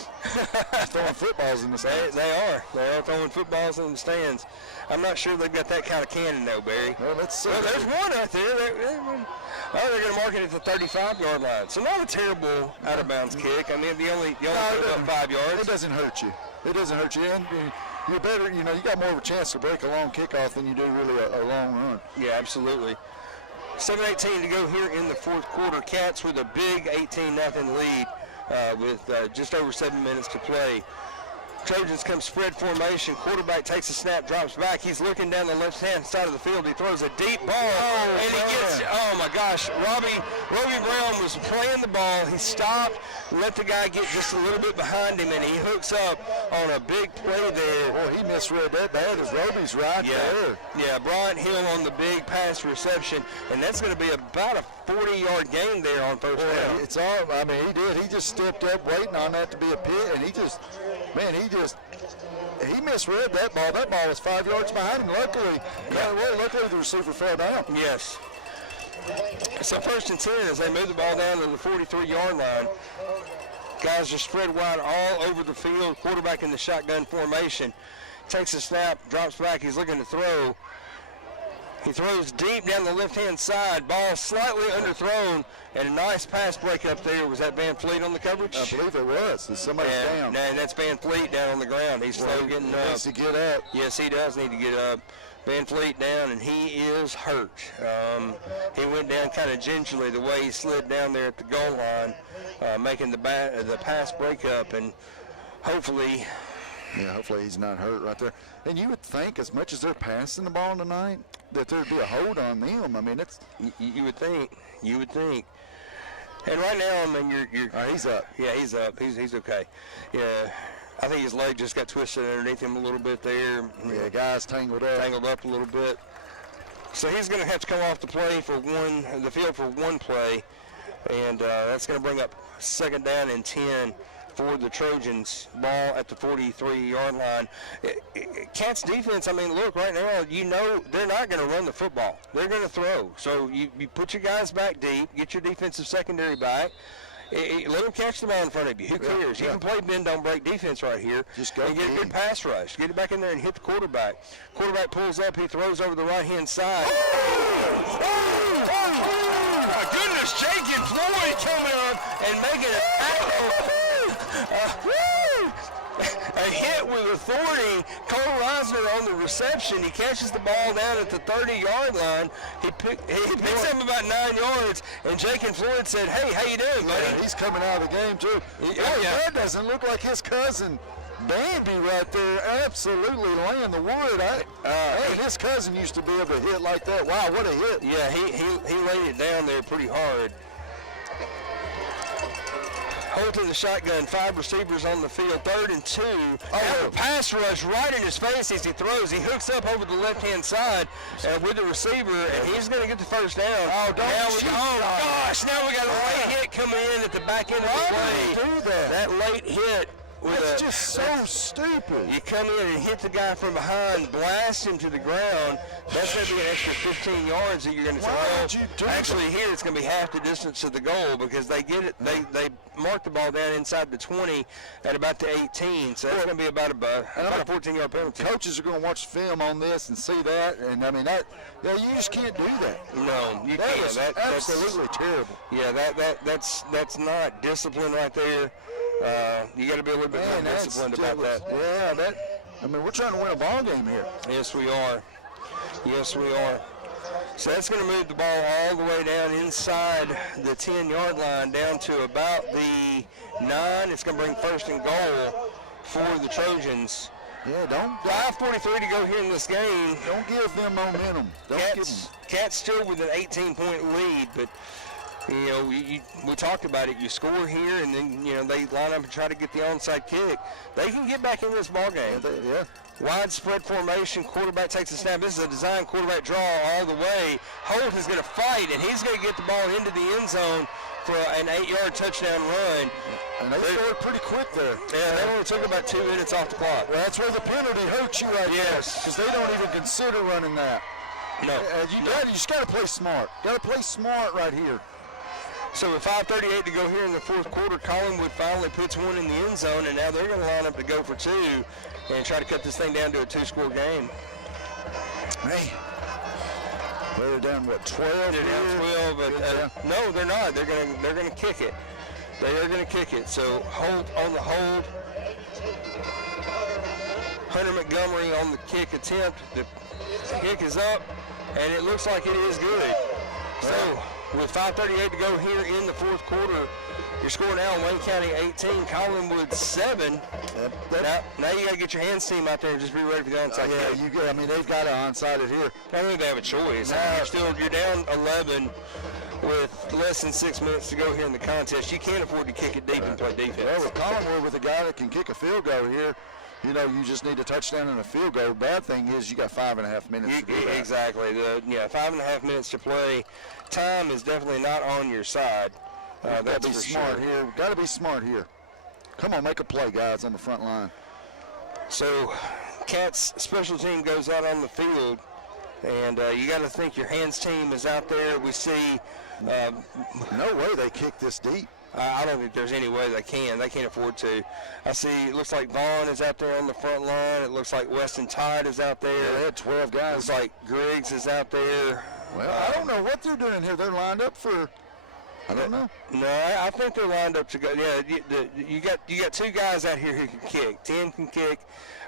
Throwing footballs in the stands. They are throwing footballs in the stands. I'm not sure they've got that kind of cannon though, Barry. Well, let's see. Well, there's one out there. They're going to mark it at the 35-yard line. So not a terrible out-of-bounds kick. I mean, the only about 5 yards. It doesn't hurt you. It doesn't hurt you. And you're better, you got more of a chance to break a long kickoff than you do really a long run. Yeah, absolutely. 7:18 to go here in the 4th quarter. Cats with a big 18-0 lead with just over 7 minutes to play. Trojans come spread formation. Quarterback takes a snap, drops back. He's looking down the left-hand side of the field. He throws a deep ball, and he gets, oh my gosh, Robbie Brown was playing the ball. He stopped, let the guy get just a little bit behind him, and he hooks up on a big play there. Boy, he misread that bad as Roby's right there. Yeah, Bryant Hill on the big pass reception, and that's going to be about a 40-yard gain there on 1st down. It's all, I mean, he did. He just stepped up waiting on that to be a pit, and he misread that ball. That ball was 5 yards behind him. Luckily the receiver fell down. Yes. So 1st and 10 as they move the ball down to the 43-yard line. Guys are spread wide all over the field. Quarterback in the shotgun formation. Takes a snap, drops back. He's looking to throw. He throws deep down the left-hand side. Ball slightly underthrown, and a nice pass break up there. Was that Van Fleet on the coverage? I believe it was. Somebody's down. And that's Van Fleet down on the ground. He's slow getting up. Needs to get up. Yes, he does need to get up. Van Fleet down, and he is hurt. He went down kind of gingerly the way he slid down there at the goal line. making the pass breakup, and hopefully. Yeah, hopefully he's not hurt right there. And you would think, as much as they're passing the ball tonight, that there'd be a hold on them. I mean, it's you would think. You would think. And right now, I mean, you're. All right, he's up. Yeah, he's up. He's okay. Yeah, I think his leg just got twisted underneath him a little bit there. Yeah, guys tangled up a little bit. So he's going to have to come off the field for one play, and that's going to bring up 2nd down and 10 for the Trojans. Ball at the 43-yard line. Cats defense, I mean, look, right now, you know they're not going to run the football. They're going to throw. So you put your guys back deep, get your defensive secondary back. Let them catch the ball in front of you. Who cares? You can play bend, don't break defense right here. Just go and get a good pass rush. Get it back in there and hit the quarterback. Quarterback pulls up. He throws over the right-hand side. Oh, my goodness. Jake and Floyd coming up and making it a hit with authority. Cole Reisner on the reception. He catches the ball down at the 30-yard line. He picks up about 9 yards, and Jake and Floyd said, "Hey, how you doing, buddy?" Yeah, he's coming out of the game, too. That doesn't look like his cousin Bambi right there, absolutely laying the wood. Hey, his cousin used to be able to hit like that. Wow, what a hit. Yeah, he laid it down there pretty hard. Holt in the shotgun, 5 receivers on the field, 3rd and 2. A pass rush right in his face as he throws. He hooks up over the left-hand side with the receiver, and he's going to get the 1st down. Oh, gosh, now we got a late hit coming in at the back end of the play. Do that? That late hit. That's just so stupid. You come in and hit the guy from behind, blast him to the ground. That's going to be an extra 15 yards that you're going to throw. Actually, here it's going to be half the distance to the goal because they get it. They mark the ball down inside the 20 at about the 18. So that's going to be about a 14-yard penalty. Coaches are going to watch film on this and see that, and I mean you just can't do that. No, you that can't. Was absolutely terrible. Yeah, that's not discipline right there. You got to be a little bit more disciplined about that. Yeah, I mean, we're trying to win a ball game here. Yes, we are. Yes, we are. So that's going to move the ball all the way down inside the 10-yard line down to about the 9. It's going to bring 1st and goal for the Trojans. Yeah, don't. 5:43 to go here in this game. Don't give them momentum. Cats still with an 18-point lead, but you know, we talked about it. You score here, and then they line up and try to get the onside kick. They can get back in this ball game. Yeah. Widespread formation. Quarterback takes a snap. This is a design quarterback draw all the way. Holt is going to fight, and he's going to get the ball into the end zone for an 8-yard touchdown run. And they scored pretty quick there. Yeah, they only took about 2 minutes off the clock. Well, that's where the penalty hurts you right there. Because they don't even consider running that. No. You just got to play smart. Got to play smart right here. So with 5:38 to go here in the 4th quarter, Collinwood finally puts one in the end zone, and now they're going to line up to go for 2 and try to cut this thing down to a 2-score game. Hey, they're down 12? They're down 12, but no, they're not. They're going to kick it. They are going to kick it. So Holt on the hold. Hunter Montgomery on the kick attempt. The kick is up, and it looks like it is good. So with 5:38 to go here in the 4th quarter, your score now, Wayne County 18, Collinwood 7. Now you got to get your hands team out there and just be ready for the onside kick. I mean, they've got to onside it here. I don't think they have a choice. You're down 11 with less than 6 minutes to go here in the contest. You can't afford to kick it deep and play defense. Well, with Collinwood, with a guy that can kick a field goal here, you just need a touchdown and a field goal. Bad thing is you got 5.5 minutes to do that. Exactly. 5.5 minutes to play. Time is definitely not on your side. Got to be smart here. Got to be smart here. Come on, make a play, guys, on the front line. So, Cats special team goes out on the field, and you got to think your hands team is out there. We see. No way they kick this deep. I don't think there's any way they can. They can't afford to. I see it looks like Vaughn is out there on the front line. It looks like Weston Tide is out there. Yeah, they had 12 guys. It looks like Griggs is out there. Well, I don't know what they're doing here. They're lined up for, I don't know. No, I think they're lined up to go. Yeah, you got 2 guys out here who can kick. 10 can kick,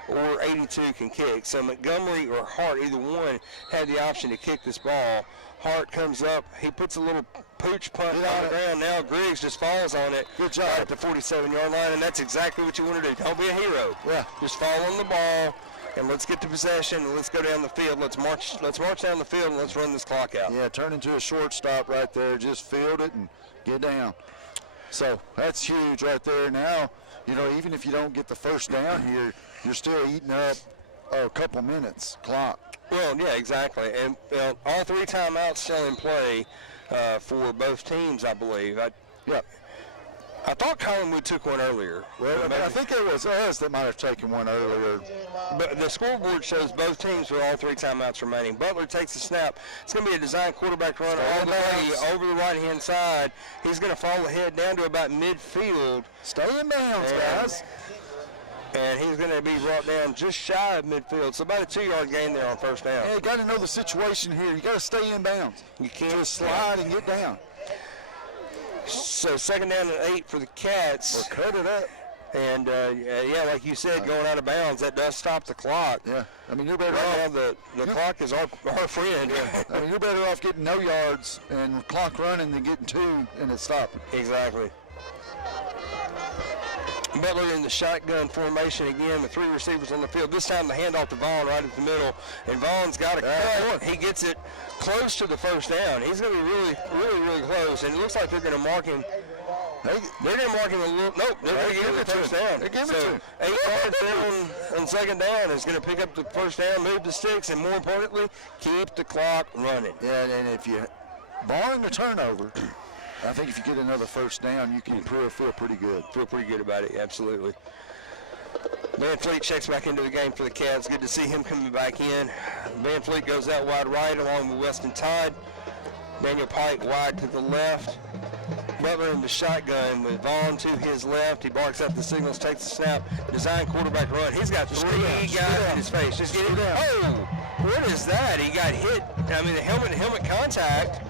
or 82 can kick. So Montgomery or Hart, either one, had the option to kick this ball. Hart comes up. He puts a little pooch punt on the ground. Now Griggs just falls on it. Good job. Right at the 47-yard line, and that's exactly what you want to do. Don't be a hero. Yeah. Just fall on the ball, and let's get the possession, and let's go down the field. Let's march down the field, and let's run this clock out. Yeah, turn into a shortstop right there. Just field it and get down. So that's huge right there. Now, even if you don't get the first down here, you're still eating up a couple minutes clock. Well, yeah, exactly. And all 3 timeouts still in play for both teams, I believe. I thought Collinwood took one earlier. Well, I think it was us that might have taken one earlier. But the scoreboard shows both teams with all 3 timeouts remaining. Butler takes the snap. It's going to be a design quarterback run all the way over the right-hand side. He's going to fall ahead down to about midfield. Stay in bounds, guys. And he's going to be brought down just shy of midfield. So about a 2-yard gain there on first down. Yeah, you got to know the situation here. You got to stay in bounds. You can't just slide and get down. So 2nd down and 8 for the Cats. Or cut it up. And, yeah, like you said, going out of bounds, that does stop the clock. Yeah. I mean, you're better off. off. The clock is our friend. Yeah. I mean, you're better off getting no yards and clock running than getting 2 and it stopping. Exactly. Butler in the shotgun formation again, the 3 receivers on the field. This time the handoff to Vaughn right at the middle, and Vaughn's got a cut. He gets it close to the first down. He's going to be really, really, really close, and it looks like they're going to mark him. They're going to mark him a little. Nope, they're going to give him the first down. They give it to him. 8 yards there on 2nd down is going to pick up the first down, move the sticks, and more importantly, keep the clock running. Yeah, and if you, barring the turnover, I think if you get another first down, you can feel pretty good. Feel pretty good about it, absolutely. Van Fleet checks back into the game for the Cavs. Good to see him coming back in. Van Fleet goes out wide right along with Weston Tide. Daniel Pike wide to the left. Butler in the shotgun with Vaughn to his left. He barks out the signals, takes the snap. Design quarterback run. He's got 3 guys in his face. Just get it. Oh, what is that? He got hit. I mean, the helmet contact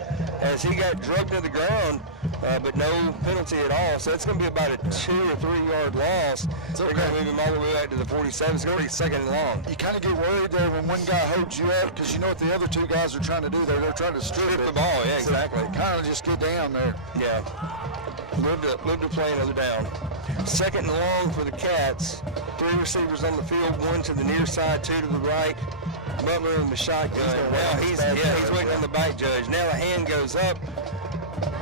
as he got drugged to the ground, but no penalty at all. So it's going to be about a 2 or 3 yard loss. They're going to move him all the way back to the 47. It's going to be 2nd and long. You kind of get worried there when one guy holds you up because you know what the other 2 guys are trying to do there. They're trying to strip the ball. Yeah, exactly. So kind of just get down there. Yeah. Live to play another down. 2nd and long for the Cats. 3 receivers on the field, 1 to the near side, 2 to the right. Butler in the shotgun. Now he's waiting on the back judge. Now the hand goes up,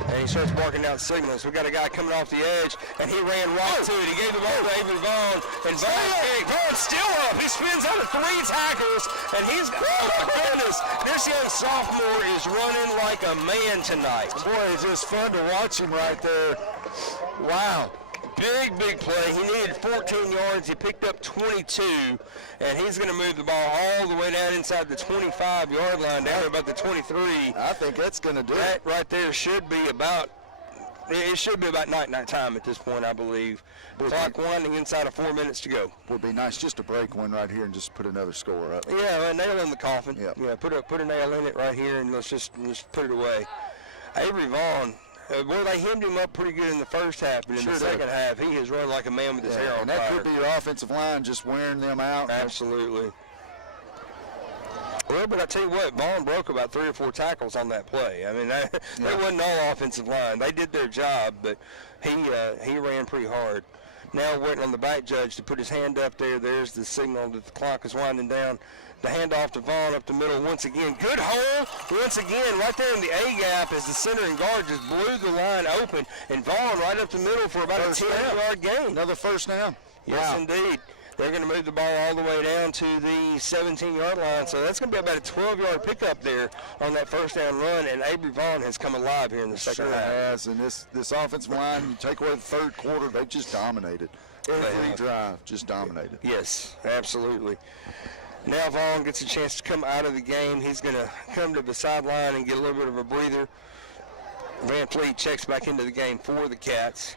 and he starts barking out signals. We got a guy coming off the edge, and he ran right to it. He gave the ball to Avery Vaughn, and Vaughn's still up. He spins out of 3 tackles, and he's, oh my goodness, this young sophomore is running like a man tonight. Boy, it's just fun to watch him right there. Wow. Big play. He needed 14 yards. He picked up 22, and he's going to move the ball all the way down inside the 25-yard line, down to about the 23. I think that's going to do that it. Right there should be about night time at this point, I believe. Clock winding inside of 4 minutes to go. Would be nice just to break one right here and just put another score up. Yeah, a nail in the coffin. Yep. Yeah, put a nail in it right here, and let's just put it away. Avery Vaughn. Boy, they hemmed him up pretty good in the first half, but in the second half, he has run like a man with his hair on fire. And that fire. could be your offensive line just wearing them out. Absolutely. Well, but I tell you what, Vaughn broke about 3 or 4 tackles on that play. I mean, that wasn't all offensive line. They did their job, but he ran pretty hard. Now waiting on the back judge to put his hand up there. There's the signal that the clock is winding down. The handoff to Vaughn up the middle once again. Good hole once again right there in the A gap as the center and guard just blew the line open. And Vaughn right up the middle for about a 10-yard gain. Another first down. Yes, indeed. They're going to move the ball all the way down to the 17-yard line. So that's going to be about a 12-yard pickup there on that first down run. And Avery Vaughn has come alive here in the second half. Has. And this offensive line, you take away the third quarter, they just dominated. Every drive just dominated. Yes, absolutely. Now Vaughn gets a chance to come out of the game. He's going to come to the sideline and get a little bit of a breather. Van Fleet checks back into the game for the Cats.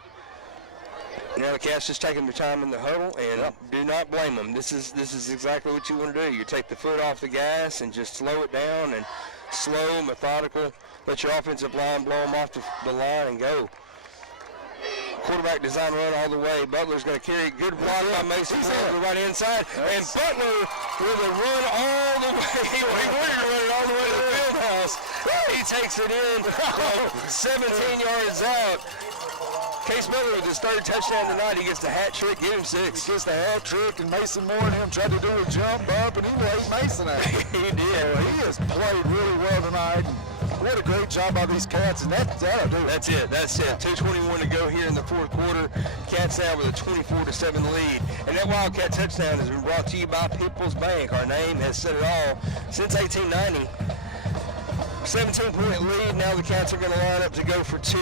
Now the Cats just taking their time in the huddle, and do not blame them. This is exactly what you want to do. You take the foot off the gas and just slow it down, and slow, methodical. Let your offensive line blow them off the line and go. Quarterback design run all the way. Butler's going to carry. Good block by Mason to the right inside. And Butler with a run all the way. He wanted to run it all the way to the field house. pass. He takes it in, 17 yards out. Case Butler with his third touchdown tonight. He gets the hat trick, give him 6. He gets the hat trick, and Mason Moore and him tried to do a jump up, and he laid Mason out. He did. He has played really well tonight. What a great job by these Cats, and that'll do it. That's it. 2:21 to go here in the fourth quarter. Cats now with a 24-7 lead. And that Wildcat touchdown has been brought to you by People's Bank. Our name has said it all since 1890. 17-point lead. Now the Cats are going to line up to go for 2.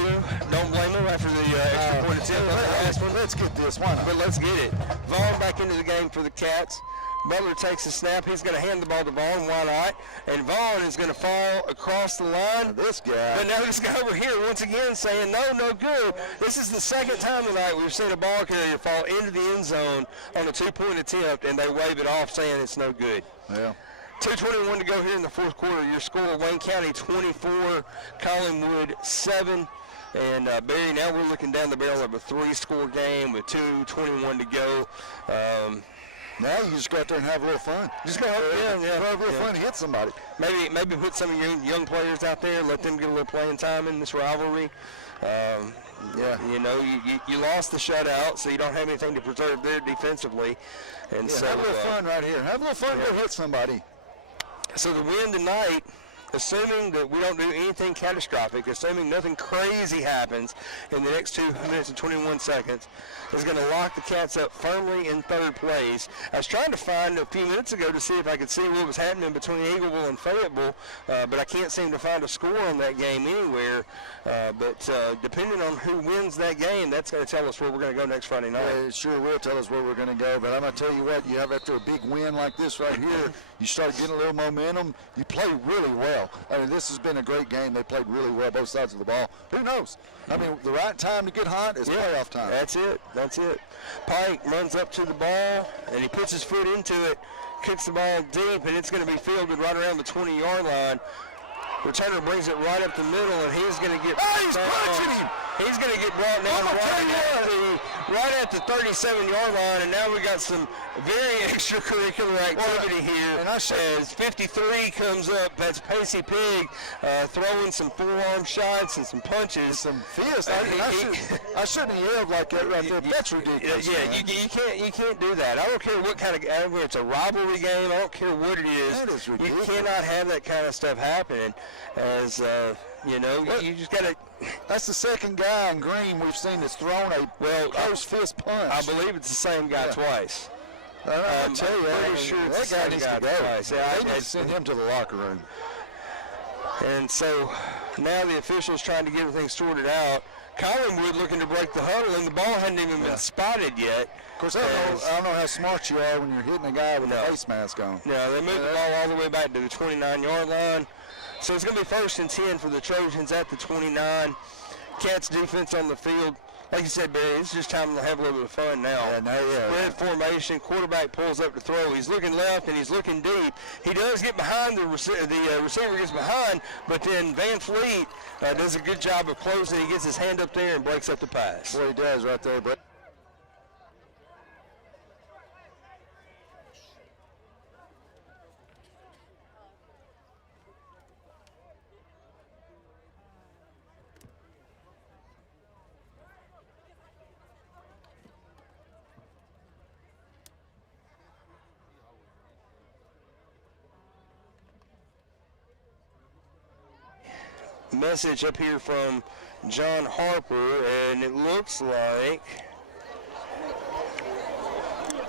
Don't blame them after the extra point attempt on the last one. Let's get this one. But let's get it. Vaughn back into the game for the Cats. Butler takes a snap. He's going to hand the ball to Vaughn. Why not? And Vaughn is going to fall across the line. This guy. But now this guy over here once again saying, no good. This is the second time tonight we've seen a ball carrier fall into the end zone on a 2-point attempt, and they wave it off saying it's no good. Yeah. 2:21 to go here in the fourth quarter. Your score, Wayne County 24, Collinwood 7. And Barry, now we're looking down the barrel of a 3-score game with 2:21 to go. Now you just go out there and have a little fun. Just go out there, have a little fun to hit somebody. Maybe put some of your young players out there, let them get a little playing time in this rivalry. You know, you lost the shutout, so you don't have anything to preserve there defensively. And so have a little fun right here. Have a little fun to hit somebody. So the win tonight, assuming that we don't do anything catastrophic, assuming nothing crazy happens in the next 2 minutes and 21 seconds, is going to lock the Cats up firmly in third place. I was trying to find a few minutes ago to see if I could see what was happening between Eagleville and Fayetteville, but I can't seem to find a score on that game anywhere. But depending on who wins that game, that's going to tell us where we're going to go next Friday night. Yeah, it sure will tell us where we're going to go. But I'm going to tell you what, you have after a big win like this right here, you start getting a little momentum. You play really well. I mean, this has been a great game. They played really well, both sides of the ball. Who knows? I mean, the right time to get hot is playoff time. That's it. Pike runs up to the ball, and he puts his foot into it, kicks the ball deep, and it's going to be fielded right around the 20-yard line. Returner brings it right up the middle, and he's going to get... Oh, he's punching him! He's going to get brought down right at the 37-yard line, and now we got some very extracurricular activity here. And as 53 comes up, that's Pacey Pig throwing some forearm shots and some punches. Some fists. I shouldn't have yelled like that right there. That's ridiculous. Yeah, you can't do that. I don't care what kind of, it's a rivalry game. I don't care what it is. That is ridiculous. You cannot have that kind of stuff happening. As you know, you just gotta. That's the second guy in green we've seen that's thrown a close fist punch. I believe it's the same guy twice. I tell you, pretty sure that guy needs to go. Twice. They need to send him to the locker room. And so now the officials trying to get everything sorted out. Collinwood looking to break the huddle, and the ball hadn't even been spotted yet. Of course, I don't know how smart you are when you're hitting a guy with a face mask on. No, they moved the ball all the way back to the 29-yard line. So it's going to be 1st and 10 for the Trojans at the 29. Cats defense on the field. Like you said, Barry, it's just time to have a little bit of fun now. Spread formation, quarterback pulls up to throw. He's looking left and he's looking deep. He does get behind, the receiver gets behind, but then Van Fleet does a good job of closing. He gets his hand up there and breaks up the pass. Well, he does right there, but. Message up here from John Harper, and it looks like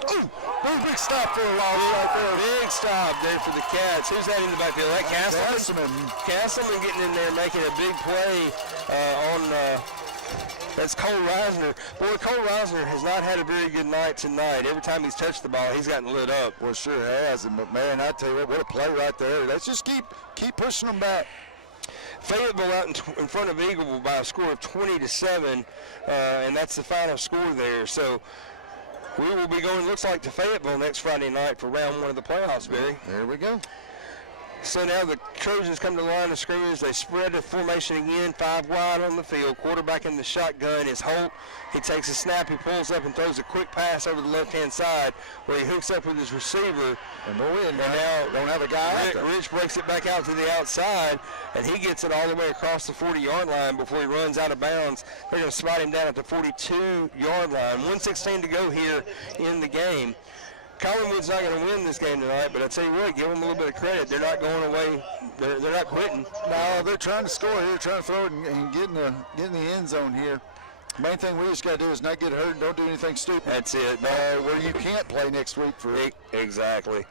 Big stop for a loss right there. Big stop there for the Cats. Who's that in the backfield? That Castleman. Castleman getting in there, making a big play that's Cole Reisner. Boy, Cole Reisner has not had a very good night tonight. Every time he's touched the ball, he's gotten lit up. Well, sure has. But man, I tell you what a play right there. Let's just keep pushing them back. Fayetteville out in front of Eagleville by a score of 20-7, and that's the final score there. So we will be going, looks like, to Fayetteville next Friday night for round 1 of the playoffs, Barry. There we go. So now the Trojans come to the line of scrimmage. They spread the formation again, 5 wide on the field. Quarterback in the shotgun is Holt. He takes a snap, he pulls up and throws a quick pass over the left-hand side where he hooks up with his receiver. And now Don't have a guy. Rich breaks it back out to the outside, and he gets it all the way across the 40-yard line before he runs out of bounds. They're going to spot him down at the 42-yard line. 1:16 to go here in the game. Collinwood's not going to win this game tonight, but I tell you what, give them a little bit of credit. They're not going away. They're not quitting. No, they're trying to score here, trying to throw it and get in the end zone here. Main thing we just got to do is not get hurt and don't do anything stupid. That's it. Where you can't play next week for Exactly.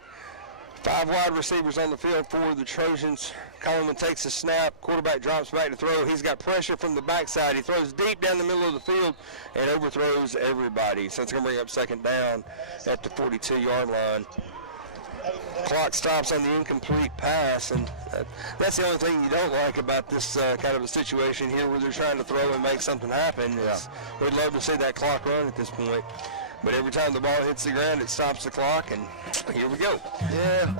5 wide receivers on the field for the Trojans. Collinwood takes a snap. Quarterback drops back to throw. He's got pressure from the backside. He throws deep down the middle of the field and overthrows everybody. So it's going to bring up second down at the 42-yard line. Clock stops on the incomplete pass, and that's the only thing you don't like about this kind of a situation here where they're trying to throw and make something happen. Yeah. We'd love to see that clock run at this point. But every time the ball hits the ground, it stops the clock, and here we go. Yeah.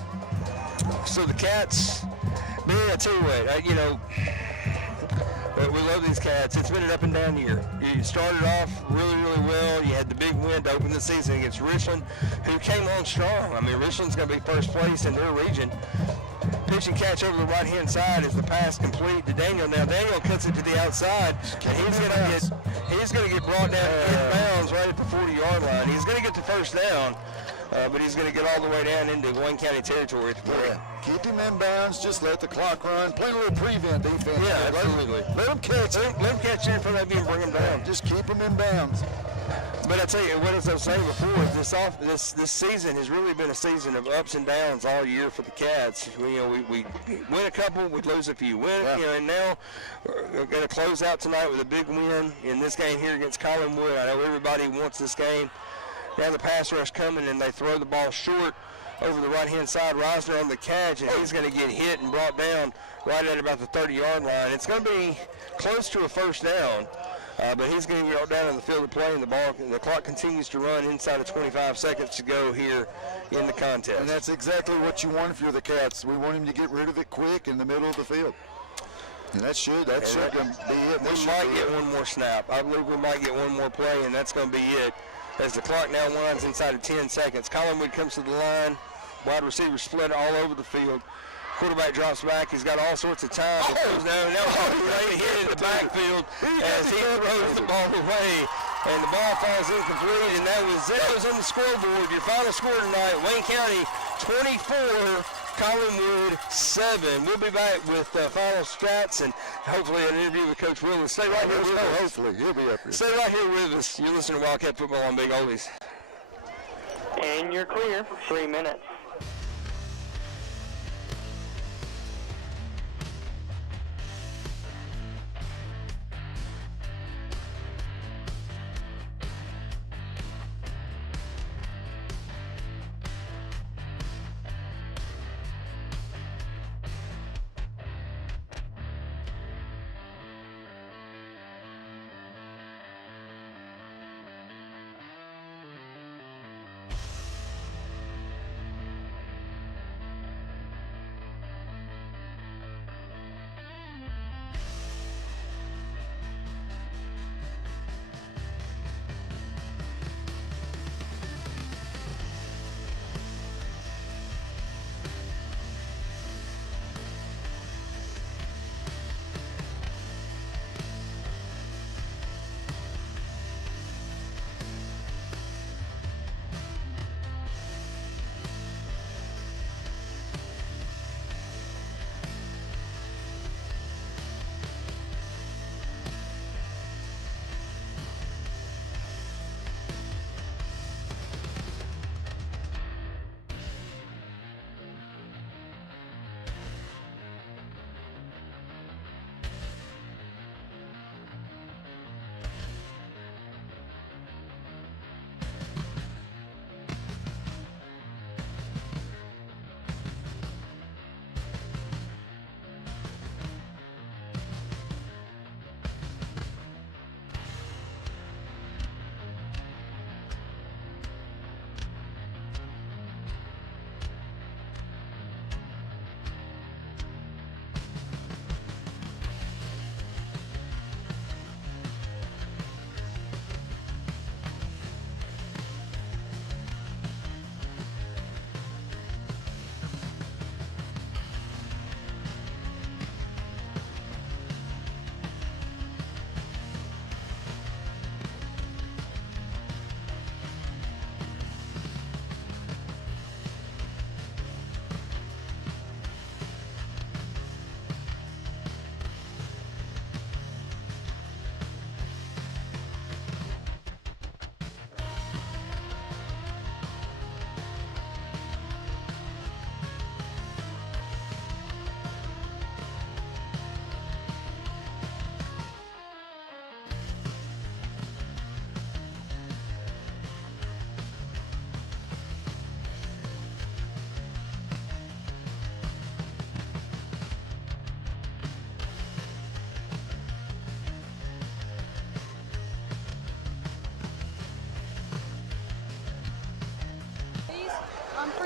So the Cats, man, I tell you what, we love these Cats. It's been an up and down year. You started off really, really well. You had the big win to open the season against Richland, who came on strong. I mean, Richland's going to be first place in their region. Pitch and catch over the right-hand side is the pass complete to Daniel. Now Daniel cuts it to the outside, and he's going to get brought down in bounds right at the 40-yard line. He's going to get the first down, but he's going to get all the way down into Wayne County territory at the 40. Keep him in bounds. Just let the clock run. Play a little prevent defense. Yeah, absolutely. Let them catch it. Let them catch it in front of you and bring them down. Just keep them in bounds. But I tell you, what as I was saying before, this season has really been a season of ups and downs all year for the Cats. We win a couple, we lose a few. And now we're going to close out tonight with a big win in this game here against Collinwood. I know everybody wants this game. Now the pass rush coming, and they throw the ball short over the right-hand side. Reisner on the catch, and he's going to get hit and brought down right at about the 30-yard line. It's going to be close to a first down. But he's going to get down in the field of play, and the clock continues to run inside of 25 seconds to go here in the contest. And that's exactly what you want if you're the Cats. We want him to get rid of it quick in the middle of the field. And that should be it. We might get one more snap. I believe we might get one more play, and that's going to be it. As the clock now winds inside of 10 seconds. Collinwood comes to the line. Wide receivers split all over the field. Quarterback drops back. He's got all sorts of time. Now right here in the backfield as he throws the ball away. And the ball falls incomplete. And that was zeros on the scoreboard. Your final score tonight, Wayne County 24, Collinwood 7. We'll be back with final stats and hopefully an interview with Coach Willis. Stay right here with us. Hopefully, he'll be up here. Stay right here with us. You're listening to Wildcat Football on Big Oldies. And you're clear for 3 minutes.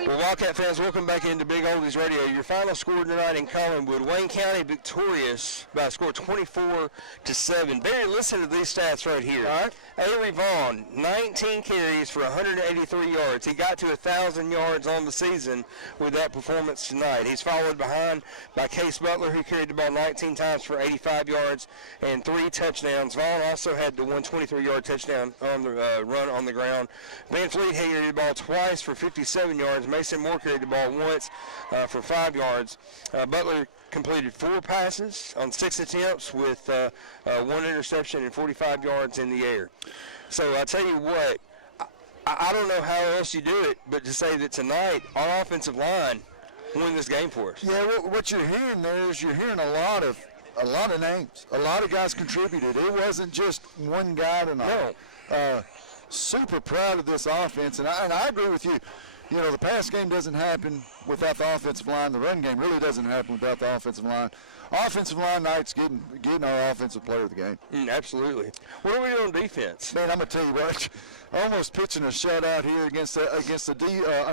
Well, Wildcat fans, welcome back into Big Oldies Radio. Your final score tonight in Collinwood, Wayne County victorious by a score 24-7. Barry, listen to these stats right here. All right. Avery Vaughn, 19 carries for 183 yards. He got to 1,000 yards on the season with that performance tonight. He's followed behind by Case Butler, who carried the ball 19 times for 85 yards and 3 touchdowns. Vaughn also had the 123-yard touchdown on the run on the ground. Van Fleet carried the ball twice for 57 yards. Mason Moore carried the ball once for 5 yards. Butler completed 4 passes on 6 attempts with 1 interception and 45 yards in the air. So I tell you what, I don't know how else you do it, but to say that tonight our offensive line won this game for us. Yeah, what you're hearing there is you're hearing a lot of names. A lot of guys contributed. It wasn't just one guy tonight. No. Super proud of this offense, and I agree with you. You know, the pass game doesn't happen without the offensive line. The run game really doesn't happen without the offensive line. Offensive line night's getting our offensive player of the game. Absolutely. What are we doing on defense? Man, I'm going to tell you what, almost pitching a shutout here against an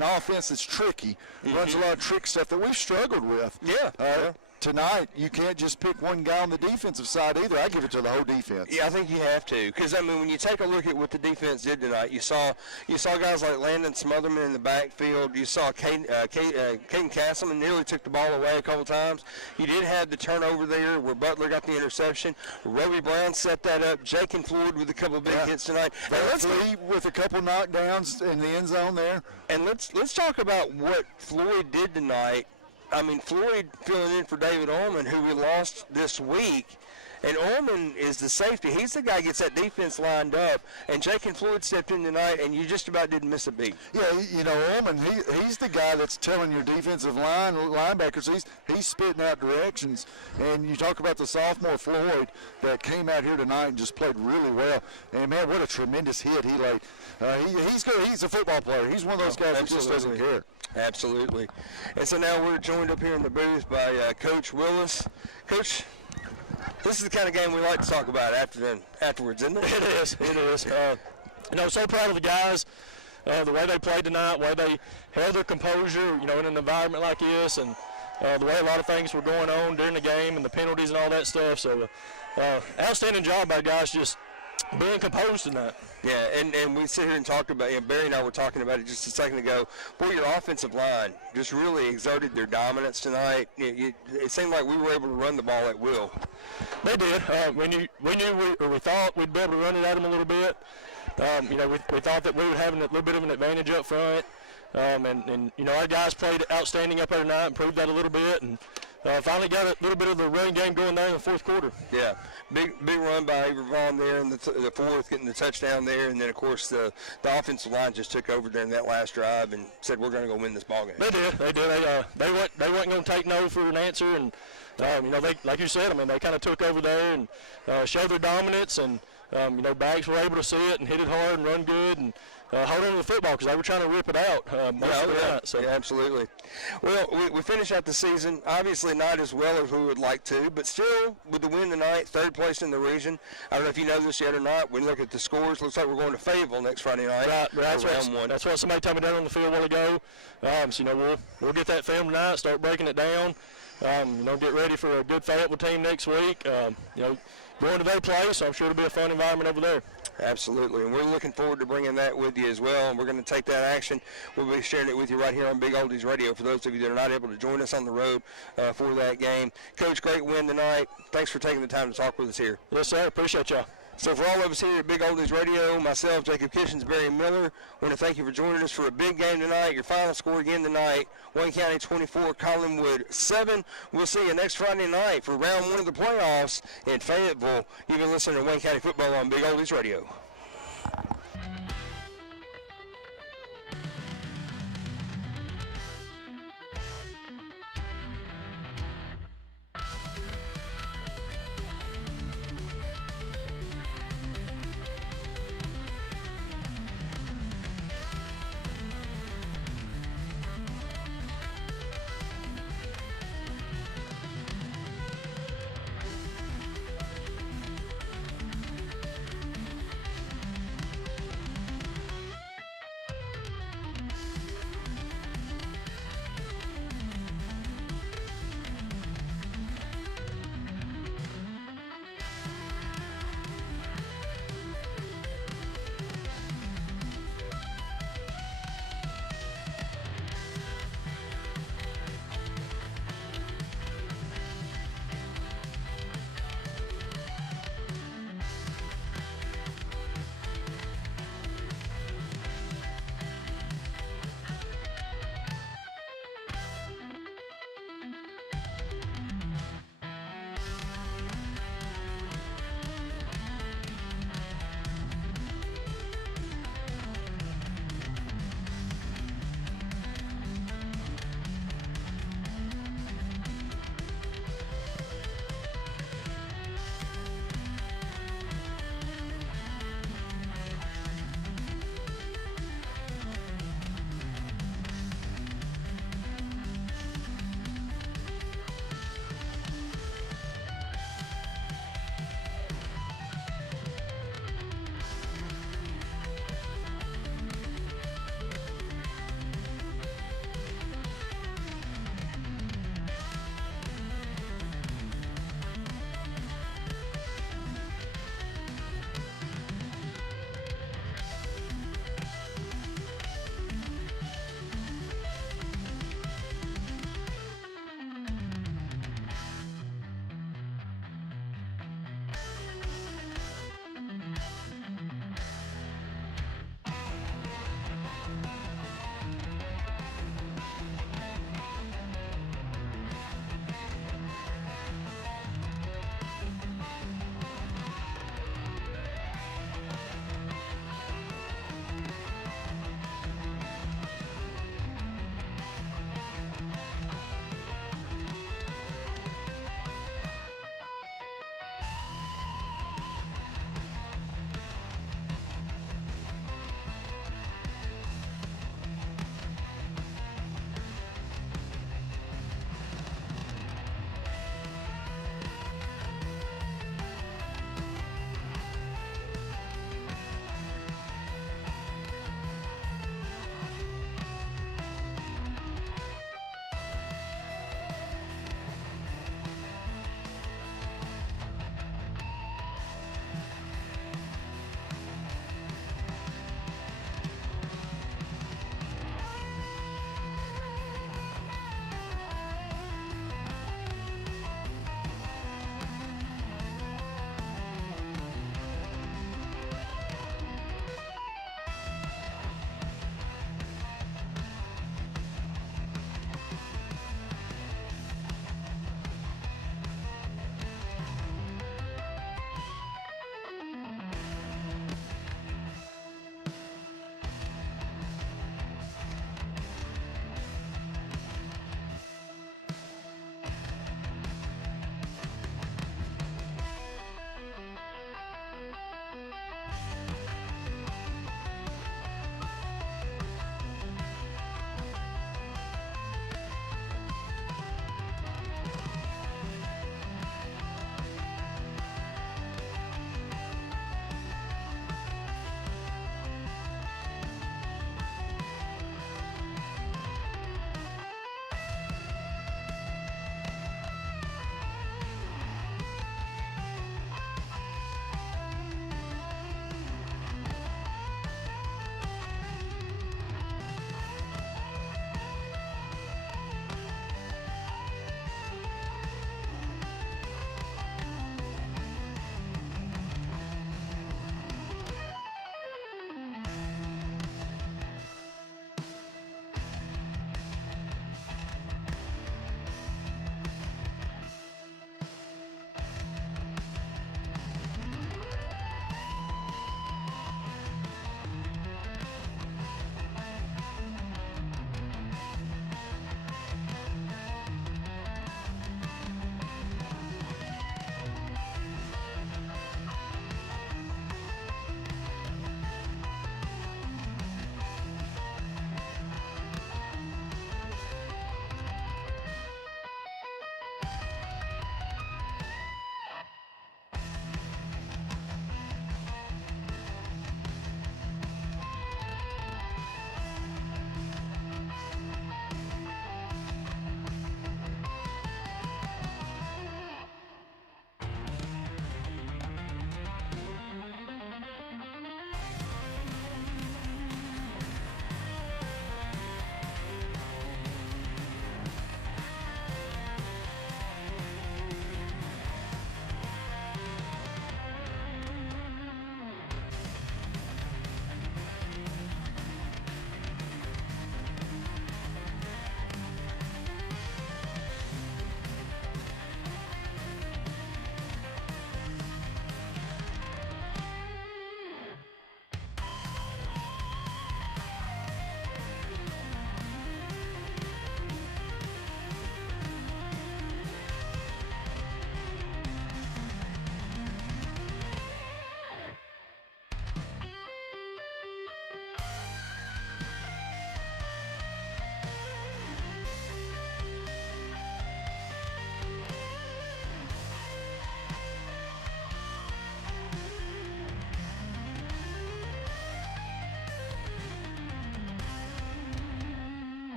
offense that's tricky, runs a lot of trick stuff that we've struggled with. Yeah. Tonight, you can't just pick one guy on the defensive side either. I give it to the whole defense. Yeah, I think you have to, because I mean, when you take a look at what the defense did tonight, you saw guys like Landon Smotherman in the backfield. You saw Caden Castleman nearly took the ball away a couple times. You did have the turnover there where Butler got the interception. Roby Brown set that up. Jake and Floyd with a couple of big hits tonight. Let's lead with a couple knockdowns in the end zone there. And let's talk about what Floyd did tonight. I mean, Floyd filling in for David Ullman, who we lost this week. And Ullman is the safety. He's the guy who gets that defense lined up. And Jake and Floyd stepped in tonight, and you just about didn't miss a beat. Yeah, you know, Ullman, he's the guy that's telling your defensive linebackers, he's spitting out directions. And you talk about the sophomore Floyd that came out here tonight and just played really well. And, man, what a tremendous hit he laid. He's good. He's a football player. He's one of those guys that just doesn't care. Absolutely. And so now we're joined up here in the booth by Coach Willis. Coach, this is the kind of game we like to talk about afterwards, isn't it? It is. You know, so proud of the guys, the way they played tonight, the way they held their composure, you know, in an environment like this, and the way a lot of things were going on during the game and the penalties and all that stuff. So, outstanding job by guys just being composed tonight. Yeah, and we sit here and talked about, Barry and I were talking about it just a second ago. Boy, your offensive line just really exerted their dominance tonight. It seemed like we were able to run the ball at will. They did. We thought we'd be able to run it at them a little bit. You know, we thought that we were having a little bit of an advantage up front. And you know, our guys played outstanding up there tonight and proved that a little bit. And finally got a little bit of the run game going there in the fourth quarter. Yeah, big run by Avery Vaughn there in the fourth, getting the touchdown there. And then, of course, the offensive line just took over there in that last drive and said, we're going to go win this ball game. They did. They weren't going to take no for an answer. And, you know, they, like you said, I mean, they kind of took over there and showed their dominance. And, you know, Bags were able to see it and hit it hard and run good and hold on to the football because they were trying to rip it out most of the night. So. Yeah, absolutely. Well, we finished out the season, obviously not as well as we would like to, but still with the win tonight, third place in the region. I don't know if you know this yet or not. When you look at the scores, looks like we're going to Fayetteville next Friday night. Right. That's what somebody told me down on the field a while ago. So, you know, we'll get that film tonight, start breaking it down. You know, get ready for a good Fayetteville team next week. You know, going to their place, so I'm sure it'll be a fun environment over there. Absolutely, and we're looking forward to bringing that with you as well, and we're going to take that action. We'll be sharing it with you right here on Big Oldies Radio for those of you that are not able to join us on the road for that game. Coach, great win tonight. Thanks for taking the time to talk with us here. Yes, sir. Appreciate y'all. So for all of us here at Big Oldies Radio, myself, Jacob Kitchens, Barry Miller, I want to thank you for joining us for a big game tonight. Your final score again tonight, Wayne County 24, Collinwood 7. We'll see you next Friday night for round 1 of the playoffs in Fayetteville. You've been listening to Wayne County Football on Big Oldies Radio.